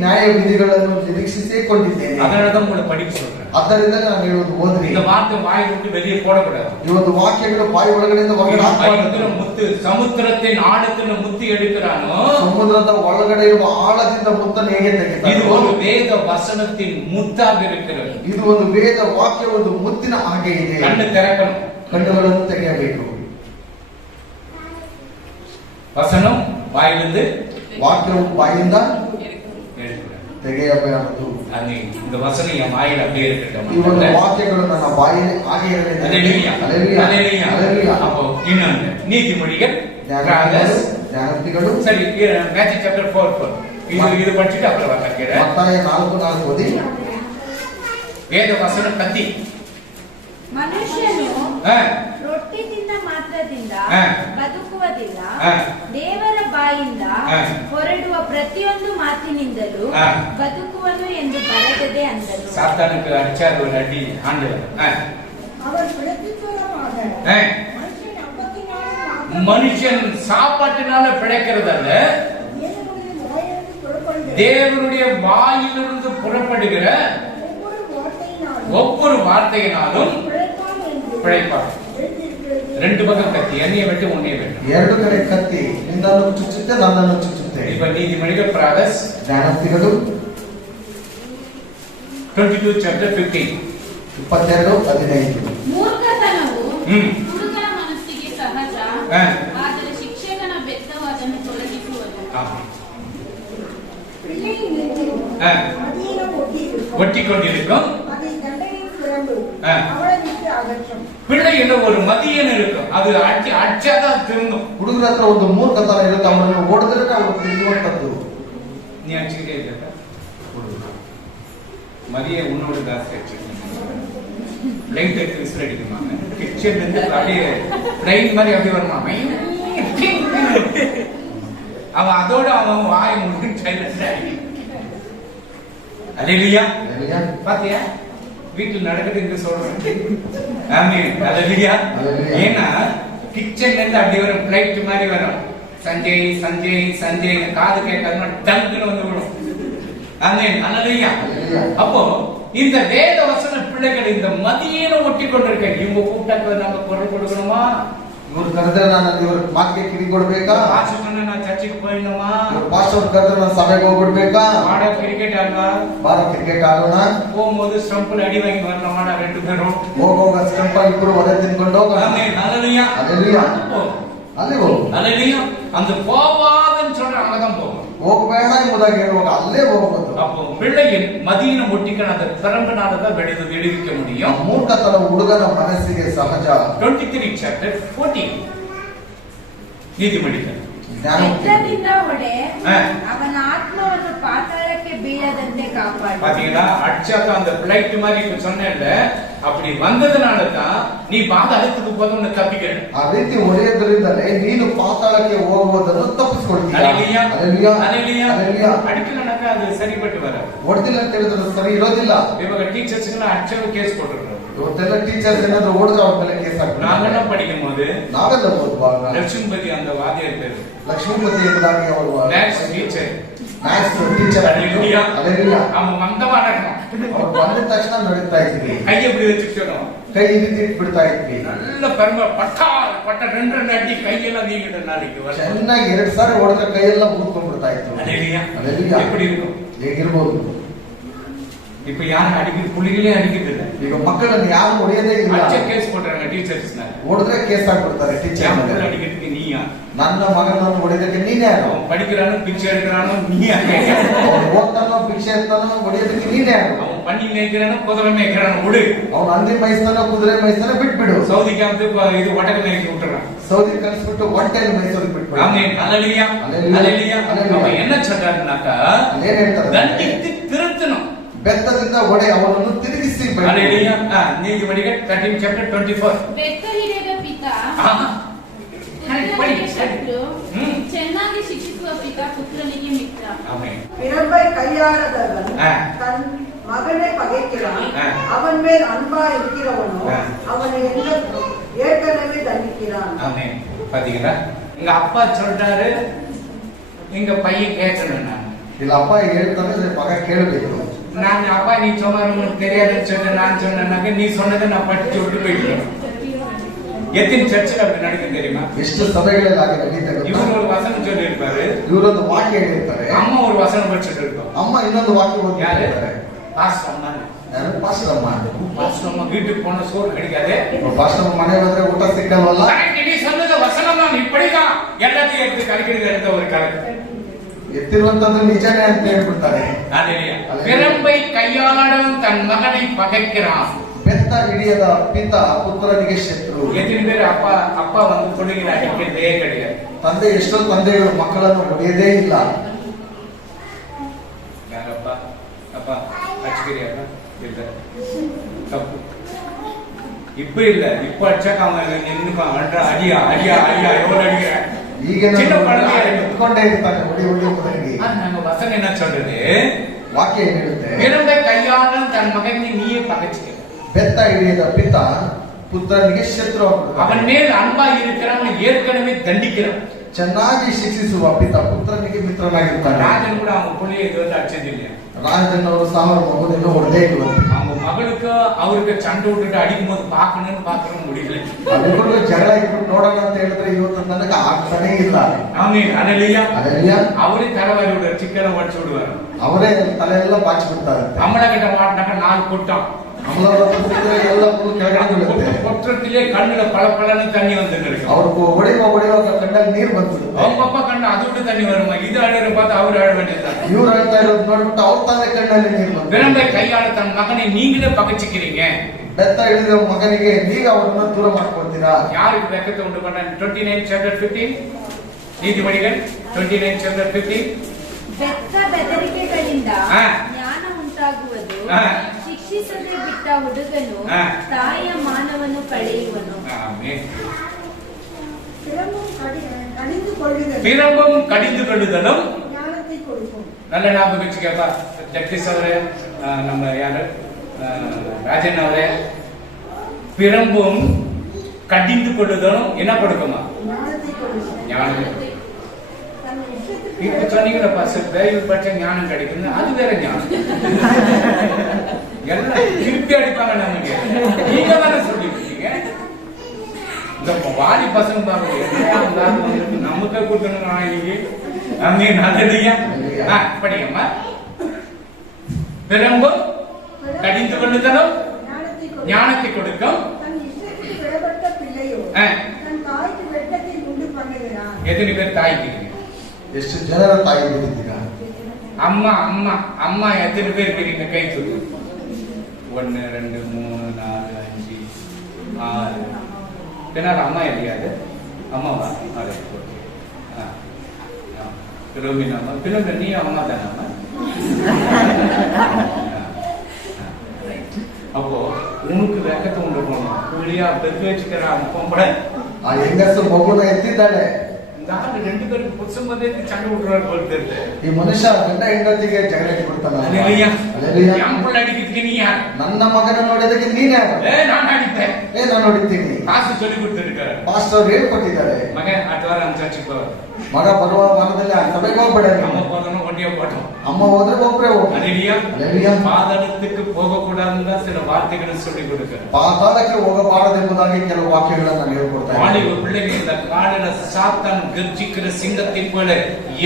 ನ್ಯಾಯ ವಿಧಿಗಳನ್ನು ನಿರೀಕ್ಷಿಸಿಕೊಂಡಿದ್ದೇನೆ. அதனாலதான் உங்களை படிக்க சொல்றேன். ಆದ್ದರಿಂದ ನಾನು ಹೇಳುವುದು ಓದ್ರಿ. இந்த வார்த்தை வாயை விட்டு வெளியே போடக்கூடாது. ಈ ಒಂದು ವಾಕ್ಯಗಳು ಬಾಯಿ ಒಳಗಡೆಯಿಂದ ಹೊರಗಡೆ ಹಾಕಬಾರದು. முத்து சமுத்திரத்தின் ஆழத்தின் முத்து எடுக்கிறானோ, ಸಮುದ್ರದ ಒಳಗಡೆ ಇರುವ ಆಳದಿಂದ ಮುತ್ತನ್ನು ಹೇಗೆ இது ತೆಗೆಯುತ್ತಾರೆ? ஒரு வேத வசனத்தின் முத்தாக இருக்கிறது. ಇದು ಒಂದು ವೇದ ವಾಕ್ಯ, ಒಂದು ಮುತ್ತಿನ ಹಾಗೆ ಇದೆ. கண்ணு திறக்கணும், ಕಣ್ಣುಗಳನ್ನು ತೆಗೆಯಬೇಕು. வசனம் வாயிலிருந்து ವಾಕ್ಯವು ಬಾಯಿಂದ எடுக்கிறார். ತೆಗೆಯಬಾರದು. இந்த வசனம் என் வாயில் அப்படியே ಈ ಒಂದು இருக்கட்டும். வாಕ್ಯಗಳು ನನ್ನ ಬಾಯಲ್ಲಿ ಹಾಗೆ ಇರಲಿ. அல்லேலூயா. அல்லேலூயா. அல்லேலೂயா. அப்போ இன்னொன்று நீதிமொழிகள் ಜ್ಞಾನೋಕ್ತಿಗಳು. சரி, மேத்யூ சாப்டர் 4 இது படிச்சுட்டு அப்புறம் வரக்கிறேன். ಮತ್ತಾಯ 4:4 ಓದಿ. வேத வசனம் கத்தி. ಮನುಷ್ಯನು ஆ, ರೊಟ್ಟಿ ತಿಂದ ಮಾತ್ರದಿಂದ ಹಾ. ಬದುಕುವುದಿಲ್ಲ, ಹಾ. ದೇವರ ಬಾಯಿಂದ ಹಾ. ಹೊರಡುವ ಪ್ರತಿಯೊಂದು ಮಾತಿನಿಂದಲೂ ಹಾ. ಬದುಕುವನು ಎಂದು ಬರೆದದೆ ಅಂದನು. சாத்தானுக்கு அடிச்சார் ஒரு அடி ஆண்டவர். அவர் பிரதிபலமாக மனுஷன் அப்பத்தினாலும் மனுஷன் சாப்பாட்டினால பிழைக்கிறதல்ல, தேவனுடைய வாயிலிருந்து புறப்படுகிற தேவனுடைய வாயிலிருந்து புறப்படுகிற ஒவ்வொரு வார்த்தையினாலும் பிழைப்பான் என்று பிழைப்பார். எழுதியிருக்கிறது. ரெண்டு பக்கம் கத்தி, என்னைய வெட்டு உன்னைய வெட்டு. ಎರಡು ಕಡೆ ಕತ್ತಿ, ನಿನ್ನನ್ನು ಚುಚ್ಚುತ್ತೆ, ನನ್ನನ್ನು ಚುಚ್ಚುತ್ತೆ. இப்ப நீதிமொழிகள் பிராதஸ் ಜ್ಞಾನೋಕ್ತಿಗಳು 22 chapter 15. 22:15. ಮೂರ್ಖತನವು ಹ್ಮ್. ಹುಡುಗನ ಮನಸ್ಸಿಗೆ ಸಹಜ, ಹಾ. ಆದರೆ ಶಿಕ್ಷಕನ ಬೆತ್ತವು ಅದನ್ನು ತೊಲಗಿಸುವುದು. பிள்ளையின் நெஞ்சில் ஆ. மதியினம் ஒட்டியிருக்கும். ஒட்டி கொண்டிருக்கும். அதை தண்டனையின் குரம்பு ஆ. அவளை விட்டு அகற்றும். பிள்ளையில ஒரு மதியன் இருக்கும், அது அடிச்சாதான் திருந்தும். ಹುಡುಗರ ಹತ್ರ ಒಂದು ಮೂರ್ಖತನ ಇರುತ್ತೆ, ಅವರನ್ನು ಓಡಿದ್ರೆ ನಾವು ತಿರುಗುವಂತದ್ದು. நீ அடிச்சுக்கிட்டே இருக்க மதிய உன்னோட ஜாஸ்தி அடிச்சுக்கணும். லைட் எடுத்து விசில் அடிக்குமாங்க. கிச்சன்ல இருந்து அப்படியே லைட் மாதிரி அப்படி வருமாமே. அவன் அதோட அவன் வாய் முழுக்க சைலண்ட் ஆகி. அல்லேலூயா. பாத்தியா வீட்டில் நடக்குது என்று சொல்றேன். ஆமென். அல்லேலூயா. ஏன்னா கிச்சன்ல இருந்து அப்படி வரும், பிளைட் மாதிரி வரும். சஞ்சய் சஞ்சய் சஞ்சய் காது கேட்காது, டங்குன்னு வந்து விடும். ஆமென். அல்லேலூயா. அப்போ இந்த வேத வசன பிள்ளைகள் இந்த மதியேன ஒட்டி கொண்டிருக்க, இவங்க கூப்பிட்டாக்க நம்ம குரல் கொடுக்கணுமா? ಇವ್ರು ಕರೆದ್ರೆ ನಾನು ಇವ್ರ ಮಾತಿಗೆ ಕಿವಿ ಕೊಡ್ಬೇಕಾ? பாஸ்டர் நான் சர்ச்சுக்கு போயிடணுமா? ಇವ್ರ ಪಾಸ್ಟರ್ ಕರೆದ್ರೆ ನಾನು ಸಭೆಗೆ ಹೋಗ್ಬಿಡ್ಬೇಕಾ? ஆட கிரிக்கெட் ஆடலாம், ಬಾರ ಕ್ರಿಕೆಟ್ ಆಡೋಣ, போகும்போது ஸ்டம்பில் அடி வாங்கி வரலாமாடா 2 பேரும்? ಹೋಗುವಾಗ ಸ್ಟಂಪ್ ಇಬ್ರು ಒದೆ ತಿನ್ಕೊಂಡು ಹೋಗೋಣ. ஆமென், ஹalleluya. அல்லேலூயா. ಅಲ್ಲಿ ಹೋಗು. ஹalleluya. அந்த போவாதன்னு சொல்ற அங்கதான் போகும். ಹೋಗ್ಬೇಡ ಎಂಬುದಾಗಿ ಹೇಳುವಾಗ ಅಲ್ಲೇ ಹೋಗ್ಬೋದು. அப்போ பிள்ளையின் மதியின ஒட்டிக்கण அந்த பிறம்பினாலதான் விடுவிக்க முடியும். ಮೂರ್ಖತನ ಹುಡುಗನ ಮನಸ್ಸಿಗೆ ಸಹಜ. 23 chapter 14 நீதிமொழிகள். ಬೆತ್ತದಿಂದ ಹೊಡೆ ஆ. ಅವನ ಆತ್ಮವನ್ನು ಪಾತಾಳಕ್ಕೆ ಬೀಳದಂತೆ ಕಾಪಾಡು. பாத்தீங்களா, அடிச்சாக்க அந்த பிளைட் மாதிரி இப்ப சொன்னேன்ல, அப்படி வந்ததுனாலதான் நீ பாதாளத்துக்கு போது உன்னை தப்பிக்கணும். ಆ ರೀತಿ ಹೊಡೆಯೋದ್ರಿಂದಲೇ ನೀನು ಪಾತಾಳಕ್ಕೆ ಹೋಗುವುದನ್ನು ತಪ್ಪಿಸಿಕೊಳ್ತೀಯ. ஹalleluya. அல்லேலூயா. ஹalleluya. அல்லேலூயா. அடிக்கலனாக்கா அது சரிப்பட்டு வராது. ಹೊಡೆದಿಲ್ಲ ಅಂತ ಹೇಳಿದ್ರೆ ಸರಿ ಇರೋದಿಲ್ಲ. இவங்க டீச்சர்ஸ்க்கு அடிச்சவங்க கேஸ் போட்டுருக்காங்க. ಇವತ್ತೆಲ್ಲ ಟೀಚರ್ಸ್ ಏನಾದ್ರು ಹೊಡೆದ್ರೆ ಅವ್ರ ಮೇಲೆ ಕೇಸ್ ಹಾಕ್ತಾರೆ. நாங்கெல்லாம் படிக்கும் போது ನಾವೆಲ್ಲ ಓದುವಾಗ லட்சுமிபதி அந்த வாத்தியார் பேரு ಲಕ್ಷ್ಮೀಪತಿ ಎಂಬುದಾಗಿ ಅವರು maths teacher. Maths teacher. Alleluia. Alleluia. அவன் மந்தமா நடக்கணும். ಅವ್ರು ಬಂದ ತಕ್ಷಣ ನಡೀತಾ ಇದ್ವಿ, கை எப்படி வச்சுக்கணும், ಕೈ ಈ ರೀತಿ ಇಟ್ಬಿಡ್ತಾ ಇದ್ವಿ. நல்ல பெருமை பட்ட 2 அடி கையெல்லாம் நீங்கிட்ட நாளைக்கு வருஷம். ಚೆನ್ನಾಗಿ 2 ಸಾರಿ ಹೊಡೆದ್ರೆ ಕೈಯೆಲ್ಲ ಮುಟ್ಕೊಂಡ್ಬಿಡ್ತಾ ಇತ್ತು. அல்லேலூயா. அல்லேலூயா. எப்படி இருக்கும்? ಹೇಗಿರ್ಬೋದು? இப்ப யாரும் அடிக்குது, புள்ளிகளே அடிக்குது இல்ல. ಈಗ ಮಕ್ಕಳನ್ನು ಯಾರು ಹೊಡೆಯೋದೇ ಇಲ್ಲ. அடிச்ச கேஸ் போடுறாங்க டீச்சர்ஸ். ಹೊಡೆದ್ರೆ ಕೇಸ್ ಹಾಕ್ಬಿಡ್ತಾರೆ ಟೀಚರ್ ಮೇಲೆ. அடிக்கிறதுக்கு நீயா? ನನ್ನ ಮಗನನ್ನು ಹೊಡೆಯೋದಕ್ಕೆ ನೀನೇ ಯಾರು? அவன் படிக்கிறானோ பிச்சை எடுக்கிறானோ நீயா? ಅವ್ನು ಓದ್ತಾನೋ ಭಿಕ್ಷೆ ಎತ್ತಾನೋ ಹೊಡೆಯೋದಕ್ಕೆ ನೀನೇ ಯಾರು? அவன் பண்ணி மேய்க்கிறானோ குதிரை மேய்க்கிறானೋ விடு. ಅವ್ನು ಹಂದಿ ಮೇಯಿಸ್ತಾನೋ ಕುದುರೆ ಮೇಯಿಸ್ತಾನೋ ಬಿಟ್ಬಿಡು. சவுதிக்கு வந்து இது ஒட்டக மேய்ச்சி விட்டுறான். ಸೌದಿ ಕಳಿಸ್ಬಿಟ್ಟು ಒಂಟೆಯನ್ನು ಮೇಯಿಸೋದಕ್ಕೆ ಬಿಟ್ಬಿಡು. ஆமென், ஹalleluya. அல்லேலூயா. ஹalleluயா. அல்லேலூயா. அவன் என்ன சொல்றாருனாக்கா, ಏನ್ ಹೇಳ್ತಾರೆ? தண்டித்து திருத்தணும். ಬೆತ್ತದಿಂದ ಹೊಡೆ, ಅವನನ್ನು ತಿರುಗಿಸಿ ಬೈದು. ஹalleluya. நீதிமொழிகள் 13 chapter 24. ಬೆತ್ತ ಹಿಡಿದ ಪಿತ ஆஹா. ಪುತ್ರನಿಗೆ ಶತ್ರು, ಚೆನ್ನಾಗಿ ಶಿಕ್ಷಿಸುವ ಪಿತ ಪುತ್ರನಿಗೆ ಮಿತ್ರ. ஆமென். பிறப்பை கையாளதவன் ஆ. தன் மகனை பகைக்கிறான். ஆ. அவன் மேல் அன்பா இருக்கிறவனோ ஆ. அவனை ஏற்கனவே தண்டிக்கிறான். ஆமென். பாத்தீங்களா, எங்க அப்பா சொல்றாரு, எங்க பையன் கேட்கணும். ಇಲ್ಲ ಅಪ್ಪ ಹೇಳ್ತಾನೆ, ಮಗ ಕೇಳಬೇಕು. நான் அப்பா நீ சொன்ன உனக்கு தெரியாதுன்னு சொன்ன, நான் சொன்னேன்னாக்க நீ சொன்னதை நான் படிச்சு விட்டு போயிட்டேன். எத்தனை சர்ச்சில் அப்படி நடக்கும் தெரியுமா? ಎಷ್ಟು ಸಭೆಗಳಲ್ಲಿ ಹಾಗೆ ನಡೀತಾರೆ. இவன் ஒரு வசனம் சொல்லி இருப்பாரு, ಇವರೊಂದು ವಾಕ್ಯ ಹೇಳಿರ್ತಾರೆ, அம்மா ஒரு வசனம் படிச்சுட்டு இருக்கோம். ಅಮ್ಮ ಇನ್ನೊಂದು ವಾಕ್ಯ யாரு? ಓದಿರ್ತಾರೆ. பாஸ்டர் அம்மா. ಯಾರು? ಪಾಸ್ಟರ್ ಅಮ್ಮ. பாஸ்டர் அம்மா வீட்டுக்கு போன சோறு கிடைக்காது. ಪಾಸ್ಟರ್ ಅಮ್ಮ ಮನೆಗೆ ಹೋದ್ರೆ ಊಟ ಸಿಕ್ಕಲ್ವಲ್ಲ. கரெக்ட், நீ சொன்னது வசனம் தான், இப்படிதான் எல்லாத்தையும் எடுத்து கலைக்கிறது எடுத்த ஒரு கலை. ಎತ್ತಿರುವಂತದ್ದು ನಿಜನೇ ಅಂತ ಹೇಳ್ಬಿಡ್ತಾರೆ. ஹalleluya. பிறம்பை கையாளவன் தன் மகனை பகைக்கிறான். ಬೆತ್ತ ಹಿಡಿಯದ ಪಿತ ಪುತ್ರನಿಗೆ ಶತ್ರು. எத்தனை பேர் அப்பா வந்து பிள்ளைகளை அடிக்கிறதே கிடையாது. ತಂದೆ ಎಷ್ಟೋ ತಂದೆಗಳು ಮಕ್ಕಳನ್ನು ಹೊಡೆಯದೇ ಇಲ್ಲ. யாரப்பா அப்பா அடிச்சுக்கிறியாப்பா? இல்ல, தப்பு. இப்ப இல்ல, இப்ப அடிச்சாக்க அவன் நின்னுப்பான், அடியா அடியா அடியா எவ்வளவு அடிக்கிற. ಈಗ சின்ன குழந்தையா இருக்கு. ಎತ್ಕೊಂಡೇ ಇರ್ತಾನೆ ಹೊಡಿ ಹೊಡಿ ಎಂಬುದಾಗಿ. நாங்க வசனம் என்ன சொல்றது? ವಾಕ್ಯ ಏನ್ ಹೇಳುತ್ತೆ? பிறந்த கையாளன் தன் மகனை நீயே பகைச்சுக்க. ಬೆತ್ತ ಹಿಡಿಯದ ಪಿತ ಪುತ್ರನಿಗೆ ಶತ್ರು ಆಗ್ಬಿಡ್ತಾನೆ. அவன் மேல் அன்பா இருக்கிறவன் ஏற்கனவே தண்டிக்கிறான். ಚೆನ್ನಾಗಿ ಶಿಕ್ಷಿಸುವ ಪಿತ ಪುತ್ರನಿಗೆ ಮಿತ್ರನಾಗಿರ್ತಾನೆ. ராஜன் கூட அவங்க பிள்ளைய இது வந்து அடிச்சது இல்லையா? ರಾಜನವರು ಸಹ ಅವರ ಮಗನನ್ನು ಹೊಡೆದೇ ಇರುವಂತೆ. அவங்க மகளுக்கு அவருக்கு சண்டை விட்டுட்டு அடிக்கும் போது பாக்கணும்னு முடியல. ಅವರಿಬ್ಬರು ಜಗಳ ಇಟ್ಬಿಟ್ಟು ನೋಡೋಣ ಅಂತ ಹೇಳಿದ್ರೆ ಇವತ್ತು ನನಗೆ ಆಗ್ತಾನೆ ಇಲ್ಲ. ஆமென், ஹalleluya. ಅಲ್ಲೆಲ್ಲ அவரே தலைவாரி விடுவார், சிக்கனை உடச்சு விடுவார். ಅವರೇ ತಲೆಯೆಲ್ಲ ಬಾಚಿಬಿಡ್ತಾರಂತೆ. நம்மள கிட்ட மாட்டினாக்க 4 கூட்டம். ಅಮಲವರ ಪುತ್ರ ಎಲ್ಲ ಕೆಳಗಡೆ ಬೀಳುತ್ತೆ. கொற்றத்திலே கண்ணுல பளபளன்னு தண்ணி வந்துட்டு இருக்கு. ಅವ್ರು ಹೊಡೆಯುವಾಗ ಕಣ್ಣಲ್ಲಿ ನೀರು ಬಂದ್ಬಿಡುತ್ತೆ. அவங்க அப்பா கண்ணு அது விட்டு தண்ணி வருமா? இது அழுகிற பார்த்து அவர் அழ வேண்டியதுதான். ಇವ್ರು ಹೇಳ್ತಾ ಇರೋದು ನೋಡ್ಬಿಟ್ಟು ಅವ್ರ ತಂದೆ ಕಣ್ಣಲ್ಲಿ ನೀರು ಬಂತು. பிறந்த கையாள தன் மகனை நீங்களே பகைச்சிக்கிறீங்க. ಬೆತ್ತ ಹಿಡಿದ ಮಗನಿಗೆ ನೀಗ ಅವರನ್ನ ದೂರ ಮಾಡ್ಕೊಳ್ತೀರಾ? யாருக்கு வெக்கத்தை உண்டு பண்ண? 29 chapter 15 நீதிமொழிகள் 29 chapter 15. ಬೆತ್ತ ಬೆದರಿಕೆಗಳಿಂದ ಆ. ಜ್ಞಾನ ಉಂಟಾಗುವುದು. ಆ. ಶಿಕ್ಷಿಸದೆ ಬಿಟ್ಟ ಹುಡುಗನು ಆ. ತಾಯಿಯ ಮಾನವನ್ನು ಕಳೆಯುವನು. ஆமென். பிறம்பும் பிரம்பம் கடிந்து கொள்ளுதலும் ஞானத்தை கொடுக்கும். நல்ல ஞாபகம் வச்சுக்கப்பா. ஜெகதீஷ் அவரே, நம்ம யாரு, ராஜன் அவரே, பிரம்பும் கடிந்து கொள்ளுதலும் என்ன கொடுக்குமா? ஞானத்தை கொடுக்கும். ஞானம். இப்ப சொன்னீங்களா வேலையில் பட்ச ஞானம் கிடைக்கும், அது வேற ஞானம். எல்லாம் திருப்பி அடிப்பாங்க நமக்கு. நீங்க தானே சொல்லிட்டு இருக்கீங்க. இந்த வாடி பசங்க பாருங்க நமக்கே கொடுக்கணும் இன்னைக்கு அங்கே நல்லதையா படிக்கம்மா. பிறம்பு கடிந்து கொள்ளுதலும் ஞானத்தை கொடுக்கும். தன் இஷ்டத்துக்கு விடப்பட்ட பிள்ளையோ தன் தாய்க்கு வெட்கத்தை உண்டு பண்ணுகிறான். எத்தனை பேர் தாய்க்கு? ಎಷ್ಟು ಜನರ ತಾಯಿ ಬಿದ್ದಿದ್ದೀರಾ? அம்மா அம்மா அம்மா எத்தனை பேர் இருக்கீங்க? கை தூக்கு. 1 2 3 4 5 6. பின்னால அம்மா இல்லையாது? அம்மாவா? அதே ஓகே. ரோமினா அம்மா. பின்னால நீ அம்மா தானே அம்மா? அப்போ உனக்கு வெக்கத்தை உண்டு போகணும். புள்ளியா பெருக்கு வச்சுக்கிற பொம்பள ಆ ಹೆಂಗಸು ಮಗುನ ಎತ್ತಿದ್ದಾಳೆ. இந்த ஆளு 2 பேருக்கு புதுசம் வந்து சண்டை விடுறாரு போல தெரியுது. ಈ ಮನುಷ್ಯ ಗಂಡ ಹೆಂಡತಿಗೆ ಜಗಳ ಇಟ್ಬಿಡ್ತಾನ. அல்லேலூயா. அல்லேலூயா. ಯಾಂ புள்ள அடிக்கிறதுக்கு நீ யார்? ನನ್ನ ಮಗನ ನೋಡೋದಕ್ಕೆ ನೀನ್ ಯಾರು? நான் அடித்தேன். ನಾನು ಹೊಡಿತೀನಿ. காசு சொல்லி கொடுத்திருக்காரு. ಪಾಸ್ಟರ್ ಹೇಳ್ಕೊಟ್ಟಿದ್ದಾರೆ. மகன் அடுத்த வாரம் சர்ச்சுக்கு போவார். ಮಗ ಬರುವ ವಾರದಲ್ಲಿ ಆ ಸಭೆಗೆ ಹೋಗ್ಬೇಡ. நம்ம போதணும் ஒண்டியா போட்டோம். ಅಮ್ಮ ಹೋದ್ರೆ ಒಬ್ಬರೇ ಹೋಗಿ. அல்லேலூயா. அல்லேலூயா. பாதாளத்துக்கு போக கூடாதுன்னு தான் சில வார்த்தைகளை சொல்லி கொடுக்கிறார். ಪಾತಾಳಕ್ಕೆ ಹೋಗಬಾರದೆಂಬುದಾಗಿ ಕೆಲವು ವಾಕ್ಯಗಳನ್ನು ನಾನು ಹೇಳ್ಕೊಡ್ತಾ வாலிப ಇದ್ದೀನಿ. பிள்ளைங்க இந்த காலில சாத்தான் கர்ஜிக்கிற சிங்கத்தின் போல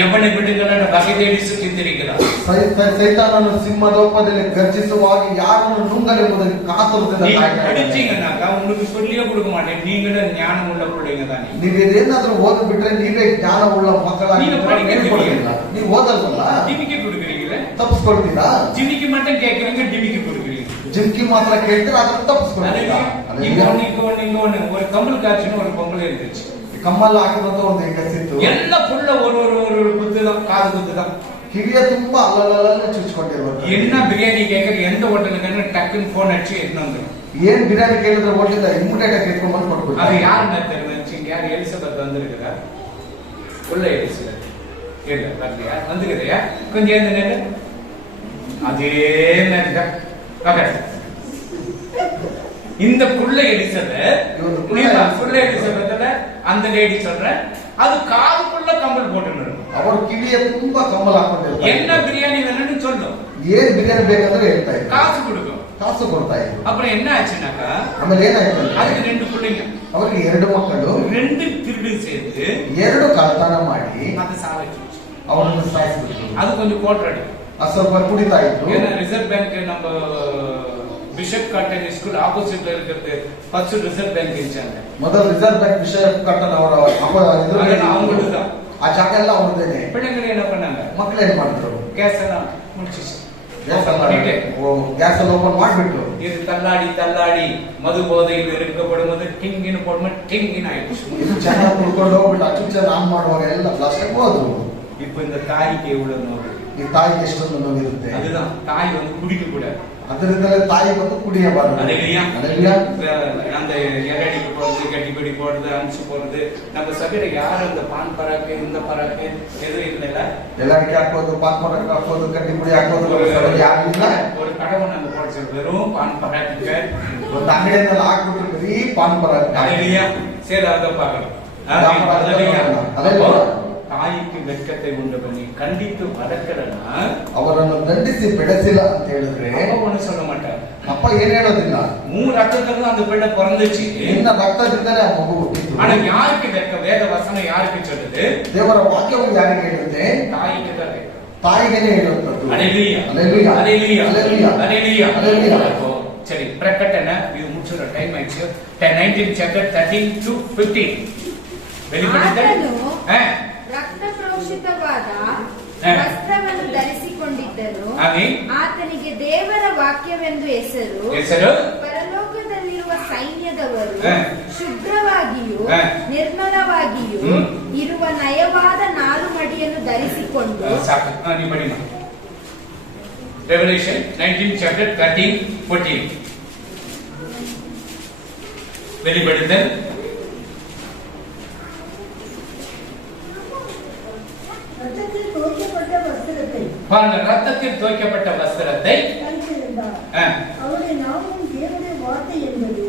எவனை விடுங்கள வகை தேடி சுற்றித்திருக்கிறார். ಸೈತಾನನು ಸಿಂಹದೋಪದಲ್ಲಿ ಗರ್ಜಿಸುವಾಗ ಯಾರನ್ನು ನುಂಗಲೆಂಬುದಕ್ಕೆ ಕಾತುರದಿಂದ படிச்சீங்கன்னாக்கா உங்களுக்கு சொல்லியே கொடுக்க மாட்டேன். நீங்களே ஞானம் உள்ள பிள்ளைங்க தானே. ನೀವು ಇದೇನಾದ್ರೂ ಓದ್ಬಿಟ್ರೆ ನೀವೇ ಜ್ಞಾನ ಉಳ್ಳ ಮಕ್ಕಳಾಗಿ ನೀವು ಓದಲ್ವಲ್ಲ, டிமிக்கி கொடுக்குறீங்களே, ತಪ್ಪಿಸ್ಕೊಳ್ತೀರಾ? ஜிமிக்கி மட்டும் கேட்கறீங்க, டிமிக்கி கொடுக்குறீங்க. ಜಿಮ್ಕಿ ಮಾತ್ರ ಕೇಳ್ತೀರಾ, ಅದನ್ನ ತಪ್ಪಿಸ್ಕೊಳ್ತೀರಾ? இங்க ஒண்ணு ஒரு கம்பல் காய்ச்சின்னு ஒரு பொங்கல் இருந்துச்சு. ಕಮ್ಮಲ್ ಹಾಕಿದಂತ ಒಂದು ಹೆಂಗಸಿತ್ತು. ಎಲ್ಲ ಫುಲ್ಲ ஒரு குத்துதான், காது குத்துதான். ಕಿವಿಯ ತುಂಬಾ ಅಲ್ಲಲ್ಲ ಚುಚ್ಕೊಂಡಿರ್ಬೋದು. என்ன பிரியாணி கேட்கற எந்த ஹோட்டலுக்கு டக்குன்னு போன் அடிச்சு எடுத்து வந்துடும். ಏನ್ ಬಿರಿಯಾನಿ ಕೇಳಿದ್ರೆ ಹೋಟ್ಲಿಂದ ಇಮ್ಮಿಡಿಯೇಟ್ ಆಗಿ ಎತ್ಕೊಂಡ್ಬಂದು ಕೊಟ್ಬಿಟ್ಟು. அது யாருன்னு தெரிஞ்சு யார்? எலிசபெத் வந்திருக்கிறா, உள்ள எலிசபெத் இல்ல வரலையா? வந்துக்கிறியா? கொஞ்சம் ஏந்த நேரு அதே நேரம் இந்த புள்ள எலிசபெத் புள்ள எலிசபெத்ல அந்த லேடி சொல்ற அது காதுக்குள்ள கம்பல் போட்டு ಅವರು ಕಿವಿಯ ತುಂಬಾ ಕಮ್ಮಲ್ ಹಾಕೊಂಡಿರ್ತಾರೆ. என்ன பிரியாணி வேணும்னு சொல்லும், ಏನ್ ಬಿರಿಯಾನಿ ಬೇಕಂದ್ರೆ ಹೇಳ್ತಾ ಇದ್ರು, காசு கொடுக்கும், ಕಾಸು ಕೊಡ್ತಾ ಇದ್ರು. அப்புறம் என்ன ஆச்சுனாக்கா ಆಮೇಲೆ ಏನಾಯ್ತು? அதுக்கு 2 பிள்ளைங்க, ಅವರಿಗೆ 2 ಮಕ್ಕಳು, 2 திருடு சேர்த்து 2 ಕಳ್ತನ ಮಾಡಿ அதை சாவச்சு. ಅವರನ್ನು ಸಾಯಿಸ್ಬಿಟ್ರು. அது கொஞ்சம் போட்டுறாடி. ಅದು ಸ್ವಲ್ಪ ಕುಡಿತಾ ಇದ್ರು. ஏன்னா ரிசர்வ் பேங்க் நம்ம பிஷப் காட்டன் ஸ்கூல் ஆப்போசிட்ல இருக்கிறது ஃபர்ஸ்ட் ரிசர்வ் பேங்க் இருந்துச்சாங்க. ಮೊದಲು ರಿಸರ್ವ್ ಬ್ಯಾಂಕ್ ಬಿಷಪ್ ಕಾಟನ್ ಅವರ அவங்களுக்கு தான் ಆ ಜಾಗ ಎಲ್ಲ ಅವ್ರದ್ದೇನೆ. பிள்ளைங்க என்ன பண்ணாங்க? ಮಕ್ಕಳು ಏನ್ ಮಾಡಿದ್ರು? கேஸ் எல்லாம் முடிச்சிச்சு. ಗ್ಯಾಸ್ ಅಲ್ಲಿ ಓಪನ್ ಮಾಡ್ಬಿಟ್ಟು இது தள்ளாடி தள்ளாடி மது போதையில் இருக்கப்படும்போது டிங்கின்னு போடும்போது டிங்கின்னு ஆயிடுச்சு. ಇದು ಚೆನ್ನಾಗಿ ಕುಡ್ಕೊಂಡು ಹೋಗ್ಬಿಟ್ಟು ಅಚ್ಚುಚ್ಚ ಆನ್ ಮಾಡುವಾಗ ಎಲ್ಲ ಪ್ಲಾಸ್ಟಿಕ್ ಹೋದ್ರು. இப்போ இந்த தாய்க்கு எவ்வளவு நோவு? ಈ ತಾಯಿಗೆ ಎಷ್ಟೊಂದು ನೋವಿರುತ್ತೆ. அதுதான் தாய் வந்து குடிக்க கூடாது. ಅದರಿಂದಲೇ ತಾಯಿ ಬಂದು ಕುಡಿಯಬಾರದು. அந்த எரடிக்கு போறது, கட்டிப்படி போடுறது, அனுச்சு போறது, நம்ம சபையில யாரும் இந்த பான் பராக்கு இந்த பராக்கு எதுவும் இல்லைல்ல. ಎಲ್ಲಾಡಿಕೆ ಹಾಕೋದು, ಪಾನ್ ಪರಾಕ್ ಹಾಕೋದು, ಕಡ್ಡಿಪುಡಿ ಹಾಕೋದು ಯಾರು ಇಲ್ಲ. ஒரு கடவை நம்ம போடுறது வெறும் பான் பராக்கு. ಒಂದು ಅಂಗಡಿಯಲ್ಲಿ ಹಾಕ್ಬಿಟ್ರು ಬರೀ ಪಾನ್ ಪರಾಕ್. சரி அதை பார்க்கணும். தாய்க்கு வெட்கத்தை உண்டு பண்ணி கண்டித்து வளர்க்கிறனா ಅವರನ್ನು ದಂಡಿಸಿ ಬೆಳೆಸಿಲ್ಲ ಅಂತ ಹೇಳಿದ್ರೆ ஒண்ணு சொல்ல மாட்டார். ಅಪ್ಪ ಏನ್ ಹೇಳೋದಿಲ್ಲ. 3 ரத்தத்துல அந்த பிள்ளை பிறந்துச்சு. ನಿನ್ನ ರಕ್ತದಿಂದಲೇ ಆ ಮಗು ಹುಟ್ಟಿತು. ஆனா யாருக்கு வெட்க? வேத வசனம் யாருக்கு சொல்லுது? ದೇವರ ವಾಕ್ಯವು ಯಾರಿಗೆ ಹೇಳುತ್ತೆ? தாய்க்கு தான் வெட்கம். ತಾಯಿಗೆನೇ ಹೇಳುತ್ತದೆ. அல்லேலூயா அல்லேலூயா அல்லேலூயா அல்லேலூயா அல்லேலூயா அல்லேலூயா. சரி, பிரகடன இது முடிச்சுற டைம் ஆயிடுச்சு. 19 chapter 13 to 15 வெளிப்படுத்தல். ರಕ್ತ ಪ್ರೋಷಿತವಾದ ವಸ್ತ್ರವನ್ನು ಧರಿಸಿಕೊಂಡಿದ್ದರು. ಆತನಿಗೆ ದೇವರ ವಾಕ್ಯವೆಂದು ಹೆಸರು. ಪರಲೋಕದಲ್ಲಿರುವ ಸೈನ್ಯದವರು ಶುಭ್ರವಾಗಿಯೂ ನಿರ್ಮಲವಾಗಿಯೂ ಇರುವ ನಯವಾದ ನಾರುಮಡಿಯನ್ನು ಧರಿಸಿಕೊಂಡು Revelation 19 chapter 13 14 வெளிப்படுத்தல். பாருங்க, ரத்தத்தில் துவைக்கப்பட்ட வஸ்திரத்தை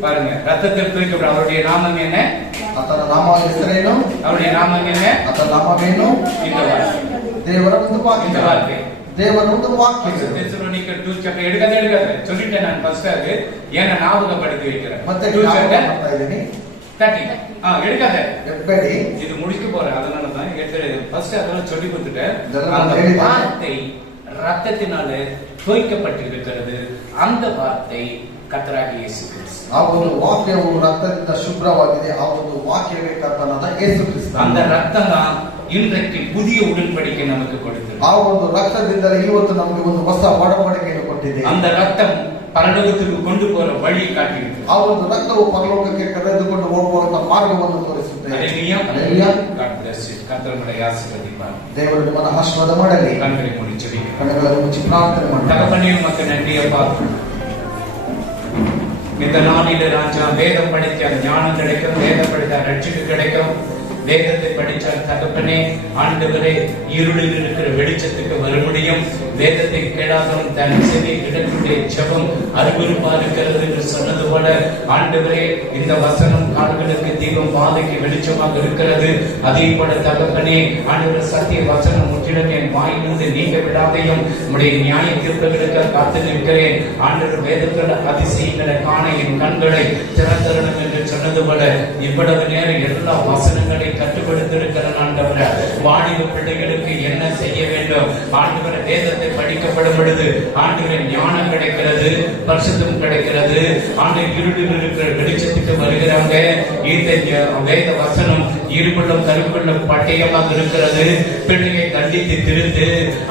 பாருங்க, ரத்தத்தில் துவைக்கப்பட்ட அவருடைய நாமம் என்ன? ಆತನ ನಾಮ ಹೆಸರೇನು? அவருடைய நாமம் என்ன? ಆತನ ನಾಮವೇನು? இந்த வார்த்தை, ದೇವರ ಒಂದು ವಾಕ್ಯ. இந்த வார்த்தை ದೇವರ ಒಂದು ವಾಕ್ಯ. தெசலோனிக்கர் 2 chapter எடுக்காத சொல்லிட்டேன் நான் ஃபர்ஸ்ட். அது ஏன்னா ஞாபகப்படுத்தி வைக்கிறேன். ಮತ್ತೆ ಮಾಡ್ತಾ ಇದ್ದೀನಿ. 30. எடுக்காத. ಎಬ್ಬೆಡಿ. இது முடிக்க போறேன், அதனால தான் ஃபர்ஸ்ட் அதெல்லாம் சொல்லி கொடுத்துட்டேன். இதெல்லாம் அந்த ಹೇಳಿದೆ. வார்த்தை ரத்தத்தினாலே தோய்க்கப்பட்டிருக்கிறது. அந்த வார்த்தை கர்த்தராகிய இயேசு கிறிஸ்து. ಆ ಒಂದು ವಾಕ್ಯವು ರಕ್ತದಿಂದ ಶುಭ್ರವಾಗಿದೆ. ಆ ಒಂದು ವಾಕ್ಯವೇ ಕರ್ತನಾದ ಯೇಸು ಕ್ರಿಸ್ತ. அந்த ரத்தம் தான் இன்றைக்கு புதிய உடன்படிக்கை நமக்கு கொடுத்தது. ಆ ಒಂದು ರಕ್ತದಿಂದಲೇ ಇವತ್ತು ನಮಗೆ ಒಂದು ಹೊಸ ಒಡಂಬಡಿಕೆಯನ್ನು ಕೊಟ್ಟಿದೆ. அந்த ரத்தம் பரலோகத்துக்கு கொண்டு போற வழி காட்டியிருக்கு. ಆ ಒಂದು ರಕ್ತವು ಪರಲೋಕಕ್ಕೆ ಕರೆದುಕೊಂಡು ಹೋಗುವಂತ ಮಾರ್ಗವನ್ನು ತೋರಿಸುತ್ತದೆ. ஹalleluya. ಹalleluya. God bless you. ಕರ್ತನು ನಿಮ್ಮನ್ನು ಆಶೀರ್ವದಿப்பார். ದೇವರು ನಿಮ್ಮನ್ನು ಆಶೀರ್ವಾದ ಮಾಡಲಿ. கண்களை மூடி ஜெபிக்கலாம். ಕಣ್ಣುಗಳನ್ನು ಮುಚ್ಚಿ ಪ್ರಾರ್ಥನೆ ಮಾಡಿ. தகப்பனே உமக்கு நன்றி அப்பா. இந்த நாளில ராஜா வேதம் படித்த ஞானம் கிடைக்கும், வேதம் படித்த ரட்சிப்பு கிடைக்கும். வேதத்தை படித்தால் தகப்பனே ஆண்டவரே இருளில் இருக்கிற வெளிச்சத்துக்கு வர முடியும். வேதத்தை கேளாதவன் தன் செவி கிடக்கூடிய ஜெபம் அருவருப்பா இருக்கிறது என்று சொன்னது போல ஆண்டவரே இந்த வசனம் கால்களுக்கு தீபம் பாதைக்கு வெளிச்சமாக இருக்கிறது. அதே போல தகப்பனே ஆண்டவர் சத்திய வசனம் முற்றிலும் என் வாயிலிருந்து நீங்க விடாதையும் உடைய நியாய தீர்ப்புகளுக்கு காத்து நிற்கிறேன். ஆண்டவர் வேதத்தில் அதிசயங்களை காண என் கண்களை திறந்தரணும் என்று சொன்னது போல இவ்வளவு நேரம் எல்லா வசனங்களை கட்டுப்படுத்திருக்கிற ஆண்டவரே வாலிப பிள்ளைகளுக்கு என்ன செய்ய வேண்டும்? ஆண்டவரே வேதத்தை படிக்கப்படும் பொழுது ஆண்டவரே ஞானம் கிடைக்கிறது, பரிசுத்தம் கிடைக்கிறது. ஆண்டவர் இருளில் இருக்கிற வெளிச்சத்துக்கு வருகிறாங்க. இந்த வேத வசனம் இருபுள்ளும் கருப்புள்ளும் பட்டயமாக இருக்கிறது. பிள்ளையை கண்டித்து திருந்து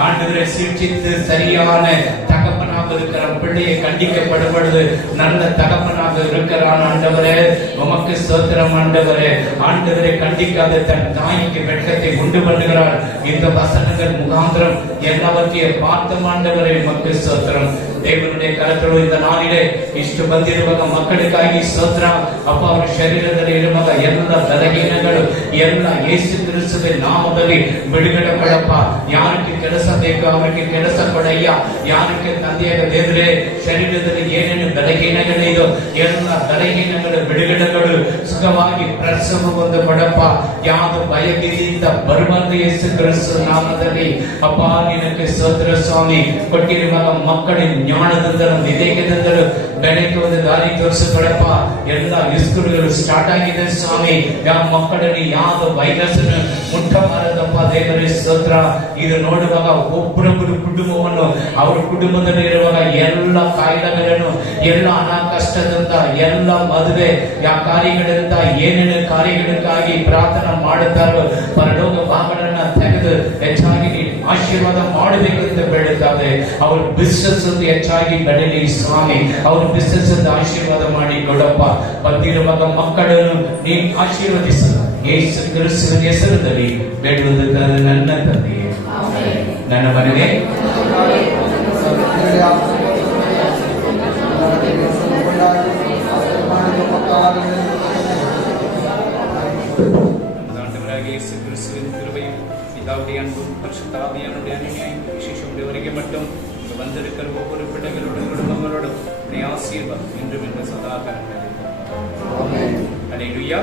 ஆண்டவரை சிக்ஷித்து சரியான தகப்பனாக இருக்கிற பிள்ளையை கண்டிக்கப்படும் பொழுது நல்ல தகப்பனாக இருக்கிறான். ஆண்டவரே உமக்கு ஸ்தோத்திரம். ஆண்டவரே ஆண்டவரை கண்டிக்காத தன் தாய்க்கு வெட்கத்தை உண்டு பண்ணுகிறார். இந்த வசனங்கள் முகாந்திரம் எல்லாவற்றையும் பார்த்த ஆண்டவரை உமக்கு ஸ்தோத்திரம். தேவனுடைய கரத்தோடு இந்த நாளிலே ಇಷ್ಟು ಬಂದಿರುವ ಮಕ್ಕಳಿಗಾಗಿ ಸ್ತೋತ್ರ ಅಪ್ಪ. ಅವರ ಶರೀರದಲ್ಲಿ ಇರುವ ಎಲ್ಲ ಬಲಹೀನಗಳು ಎಲ್ಲ ಯೇಸು ಕ್ರಿಸ್ತುವಿನ ನಾಮದಲ್ಲಿ ಬಿಡುಗಡೆ ಮಾಡಪ್ಪ. ಯಾರಕ್ಕೆ ಕೆಲಸ ಬೇಕು ಅವರಿಗೆ ಕೆಲಸ ಕೊಡಯ್ಯ. ಯಾರಕ್ಕೆ ತಂದೆಯಾದ ದೇವರೇ ಶರೀರದಲ್ಲಿ ಏನೇನು ಬಲಹೀನಗಳಿದೋ ಎಲ್ಲ ಬಲಹೀನಗಳ ಬಿಡುಗಡೆಗಳು ಸುಖವಾಗಿ ಪ್ರಸವವನ್ನು ಕೊಡಪ್ಪ. ಯಾವುದು ಭಯದಿಂದ ಬರುವಂತ ಯೇಸು ಕ್ರಿಸ್ತ ನಾಮದಲ್ಲಿ ಅಪ್ಪ ನಿನಗೆ ಸ್ತೋತ್ರ ಸ್ವಾಮಿ. ಕೊಟ್ಟಿರುವ ಮಕ್ಕಳ ಜ್ಞಾನದಿಂದಲೂ ವಿವೇಕದಿಂದಲೂ ಬೆಳಗ್ಗೆ ಒಂದು ದಾರಿ ತೋರಿಸಬೇಡಪ್ಪ. ಎಲ್ಲ ಸ್ಕೂಲ್ಗಳು ಸ್ಟಾರ್ಟ್ ಆಗಿದೆ ಸ್ವಾಮಿ. ಯಾವ ಮಕ್ಕಳಲ್ಲಿ ಯಾವ ವೈರಸ್ ಮುಟ್ಟಬಾರದಪ್ಪ. ದೇವರೇ ಸ್ತೋತ್ರ. ಇದು ನೋಡುವಾಗ ಒಬ್ಬರೊಬ್ಬರು ಕುಟುಂಬವನ್ನು ಅವರ ಕುಟುಂಬದಲ್ಲಿ ಇರುವಾಗ ಎಲ್ಲ ಕಾಯಿಲೆಗಳನ್ನು ಎಲ್ಲ ಹಣ ಕಷ್ಟದಿಂದ ಎಲ್ಲ ಮದುವೆ ಯಾವ ಕಾರ್ಯಗಳಿಂದ ಏನೇನು ಕಾರ್ಯಗಳಿಗಾಗಿ ಪ್ರಾರ್ಥನೆ ಮಾಡುತ್ತಾರೋ ಪರಲೋಕ ಭಾಗಗಳನ್ನ ತೆಗೆದು ಹೆಚ್ಚಾಗಿ ಆಶೀರ್ವಾದ ಮಾಡಬೇಕಂತ ಬೇಡುತ್ತಾರೆ. ಅವ್ರ ಬಿಸ್ನೆಸ್ ಹೆಚ್ಚಾಗಿ ಬೆಳೆಯಲಿ ಸ್ವಾಮಿ. ಅವ್ರ ಬಿಸ್ನೆಸ್ ಆಶೀರ್ವಾದ ಮಾಡಿ ಕೊಡಪ್ಪ. ಬಂದಿರುವ ಮಕ್ಕಳನ್ನು ನೀನು ಆಶೀರ್ವದಿಸು. ಯೇಸು ಕ್ರಿಸ್ತನ ಹೆಸರಿನಲ್ಲಿ ಬೇಡುವುದಕ್ಕಾಗಿ ನನ್ನ ತಂದೆಯೇ, ನನ್ನ ಮನೆಗೆ இயேசு கிறிஸ்துவின் கிருபையும் பிதாவுடைய அன்பும் பரிசுத்த ஆவியானுடைய அநியாயம் விசேஷம் வரைக்கும் மட்டும் வந்திருக்கிற ஒவ்வொரு பிள்ளைகளோடும் குடும்பங்களோடும் ஆசீர்வாதம் இன்றும் என்ற சதா கரங்களில். அல்லேலூயா.